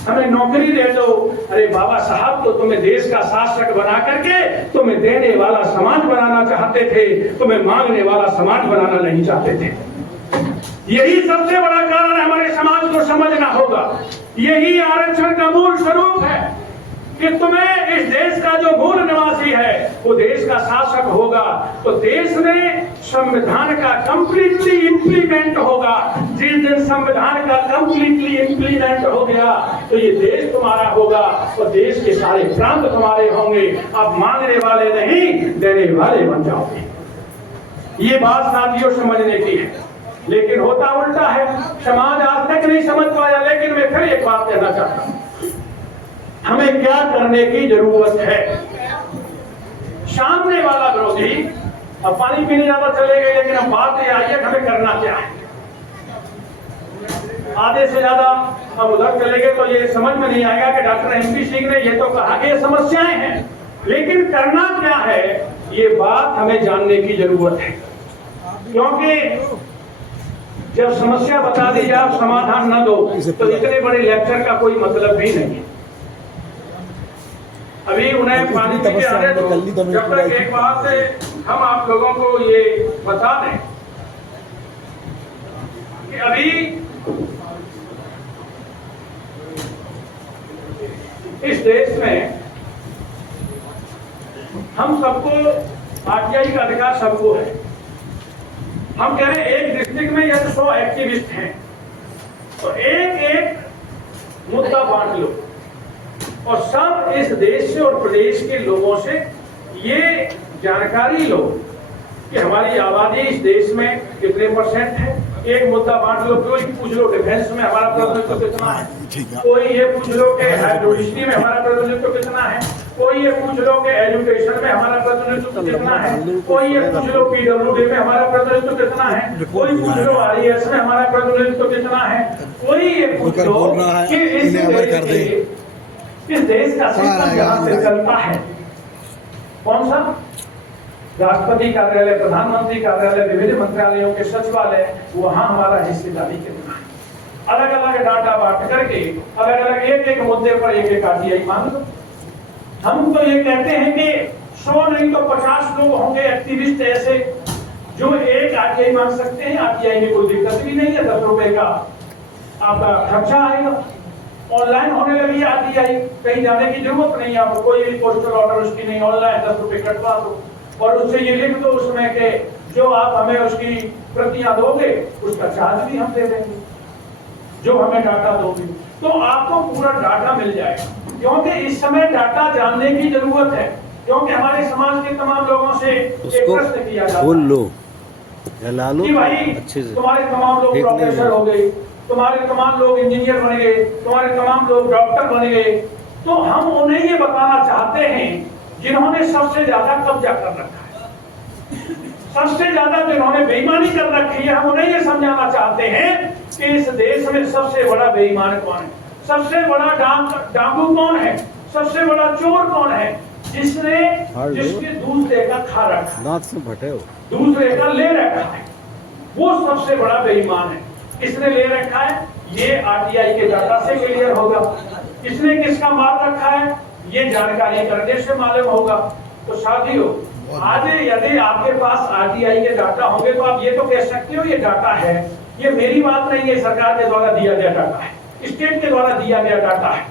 हमें नौकरी दे दो। अरे बाबा साहब तो तुम्हें देश का शासक बना करके तुम्हें देने वाला समाज बनाना चाहते थे, तुम्हें मांगने वाला समाज बनाना नहीं चाहते थे। यही सबसे बड़ा कारण है, हमारे समाज को समझना होगा। यही आरक्षण का मूल स्वरूप है कि तुम्हें इस देश का जो मूल निवासी है वो देश का शासक होगा। तो देश में संविधान का कंप्लीटली इंप्लीमेंट होगा। जिस दिन संविधान का कंप्लीटली इंप्लीमेंट हो गया तो ये देश तुम्हारा होगा और देश के सारे प्रांत तुम्हारे होंगे। आप मांगने वाले नहीं, देने वाले बन जाओगे। ये बात साथियों समझने की है, लेकिन होता उल्टा है। समाज आज तक नहीं समझ पाया। लेकिन मैं फिर एक बात कहना चाहता हूं, हमें क्या करने की जरूरत है। सामने वाला विरोधी, अब पानी पीने ज्यादा चले गए, लेकिन अब बात यह आई है हमें करना क्या है। आधे से ज्यादा हम उधर चले गए तो ये समझ में नहीं आएगा कि डॉक्टर MP सिंह ने ये तो कहा कि ये समस्याएं हैं, लेकिन करना क्या है ये बात हमें जानने की जरूरत है। क्योंकि जब समस्या बता दी जाए, समाधान न दो, तो इतने बड़े लेक्चर का कोई मतलब भी नहीं। अभी उन्हें पानी पी के आने दो, जब तक एक बात हम आप लोगों को ये बता दें कि अभी इस देश में हम सबको RTI का अधिकार सबको है। हम कह रहे हैं एक डिस्ट्रिक्ट में यदि 100 एक्टिविस्ट हैं तो एक मुद्दा बांट लो और सब इस देश से और प्रदेश के लोगों से ये जानकारी लो कि हमारी आबादी इस देश में कितने % है। एक मुद्दा बांट लो, कोई पूछ लो डिफेंस में हमारा प्रतिनिधित्व कितना है, कोई ये पूछ लो कि हाइड्रोलॉजी में हमारा प्रतिनिधित्व कितना है, कोई ये पूछ लो कि एजुकेशन में हमारा प्रतिनिधित्व कितना है, कोई ये पूछ लो PWD में हमारा प्रतिनिधित्व कितना है, कोई पूछ लो RES में हमारा प्रतिनिधित्व कितना है, कोई ये पूछ लो कि इस देश का सिस्टम जहां से चलता है कौन सा, राष्ट्रपति कार्यालय, प्रधानमंत्री कार्यालय, विभिन्न मंत्रालयों के सचिवालय, वहां हमारा हिस्सेदारी कितना है। अलग अलग डाटा बांट करके अलग अलग एक मुद्दे पर एक RTI मांग लो। हम तो ये कहते हैं कि 100 नहीं तो 50 लोग होंगे एक्टिविस्ट ऐसे जो एक RTI मांग सकते हैं। RTI में कोई दिक्कत भी नहीं है, 10 रुपए का आपका खर्चा आएगा। ऑनलाइन होने लगी RTI, कहीं जाने की जरूरत नहीं है आपको, कोई भी पोस्टल ऑर्डर उसकी नहीं, ऑनलाइन 10 रुपए कटवा दो और उससे ये लिख दो उसमें के जो आप हमें उसकी प्रतियां दोगे उसका चार्ज भी हम दे देंगे, जो हमें डाटा दोगे। तो आपको पूरा डाटा मिल जाएगा। क्योंकि इस समय डाटा जानने की जरूरत है, क्योंकि हमारे समाज के तमाम लोगों से एक प्रश्न किया जाता है कि भाई तुम्हारे तमाम लोग प्रोफेसर हो गए, तुम्हारे तमाम लोग इंजीनियर बन गए, तुम्हारे तमाम लोग डॉक्टर बन गए, तो हम उन्हें ये बताना चाहते हैं जिन्होंने सबसे ज्यादा कब्जा कर रखा है, सबसे ज्यादा जिन्होंने बेईमानी कर रखी है, हम उन्हें ये समझाना चाहते हैं कि इस देश में सबसे बड़ा बेईमान कौन है, सबसे बड़ा डाकू कौन है, सबसे बड़ा चोर कौन है, जिसके दूसरे का खा रखा, दांत से फटे हो, दूसरे का ले रखा है, वो सबसे बड़ा बेईमान है। किसने ले रखा है ये आरटीआई के डाटा से क्लियर होगा, किसने किसका मार रखा है ये जानकारी करने से मालूम होगा। तो साथियों, आज यदि आपके पास आरटीआई के डाटा होंगे तो आप ये तो कह सकते हो ये डाटा है, ये मेरी बात नहीं है, सरकार के द्वारा दिया गया डाटा है, स्टेट के द्वारा दिया गया डाटा है।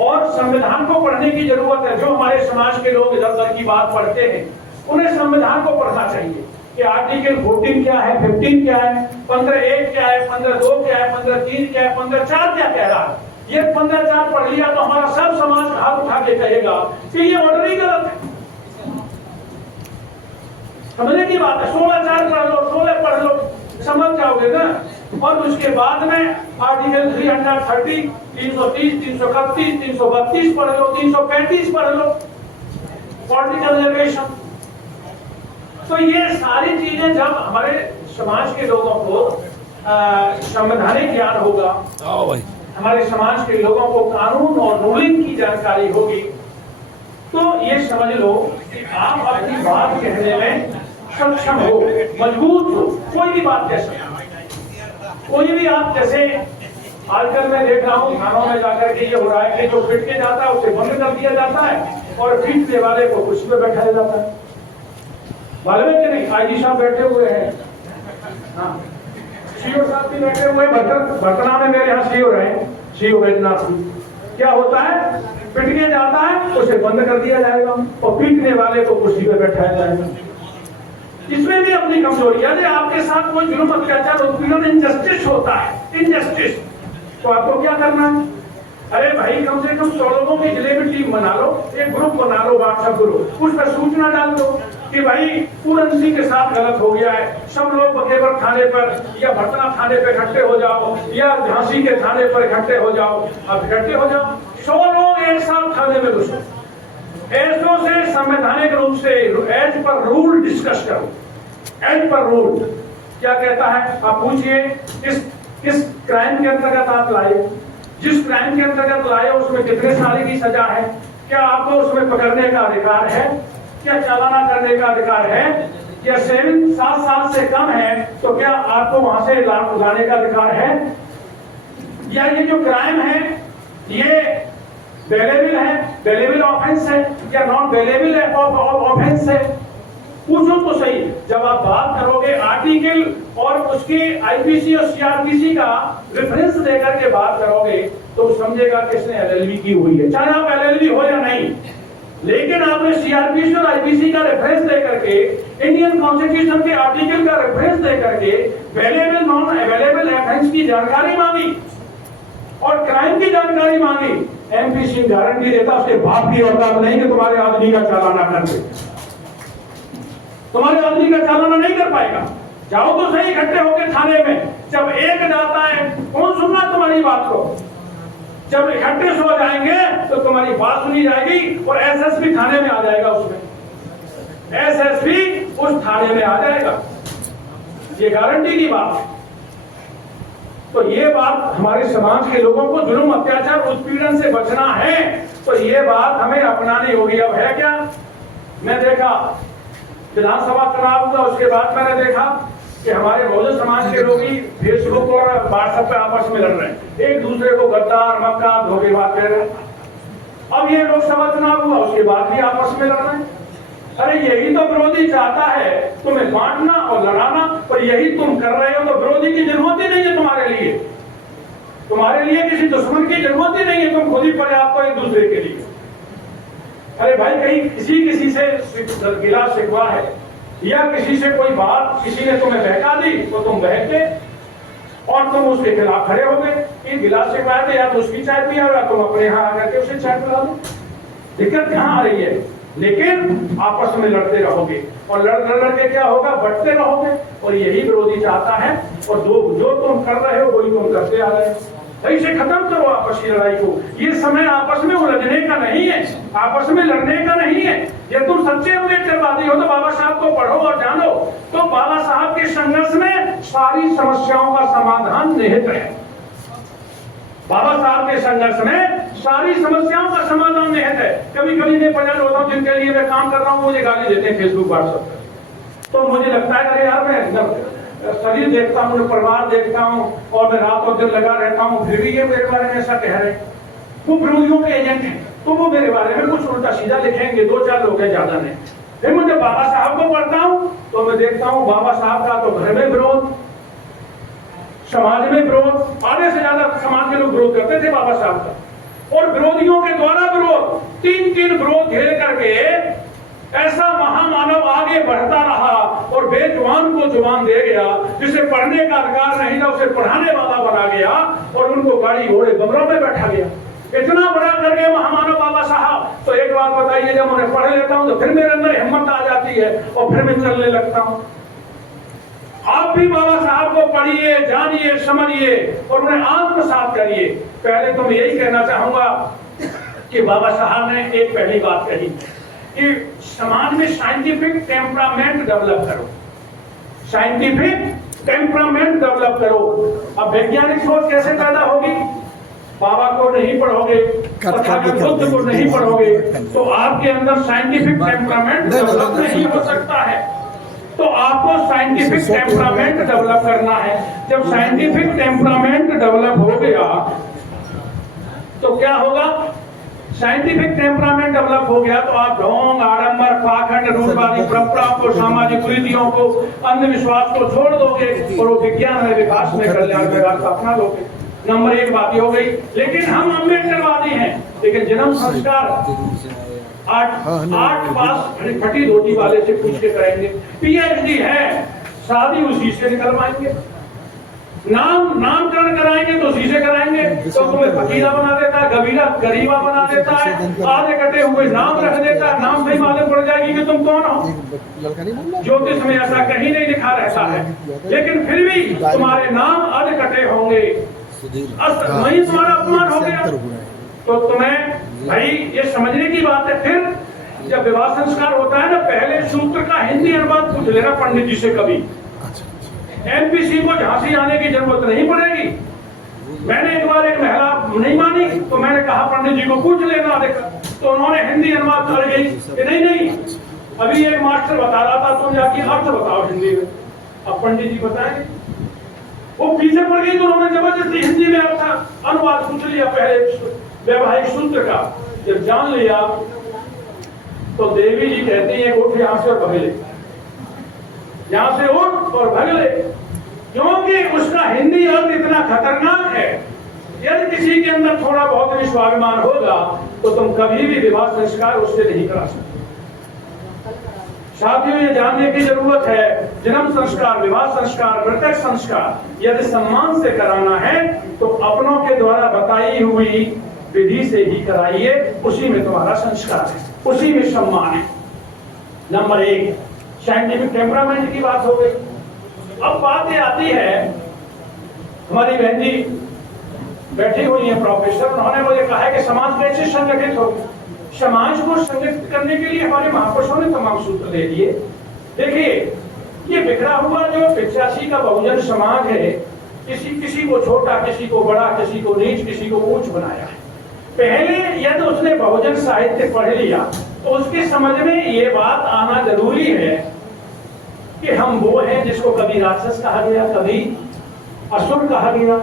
और संविधान को पढ़ने की जरूरत है। जो हमारे समाज के लोग इधर उधर की बात पढ़ते हैं उन्हें संविधान को पढ़ना चाहिए कि आर्टिकल 14 क्या है, 15 क्या है, 15(1) क्या है, 15(2) क्या है, 15(3) क्या है, 15(4) क्या कह रहा है। ये 15(4) पढ़ लिया तो हमारा सब समाज हाथ उठा के कहेगा कि ये ऑर्डर ही गलत है। समझने की बात है, 16(4) पढ़ लो, 16 पढ़ लो, समझ जाओगे ना। और उसके बाद में आर्टिकल 330, 330, 331, 332 पढ़ लो, 335 पढ़ लो, पॉलिटिकल लिबरेशन। तो ये सारी चीजें जब हमारे समाज के लोगों को संवैधानिक ज्ञान होगा, हमारे समाज के लोगों को कानून और रूलिंग की जानकारी होगी, तो ये समझ लो कि आप अपनी बात कहने में सक्षम हो, मजबूत हो, कोई भी बात कह सकते, कोई भी आप। जैसे आजकल मैं देख रहा हूँ थानों में जाकर के ये हो रहा है कि जो पिट के जाता है उसे बंद कर दिया जाता है और पीटने वाले को कुर्सी पे बैठाया जाता है। मालूम है कि नहीं, आईजी साहब बैठे हुए हैं, हाँ, सीओ साहब भी बैठे हुए, वर्तमान में मेरे यहाँ सीओ रहे, सीओ वैद्यनाथ। क्या होता है, पिट के जाता है उसे बंद कर दिया जाएगा और पीटने वाले को कुर्सी पे बैठाया जाएगा। इसमें भी अपनी कमजोरी है। आपके साथ कोई जुल्म, अत्याचार, उत्पीड़न, इनजस्टिस होता है, इनजस्टिस, तो आपको क्या करना है? अरे भाई, कम से कम 100 लोगों की जिले में टीम बना लो, एक ग्रुप बना लो, व्हाट्सएप ग्रुप, उस पर सूचना डाल दो कि भाई पूरन सिंह के साथ गलत हो गया है, सब लोग बकेवर थाने पर या भटना थाने पर इकट्ठे हो जाओ या झांसी के थाने पर इकट्ठे हो जाओ। अब इकट्ठे हो जाओ, 100 लोग एक साथ थाने में घुसो, ऐसों से संवैधानिक रूप से एज पर रूल डिस्कस करो। एज पर रूल क्या कहता है, आप पूछिए किस क्राइम के अंतर्गत आप लाए, जिस क्राइम के अंतर्गत लाए उसमें कितने साल की सजा है, क्या आपको उसमें पकड़ने का अधिकार है, क्या चालाना करने का अधिकार है, या 7 साल से कम है तो क्या आपको वहां से लाने का अधिकार है, या ये जो क्राइम है ये बेलेबल है, बेलेबल ऑफेंस है या नॉन बेलेबल ऑफेंस है। पूछो तो सही। जब आप बात करोगे आर्टिकल और उसके आईपीसी और सीआरपीसी का रेफरेंस देकर के बात करोगे तो समझेगा कि इसने एलएलबी की हुई है, चाहे आप एलएलबी हो या नहीं, लेकिन आपने सीआरपीसी और आईपीसी का रेफरेंस देकर के, इंडियन कॉन्स्टिट्यूशन के आर्टिकल का रेफरेंस देकर के अवेलेबल नॉन अवेलेबल ऑफेंस की जानकारी मांगी और क्राइम की जानकारी मांगी। एमपी सिंह गारंटी देता उसके बाप की औकात नहीं कि तुम्हारे आदमी का चालाना कर दे, तुम्हारे आदमी का चालाना नहीं कर पाएगा। जाओ तो सही इकट्ठे होकर थाने में, जब एक जाता है कौन सुनना तुम्हारी बात को, जब इकट्ठे हो जाएंगे तो तुम्हारी बात सुनी जाएगी और एसएसपी थाने में आ जाएगा, उसमें एसएसपी उस थाने में आ जाएगा, ये गारंटी की बात है। तो ये बात हमारे समाज के लोगों को जुल्म, अत्याचार, उत्पीड़न से बचना है, तो ये बात हमें अपनानी होगी। अब है क्या, मैं देखा विधानसभा चुनाव हुआ, उसके बाद मैंने देखा कि हमारे बहुजन समाज के लोग ही फेसबुक और व्हाट्सएप पे आपस में लड़ रहे हैं, एक दूसरे को गद्दार, मक्का, धोखेबाज कह रहे हैं। अब ये लोकसभा चुनाव हुआ, उसके बाद भी आपस में लड़ रहे हैं। अरे यही तो विरोधी चाहता है, तुम्हें बांटना और लड़ाना, और यही तुम कर रहे हो, तो विरोधी की जरूरत ही नहीं है तुम्हारे लिए, तुम्हारे लिए किसी दुश्मन की जरूरत ही नहीं है, तुम खुद ही पर्याप्त हो एक दूसरे के लिए। अरे भाई, कहीं किसी से गिला शिकवा है या किसी से कोई बात किसी ने तुम्हें बहका दी तो तुम बहके और तुम उसके खिलाफ खड़े हो गए। इन गिला शिकवा है या तो उसकी चाय पिया या तुम अपने यहाँ आकर के उसे चाय पिला दो। दिक्कत कहाँ आ रही है? लेकिन आपस में लड़ते रहोगे और लड़ के क्या होगा, बढ़ते रहोगे। और यही विरोधी चाहता है, और जो तुम कर रहे हो वही तुम करते आ रहे हो। ऐसे खत्म करो आपस की लड़ाई को। ये समय आपस में उलझने का नहीं है, आपस में लड़ने का नहीं है। ये तुम सच्चे अम्बेडकरवादी हो तो बाबा साहब को पढ़ो और जानो, तो बाबा साहब के संघर्ष में सारी समस्याओं का समाधान निहित है। बाबा साहब के संघर्ष में सारी समस्याओं का समाधान निहित है। कभी कभी मैं परेशान होता हूँ, जिनके लिए मैं काम कर रहा हूँ मुझे गाली देते हैं फेसबुक व्हाट्सएप पर, तो मुझे लगता है अरे यार मैं शरीर देखता हूँ, परिवार देखता हूँ और मैं रात और दिन लगा रहता हूँ, फिर भी ये मेरे बारे में ऐसा कह रहे हैं। वो विरोधियों के एजेंट हैं, तो वो मेरे बारे में कुछ उल्टा सीधा लिखेंगे, 2-4 लोग हैं, ज्यादा नहीं। फिर मुझे बाबा साहब को पढ़ता हूँ तो मैं देखता हूँ बाबा साहब का तो घर में विरोध, समाज में विरोध, आधे से ज्यादा समाज के लोग विरोध करते थे बाबा साहब का, और विरोधियों के द्वारा विरोध, 3 विरोध घेर करके ऐसा महामानव आगे बढ़ता रहा और बेजुबान को जुबान दे गया, जिसे पढ़ने का अधिकार नहीं था उसे पढ़ाने वाला बना गया और उनको गाड़ी घोड़े बंगलों में बैठा गया। इतना बड़ा कर गए महामानव बाबा साहब। तो एक बात बताइए, जब उन्हें पढ़ लेता हूं तो फिर मेरे अंदर हिम्मत आ जाती है और फिर मैं चलने लगता हूं। आप भी बाबा साहब को पढ़िए, जानिए, समझिए और उन्हें आत्मसात करिए। पहले तो मैं यही कहना चाहूंगा कि बाबा साहब ने एक पहली बात कही कि समाज में साइंटिफिक टेम्परामेंट डेवलप करो, साइंटिफिक टेम्परामेंट डेवलप करो। अब वैज्ञानिक सोच कैसे पैदा होगी? बाबा को नहीं पढ़ोगे, बुद्ध को नहीं पढ़ोगे तो आपके अंदर साइंटिफिक टेम्परामेंट डेवलप नहीं हो सकता है। तो आपको साइंटिफिक टेम्परामेंट डेवलप करना है। जब साइंटिफिक टेम्परामेंट डेवलप हो गया तो क्या होगा? साइंटिफिक टेम्परामेंट डेवलप हो गया तो आप ढोंग, आडंबर, पाखंड, रूढ़वादी परंपराओं को, सामाजिक कुरीतियों को, अंधविश्वास को छोड़ दोगे और वो विज्ञान में, विकास में, कल्याण में रास्ता अपना लोगे। नंबर 1 बात ये हो गई। लेकिन हम अम्बेडकरवादी हैं, लेकिन जन्म संस्कार 8 पास फटी धोती वाले से पूछ के करेंगे, PhD है, शादी उसी से निकलवाएंगे, नामकरण कराएंगे तो उसी से कराएंगे, तो तुम्हें फकीरा बना देता है, गरीबा बना देता है, आधे कटे हुए नाम रख देता है, नाम से मालूम पड़ जाएगी कि तुम कौन हो। ज्योतिष में ऐसा कहीं नहीं लिखा रहता है, लेकिन फिर भी तुम्हारे नाम आधे कटे होंगे, वही तुम्हारा अपमान हो गया। तो तुम्हें भाई ये समझने की बात है। फिर जब विवाह संस्कार होता है ना, पहले सूत्र का हिंदी अनुवाद पूछ लेना पंडित जी से। कभी एमपीसी को झांसी आने की जरूरत नहीं पड़ेगी। मैंने एक बार एक महिला नहीं मानी तो मैंने कहा पंडित जी को पूछ लेना, देखा तो उन्होंने हिंदी अनुवाद कर गई कि नहीं अभी एक मास्टर बता रहा था, तुम जाके अर्थ बताओ हिंदी में। अब पंडित जी बताएंगे, वो पीछे पड़ गई तो उन्होंने जबरदस्ती हिंदी में अर्थ अनुवाद पूछ लिया। पहले वैवाहिक सूत्र का जब जान लिया तो देवी जी कहती है उठ यहाँ से और भग ले, यहाँ से उठ और भग ले, क्योंकि उसका हिंदी अर्थ इतना खतरनाक है। यदि किसी के अंदर थोड़ा बहुत भी स्वाभिमान होगा तो तुम कभी भी विवाह संस्कार उससे नहीं करा सकते। साथियों, ये जानने की जरूरत है, जन्म संस्कार, विवाह संस्कार, मृतक संस्कार यदि सम्मान से कराना है तो अपनों के द्वारा बताई हुई विधि से ही कराइए, उसी में तुम्हारा संस्कार है, उसी में सम्मान है। नंबर 1 साइंटिफिक टेम्परामेंट की बात हो गई। अब बात ये आती है, हमारी बहन जी बैठी हुई है प्रोफेसर, उन्होंने मुझे कहा है कि समाज कैसे संगठित होगा। समाज को संगठित करने के लिए हमारे महापुरुषों ने तमाम सूत्र दे दिए। देखिए, ये बिखरा हुआ जो 85 का बहुजन समाज है, किसी को छोटा, किसी को बड़ा, किसी को नीच, किसी को ऊंच बनाया है। पहले यदि उसने बहुजन साहित्य पढ़ लिया तो उसके समझ में ये बात आना जरूरी है कि हम वो हैं जिसको कभी राक्षस कहा गया, कभी असुर कहा गया,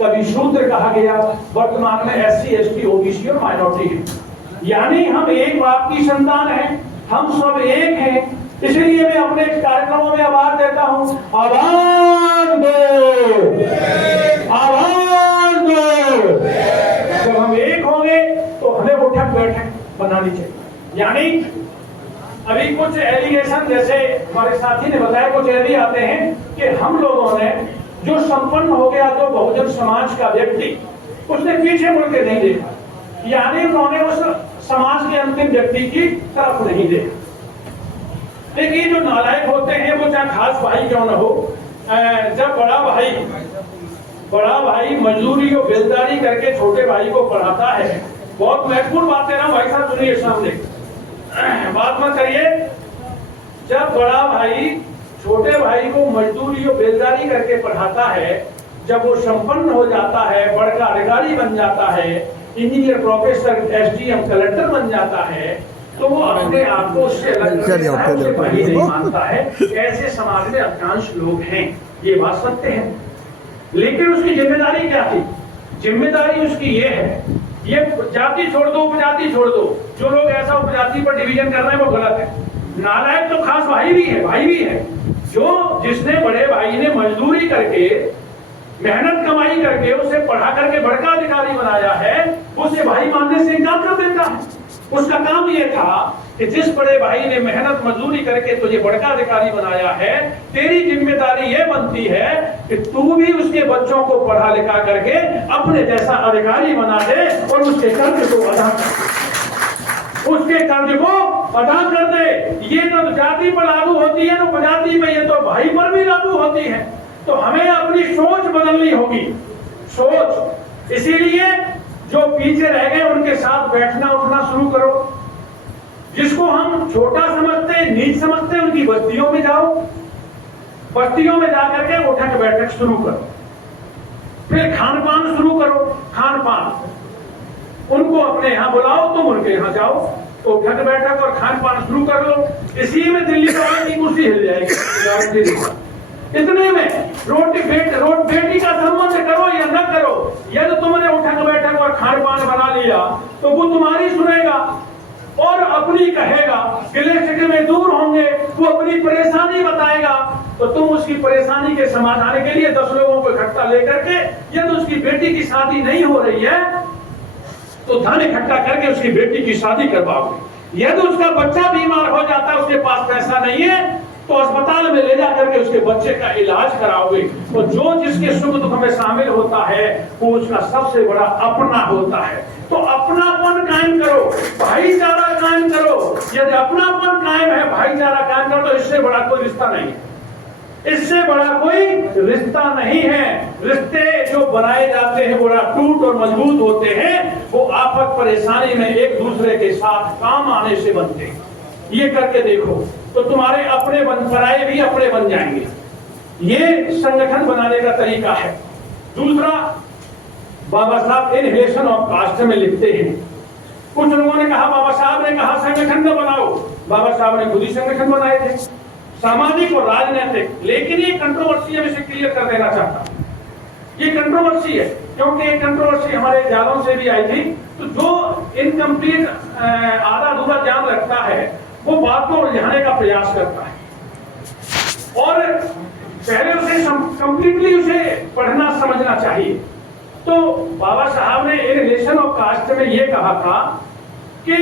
कभी शूद्र कहा गया, वर्तमान में SC, ST, OBC और माइनॉरिटी है। यानी हम एक बाप की संतान हैं, हम सब एक हैं। इसलिए मैं अपने कार्यक्रमों में आवाज देता हूं, आवाज दो, आवाज दो। जब हम एक होंगे तो हमें उठक बैठक बनानी चाहिए। यानी अभी कुछ एलिगेशन, जैसे हमारे साथी ने बताया, कुछ ऐसे आते हैं कि हम लोगों ने जो संपन्न हो गया तो बहुजन समाज का व्यक्ति, उसने पीछे मुड़ के नहीं देखा। यानी उन्होंने उस समाज के अंतिम व्यक्ति की तरफ नहीं देखा। लेकिन जो नालायक होते हैं वो चाहे खास भाई क्यों न हो, जब बड़ा भाई मजदूरी और बेलदारी करके छोटे भाई को पढ़ाता है, बहुत महत्वपूर्ण बात है ना भाई साहब, सुनिए सामने बात मत करिए। जब बड़ा भाई छोटे भाई को मजदूरी और बेलदारी करके पढ़ाता है, जब वो संपन्न हो जाता है, बड़का अधिकारी बन जाता है, इंजीनियर, प्रोफेसर, एसडीएम, कलेक्टर बन जाता है, तो वो अपने आप को उससे अलग भाई नहीं मानता है। ऐसे समाज में अधिकांश लोग हैं, ये बात सत्य है। लेकिन उसकी जिम्मेदारी क्या थी? जिम्मेदारी उसकी ये है, ये जाति छोड़ दो, उपजाति छोड़ दो। जो लोग ऐसा उपजाति पर डिवीजन कर रहे हैं वो गलत है। नालायक तो खास भाई भी है, जो जिसने बड़े भाई ने मजदूरी करके, मेहनत कमाई करके उसे पढ़ा करके बड़का अधिकारी बनाया है, उसे भाई मानने से इनकार कर देता है। उसका काम यह था कि जिस बड़े भाई ने मेहनत मजदूरी करके तुझे बड़का अधिकारी बनाया है, तेरी जिम्मेदारी यह बनती है कि तू भी उसके बच्चों को पढ़ा लिखा करके अपने जैसा अधिकारी बना दे और उसके कर्ज को अदा कर दे। ये तो जाति पर लागू होती है, तो उपजाति में, ये तो भाई पर भी लागू होती है। तो हमें अपनी सोच बदलनी होगी, सोच। इसीलिए जो पीछे रह गए उनके साथ बैठना उठना शुरू करो। जिसको हम छोटा समझते, नीच समझते, उनकी बस्तियों में जाओ, बस्तियों में जाकर के उठक बैठक शुरू करो। फिर खान पान शुरू करो, खान पान उनको अपने यहाँ बुलाओ, तुम उनके यहाँ जाओ, तो उठक बैठक और खान पान शुरू कर लो। इसी में दिल्ली की कुर्सी हिल जाएगी। इतने में रोटी बेटी का संबंध करो या न करो, यदि तुमने उठक बैठक और खान पान बना लिया तो वो तुम्हारी सुनेगा और अपनी कहेगा, गिले शिकवे दूर होंगे, वो अपनी परेशानी बताएगा, तो तुम उसकी परेशानी के समाधान के लिए 10 लोगों को इकट्ठा लेकर के, यदि उसकी बेटी की शादी नहीं हो रही है तो धन इकट्ठा करके उसकी बेटी की शादी करवाओगे। यदि उसका बच्चा बीमार हो जाता है, उसके पास पैसा नहीं है, तो अस्पताल में ले जाकर के उसके बच्चे का इलाज कराओगे। और जो जिसके सुख दुख में शामिल होता है वो उसका सबसे बड़ा अपना होता है। तो अपनापन कायम करो, भाईचारा कायम करो। यदि अपनापन कायम है, भाईचारा कायम करो, तो इससे बड़ा कोई रिश्ता नहीं है, इससे बड़ा कोई रिश्ता नहीं है। रिश्ते जो बनाए जाते हैं बड़ा टूट और मजबूत होते हैं, वो आफत परेशानी में एक दूसरे के साथ काम आने से बनते हैं। ये करके देखो तो तुम्हारे अपने पराये भी अपने बन जाएंगे। ये संगठन बनाने का तरीका है। दूसरा, बाबा साहब इनहेलेशन ऑफ कास्ट में लिखते हैं। कुछ लोगों ने कहा, बाबा साहब ने कहा संगठन न बनाओ। बाबा साहब ने खुद ही संगठन बनाए थे, सामाजिक और राजनीतिक। लेकिन ये कंट्रोवर्सी है, इसे क्लियर कर देना चाहता हूं। ये कंट्रोवर्सी है क्योंकि ये कंट्रोवर्सी हमारे जालों से भी आई थी। तो जो इनकम्प्लीट आधा अधूरा ज्ञान रखता है वो बात को उलझाने का प्रयास करता है और पहले उसे कंप्लीटली उसे पढ़ना समझना चाहिए। तो बाबा साहब ने इनहेलेशन ऑफ कास्ट में ये कहा था कि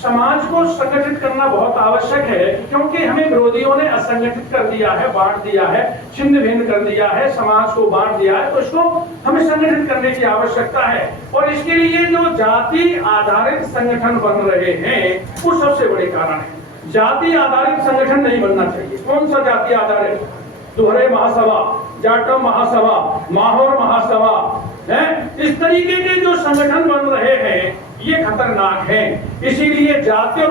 समाज को संगठित करना बहुत आवश्यक है, क्योंकि हमें विरोधियों ने असंगठित कर दिया है, बांट दिया है, छिन्न भिन्न कर दिया है, समाज को बांट दिया है। तो इसको हमें संगठित करने की आवश्यकता है। और इसके लिए जो जाति आधारित संगठन बन रहे हैं वो सबसे बड़े कारण है। जाति आधारित संगठन नहीं बनना चाहिए। कौन सा जाति आधारित? दोहरे महासभा, जाटम महासभा, माहौर महासभा है, इस तरीके के जो संगठन बन रहे हैं ये खतरनाक है। इसीलिए जाति और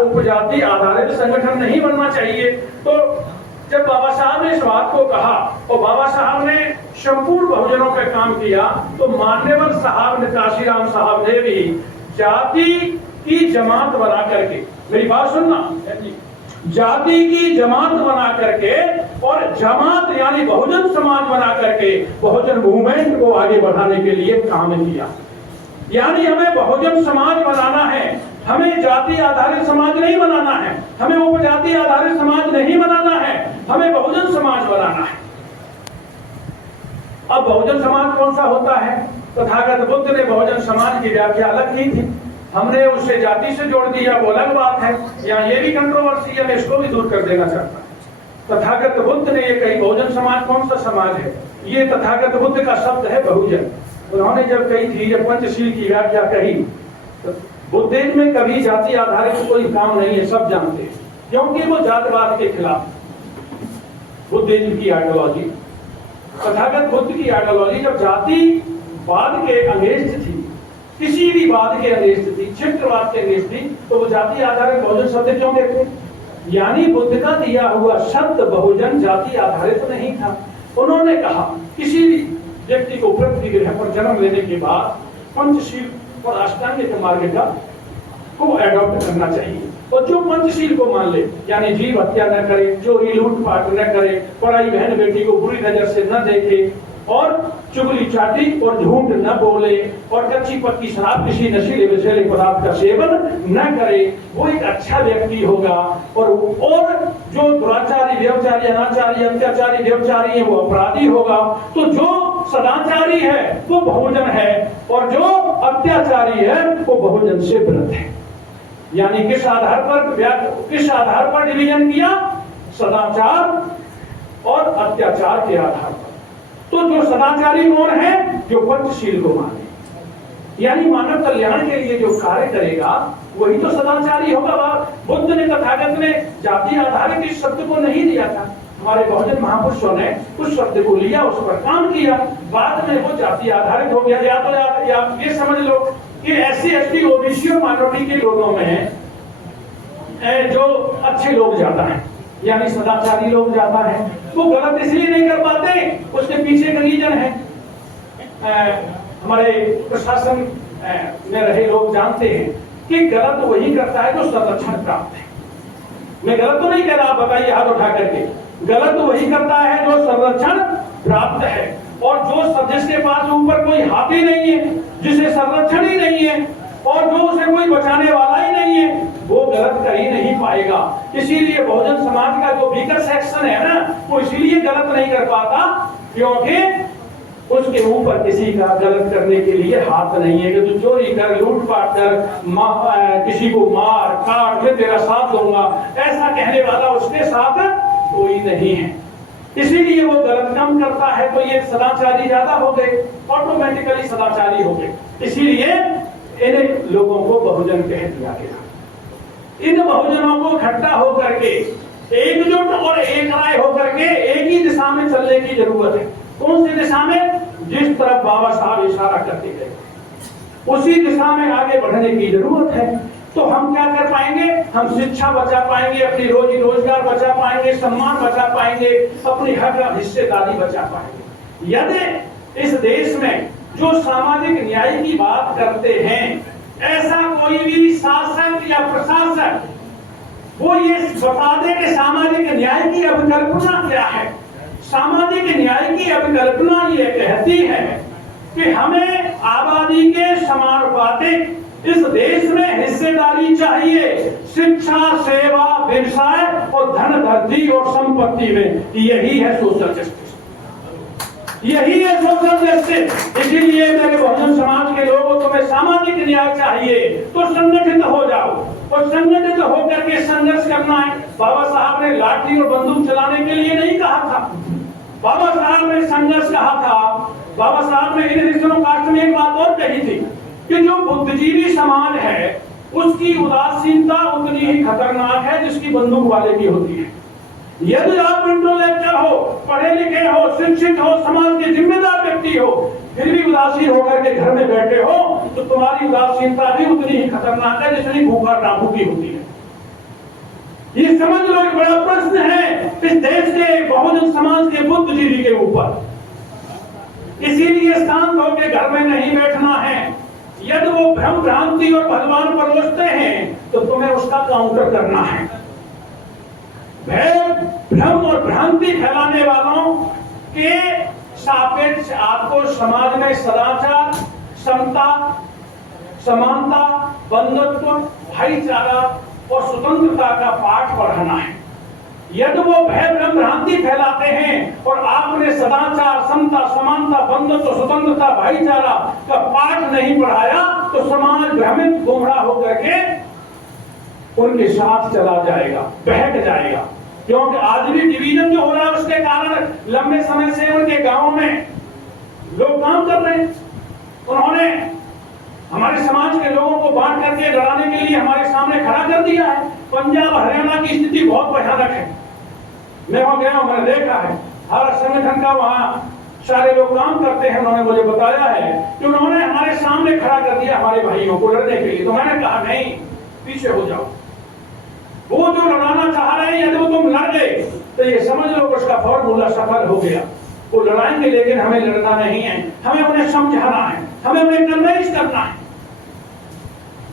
उपजाति आधारित संगठन नहीं बनना चाहिए। तो जब बाबा साहब ने इस बात को कहा और बाबा साहब ने संपूर्ण बहुजनों का काम किया, तो मान्यवर साहब ने, काशीराम साहब ने भी जाति की जमात बना करके, मेरी बात सुनना, जाति की जमात बना करके और जमात यानी बहुजन समाज बना करके बहुजन मूवमेंट को आगे बढ़ाने के लिए काम किया। यानी हमें बहुजन समाज बनाना है, हमें जाति आधारित समाज नहीं बनाना है, हमें उपजाति आधारित समाज नहीं बनाना है, हमें बहुजन समाज बनाना है। अब बहुजन समाज कौन सा होता है? तथागत बुद्ध ने बहुजन समाज की व्याख्या अलग की थी, हमने उसे जाति से जोड़ दिया, वो अलग बात है। यहाँ ये भी कंट्रोवर्सी है, इसको भी दूर कर देना चाहता है। तथागत बुद्ध ने ये कही, बहुजन समाज कौन सा समाज है? ये तथागत बुद्ध का शब्द है बहुजन। उन्होंने जब कही थी, जब पंचशील की व्याख्या कही, तो बुद्धिज्म में कभी जाति आधारित कोई काम नहीं है, सब जानते हैं, क्योंकि वो जातिवाद के खिलाफ। बुद्धिज्म की आइडियोलॉजी, तथागत बुद्ध की आइडियोलॉजी जब जातिवाद के अगेंस्ट थी, किसी भी वाद के अगेंस्ट थी, क्षेत्रवाद के अगेंस्ट थी, तो वो जाति आधारित बहुजन शब्द क्यों कहते? यानी बुद्ध का दिया हुआ शब्द बहुजन जाति आधारित नहीं था। उन्होंने कहा किसी भी व्यक्ति को पृथ्वी ग्रह पर जन्म लेने के बाद पंचशील और अष्टांगिक मार्ग का को एडॉप्ट करना चाहिए, और जो पंचशील को मान ले, यानी जीव हत्या न करे, चोरी लूटपाट न करे, पराई बहन बेटी को बुरी नजर से न देखे, और चुगली चाटी और झूठ न बोले, और कच्ची पक्की शराब किसी नशीले विषैले पदार्थ का सेवन न करे, वो एक अच्छा व्यक्ति होगा। और जो दुराचारी, व्यभिचारी, अनाचारी, अत्याचारी, व्यभिचारी है वो अपराधी होगा। तो जो सदाचारी है वो बहुजन है, और जो अत्याचारी है वो बहुजन से व्रत है। यानी किस आधार पर डिवीजन किया? सदाचार और अत्याचार के आधार पर। तो जो सदाचारी कौन है? जो पंचशील को माने, यानी मानव कल्याण के लिए जो कार्य करेगा वही तो सदाचारी होगा। बुद्ध ने, तथागत ने जाति आधारित इस शब्द को नहीं दिया था, हमारे बहुजन महापुरुषों ने उस शब्द को लिया, उस पर काम किया, बाद में वो जाति आधारित हो गया। या ये समझ लो कि SC ST OBC और माइनॉरिटी के लोगों में जो अच्छे लोग ज्यादा हैं, यानी सदाचारी लोग ज्यादा हैं, वो गलत इसलिए नहीं कर पाते, उसके पीछे का रीजन है। हमारे प्रशासन में रहे लोग जानते हैं कि गलत वही करता है जो संरक्षण प्राप्त है। मैं गलत तो नहीं कह रहा, आप बताइए हाथ उठा करके। गलत वही करता है जो संरक्षण प्राप्त है, और जो जिसके पास ऊपर कोई हाथ ही नहीं है, जिसे संरक्षण ही नहीं है, और जो उसे कोई बचाने वाला ही नहीं है, वो गलत कर ही नहीं पाएगा। इसीलिए बहुजन समाज का जो वीकर सेक्शन है ना, वो इसीलिए गलत नहीं कर पाता क्योंकि उसके ऊपर किसी का गलत करने के लिए हाथ नहीं है कि तू चोरी कर, लूटपाट कर, किसी को मार काट, मैं तेरा साथ दूंगा, ऐसा कहने वाला उसके साथ कोई नहीं है। इसीलिए वो गलत काम करता है, तो ये सदाचारी ज्यादा हो गए, ऑटोमेटिकली सदाचारी हो गए। इसीलिए इन लोगों को बहुजन कह दिया गया। इन बहुजनों को इकट्ठा होकर के, एकजुट और एक राय होकर के एक ही दिशा में चलने की जरूरत है। कौन सी दिशा में? जिस तरफ बाबा साहब इशारा करते गए, उसी दिशा में आगे बढ़ने की जरूरत है। तो हम क्या कर पाएंगे? हम शिक्षा बचा पाएंगे, अपनी रोजी रोजगार बचा पाएंगे, सम्मान बचा पाएंगे, अपनी हक हिस्सेदारी बचा पाएंगे। यदि इस देश में जो सामाजिक न्याय की बात करते हैं, ऐसा कोई भी शासक या प्रशासक वो ये बता दे कि सामाजिक न्याय की अभिकल्पना क्या है। सामाजिक न्याय की अभिकल्पना ये कहती है कि हमें आबादी के समानुपातिक इस देश में हिस्सेदारी चाहिए, शिक्षा, सेवा, व्यवसाय और धन, धरती और संपत्ति में। यही है सोशल जस्टिस, यही है सोशल जस्टिस। इसीलिए मेरे बहुजन समाज के लोगों, तुम्हें सामाजिक न्याय चाहिए तो संगठित हो जाओ, और संगठित होकर के संघर्ष करना है। बाबा साहब ने लाठी और बंदूक चलाने के लिए नहीं कहा था, बाबा साहब ने संघर्ष कहा था। बाबा साहब ने इन रिश्तों कास्ट में एक बात और कही थी कि जो बुद्धिजीवी समाज है उसकी उदासीनता उतनी ही खतरनाक है जिसकी बंदूक वाले की होती है। यदि आप इंटेलेक्चुअल हो, पढ़े लिखे हो, शिक्षित हो, समाज के जिम्मेदार व्यक्ति हो, फिर भी उदासीन होकर के घर में बैठे हो, तो तुम्हारी उदासीनता भी उतनी ही खतरनाक है जितनी भूखा डाकू की होती है। ये समझ लो, एक बड़ा प्रश्न है इस देश के बहुजन समाज के बुद्धिजीवी के ऊपर। इसीलिए शांत होकर घर में नहीं बैठना है। यदि वो भ्रम भ्रांति और भगवान परोसते हैं तो तुम्हें उसका काउंटर करना है। भ्रम और भ्रांति फैलाने वालों के सापेक्ष आपको समाज में सदाचार, समता, समानता, बंधुत्व, भाईचारा और स्वतंत्रता का पाठ पढ़ाना है। यदि वो भय भ्रम भ्रांति फैलाते हैं और आपने सदाचार, समता, समानता, बंधुत्व, स्वतंत्रता, भाईचारा का पाठ नहीं पढ़ाया तो समाज भ्रमित, गुमराह होकर के उनके साथ चला जाएगा, बहक जाएगा। क्योंकि आज भी डिवीजन जो हो रहा है उसके कारण लंबे समय से उनके गांवों में लोग काम कर रहे हैं। उन्होंने हमारे समाज के लोगों को बांट करके लड़ाने के लिए हमारे सामने खड़ा कर दिया है। पंजाब हरियाणा की स्थिति बहुत भयानक है। मैं वहां गया हूं, मैंने देखा है हर संगठन का वहां सारे लोग काम करते हैं। उन्होंने मुझे बताया है कि उन्होंने हमारे सामने खड़ा कर दिया हमारे भाइयों को लड़ने के लिए। तो मैंने कहा नहीं, पीछे हो जाओ। वो जो लड़ाना चाह रहे हैं यदि वो तुम लड़ गए तो ये समझ लो उसका फॉर्मूला सफल हो गया। वो लड़ाएंगे लेकिन हमें लड़ना नहीं है, हमें उन्हें समझाना है, हमें उन्हें कन्विंस करना है।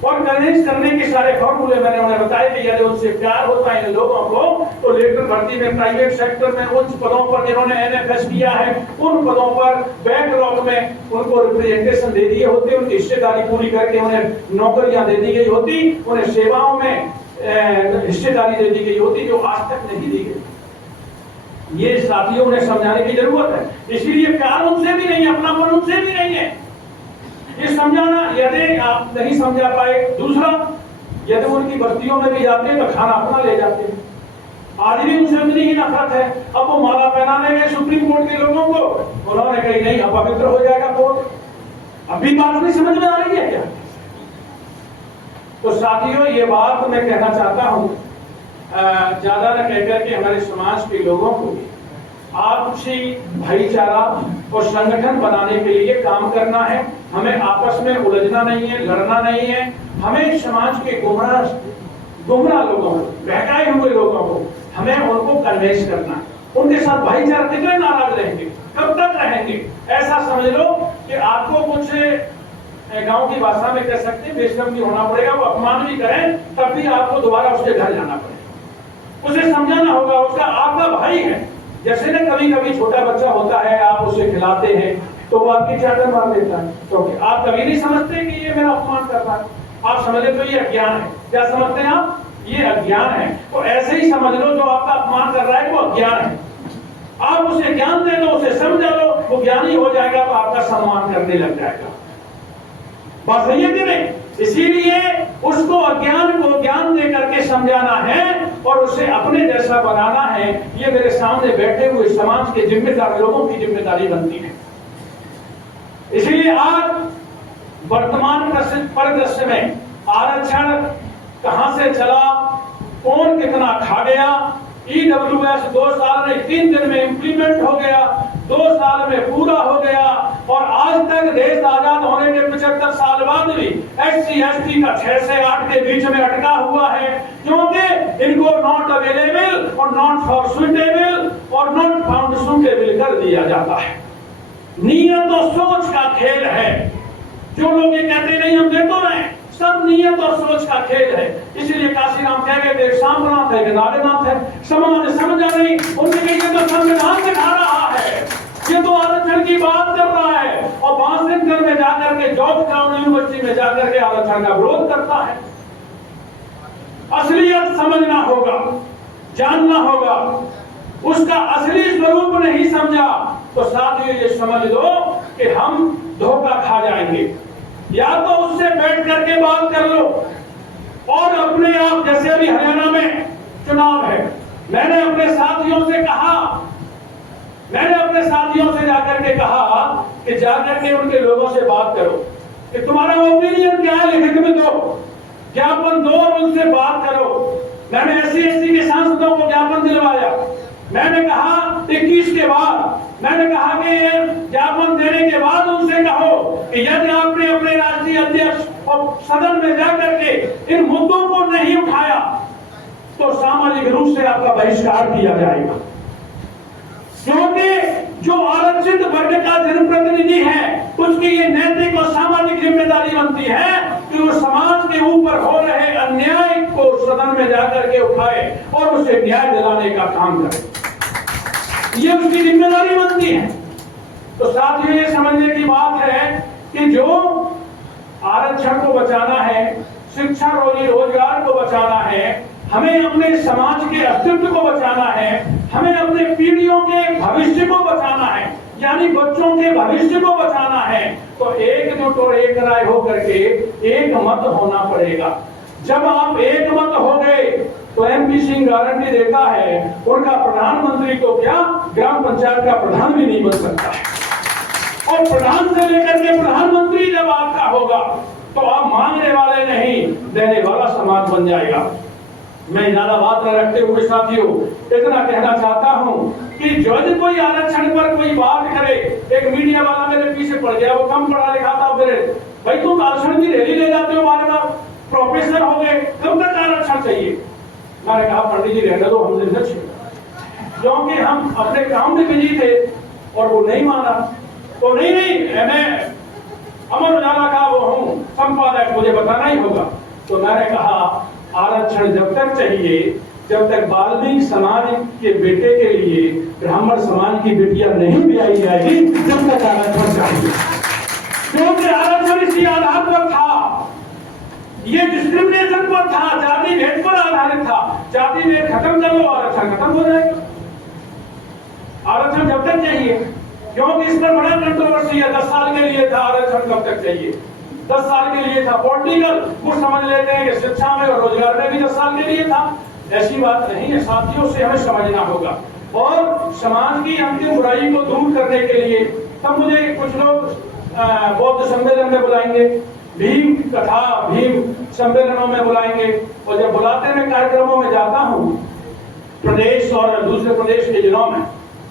और कन्विंस करने के सारे फॉर्मूले मैंने उन्हें बताए कि यदि उनसे प्यार होता है इन लोगों को तो लेटर भर्ती में प्राइवेट सेक्टर में उन पदों पर जिन्होंने एनएफएस किया है उन पदों पर बैकलॉग में उनको रिप्रेजेंटेशन दे दिए होते, उनकी हिस्सेदारी पूरी करके उन्हें नौकरियां दे दी गई होती, उन्हें सेवाओं में हिस्सेदारी दे दी गई होती जो आज तक नहीं दी गई। ये साथियों उन्हें समझाने की जरूरत है। इसीलिए प्यार उनसे भी नहीं है, अपनापन उनसे भी नहीं है। ये समझाना यदि आप नहीं समझा पाए। दूसरा, यदि उनकी बस्तियों में भी जाते हैं तो खाना अपना ले जाते हैं। आज भी उनसे उतनी ही नफरत है। अब वो माला पहनाने गए सुप्रीम कोर्ट के लोगों को, उन्होंने कही नहीं अपवित्र हो जाएगा कोर्ट। अभी बात नहीं समझ में आ रही है क्या? तो साथियों ये बात मैं कहना चाहता हूं, ज्यादा न कहकर के हमारे समाज के लोगों को आपसी भाईचारा और संगठन बनाने के लिए काम करना है। हमें आपस में उलझना नहीं है, लड़ना नहीं है। हमें समाज के गुमराह लोगों को, बहकाए हुए लोगों को, हमें उनको कन्विंस करना है। उनके साथ भाईचारा कितने नाराज रहेंगे, कब तक रहेंगे? ऐसा समझ लो कि आपको कुछ गांव की भाषा में कह सकते हैं बेशरम भी होना पड़ेगा। वो अपमान भी करें तब भी आपको दोबारा उसके घर जाना पड़ेगा। उसे समझाना होगा उसका आपका भाई है। जैसे ना कभी कभी छोटा बच्चा होता है, आप उसे खिलाते हैं तो वो आपकी चादर मार देता है, क्योंकि आप कभी नहीं समझते कि ये मेरा अपमान कर रहा है। आप समझ लेते तो ये अज्ञान है। क्या समझते हैं आप? ये अज्ञान है। तो ऐसे ही समझ लो जो आपका अपमान कर रहा है वो अज्ञान है। आप उसे ज्ञान दे दो, उसे समझा लो, वो ज्ञानी हो जाएगा तो आपका सम्मान करने लग जाएगा। बात सही है कि नहीं? इसीलिए उसको अज्ञान को ज्ञान दे करके समझाना है और उसे अपने जैसा बनाना है। ये मेरे सामने बैठे हुए समाज के जिम्मेदार लोगों की जिम्मेदारी बनती है। इसीलिए आज वर्तमान परिदृश्य में आरक्षण कहां से चला, कौन कितना खा गया, ईडब्ल्यूएस 2 साल में 3 दिन में इंप्लीमेंट हो गया, 2 साल में पूरा हो गया और आज तक देश आजाद होने के 75 साल बाद भी SC ST का 6 से 8 के बीच में अटका हुआ है, क्योंकि इनको नॉट अवेलेबल और नॉट फॉर सुटेबल और नॉट फाउंड सुटेबल कर दिया जाता है। नियत और सोच का खेल है। जो लोग ये कहते नहीं हम दे तो रहे, सब नियत और सोच का खेल है। इसलिए काशीराम कह गए थे सांबरनाथ है कि नागनाथ है, समाज समझा नहीं। उनके लिए तो संविधान दिखा रहा है, ये तो आरक्षण की बात कर रहा है और वाशिंगटन में जाकर के जॉर्ज टाउन यूनिवर्सिटी में जाकर के आरक्षण का विरोध करता है। असलियत समझना होगा, जानना होगा। उसका असली स्वरूप नहीं समझा तो साथियों ये समझ लो कि हम धोखा खा जाएंगे। या तो उससे बैठ करके बात कर लो और अपने आप, जैसे अभी हरियाणा में चुनाव है, मैंने अपने साथियों से कहा, मैंने अपने साथियों से जाकर के कहा कि जाकर के उनके लोगों से बात करो कि तुम्हारा ओपिनियन क्या है, लिखित में दो, ज्ञापन दो और उनसे बात करो। मैंने SC के सांसदों को ज्ञापन दिलवाया। मैंने कहा 21 के बाद, मैंने कहा कि ज्ञापन देने के बाद उनसे कहो कि यदि आपने अपने राष्ट्रीय अध्यक्ष और सदन में जाकर के इन मुद्दों को नहीं उठाया तो सामाजिक रूप से आपका बहिष्कार किया जाएगा। क्योंकि जो आरक्षित वर्ग का जनप्रतिनिधि है उसकी ये नैतिक और सामाजिक जिम्मेदारी बनती है कि वो समाज के ऊपर हो रहे अन्याय को सदन में जाकर के उठाए और उसे न्याय दिलाने का काम करे। ये उसकी जिम्मेदारी बनती है। तो साथियों ये समझने की बात है कि जो आरक्षण को बचाना है, शिक्षा रोजी रोजगार को बचाना है, हमें अपने समाज के अस्तित्व को बचाना है, हमें अपने पीढ़ियों के भविष्य को बचाना है, यानी बच्चों के भविष्य को बचाना है, तो एकजुट और एक राय होकर के एक मत होना पड़ेगा। जब आप एक मत हो गए तो MP सिंह गारंटी देता है उनका प्रधानमंत्री तो क्या, ग्राम पंचायत का प्रधान भी नहीं बन सकता है। और प्रधान से लेकर के प्रधानमंत्री जब आपका होगा तो आप मांगने वाले नहीं देने वाला समाज बन जाएगा। मैं ज्यादा बात न रखते हुए साथियों इतना कहना चाहता हूं कि जो कोई आरक्षण पर कोई बात करे, एक मीडिया वाला मेरे पीछे पड़ गया, वो कम पढ़ा लिखा था, मेरे भाई तुम आरक्षण की रैली ले जाते हो, बार बार प्रोफेसर हो गए, कब तक आरक्षण चाहिए? मैंने कहा पंडित जी रहने दो, हमसे न छेड़ो, क्योंकि हम अपने काम में बिजी थे और वो नहीं माना। तो नहीं मैं अमर उजाला का वो हूं संपादक, मुझे बताना ही होगा। तो मैंने कहा आरक्षण जब तक चाहिए जब तक वाल्मीकि समाज के बेटे के लिए ब्राह्मण समाज की बेटियां नहीं ब्याही जाएगी जब तक आरक्षण चाहिए, क्योंकि आरक्षण इसी आधार पर था, ये डिस्क्रिमिनेशन पर था, जाति भेद पर आधारित था। जाति भेद खत्म कर लो, आरक्षण खत्म हो जाएगा। आरक्षण जब तक चाहिए, क्योंकि इस पर बड़ा कंट्रोवर्सी है। 10 साल के लिए था आरक्षण, कब तक चाहिए? 10 साल के लिए था। पॉलिटिकल कुछ समझ लेते हैं कि शिक्षा में और रोजगार में भी 10 साल के लिए था। ऐसी बात नहीं है साथियों, से हमें समझना होगा। और समाज की अंतिम बुराई को दूर करने के लिए तब मुझे कुछ लोग बौद्ध सम्मेलन में बुलाएंगे, भीम कथा भीम सम्मेलनों में बुलाएंगे, और जब बुलाते मैं कार्यक्रमों में जाता हूँ प्रदेश और दूसरे प्रदेश के जिलों में,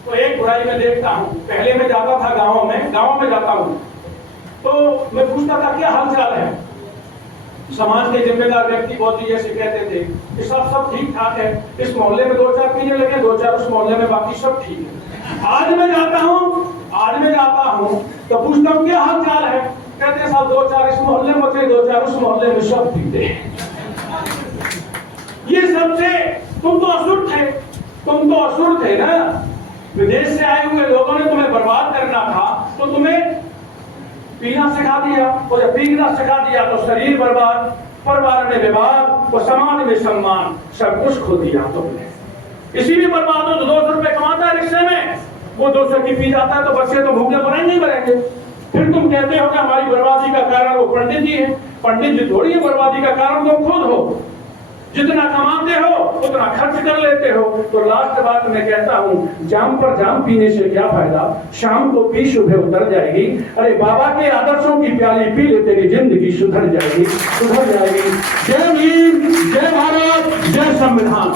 तो एक बुराई में देखता हूँ। पहले मैं जाता था गाँव में जाता हूँ तो मैं पूछता था क्या हाल चाल है। समाज के जिम्मेदार व्यक्ति बहुत ही ऐसे कहते थे कि सब ठीक ठाक है, इस मोहल्ले में 2-4 पीने लगे, 2-4 उस मोहल्ले में, बाकी सब ठीक है। आज मैं जाता हूँ तो पूछता हूँ क्या हाल चाल है, कहते हैं साहब 2-4 इस मोहल्ले में थे, 2-4 उस मोहल्ले में, सब पीते। ये सबसे तुम तो असुर थे ना। विदेश से आए हुए लोगों ने तुम्हें बर्बाद करना था तो तुम्हें पीना सिखा दिया, और जब पीना सिखा दिया तो शरीर बर्बाद, परिवार में विवाद और समाज में सम्मान, सब कुछ खो दिया तुमने। इसी में बर्बाद हो तो 200 रुपए कमाता है रिक्शे में, वो 200 की पी जाता है तो बच्चे तो भूखे मरेंगे नहीं मरेंगे। फिर तुम कहते हो कि हमारी बर्बादी का कारण वो पंडित जी है। पंडित जी थोड़ी है बर्बादी का कारण, तुम खुद हो। जितना कमाते हो उतना खर्च कर लेते हो। तो लास्ट बात मैं कहता हूँ, जाम पर जाम पीने से क्या फायदा, शाम को पी सुबह उतर जाएगी। अरे बाबा के आदर्शों की प्याली पी ले, तेरी जिंदगी सुधर जाएगी। जय भीम, जय भारत, जय संविधान।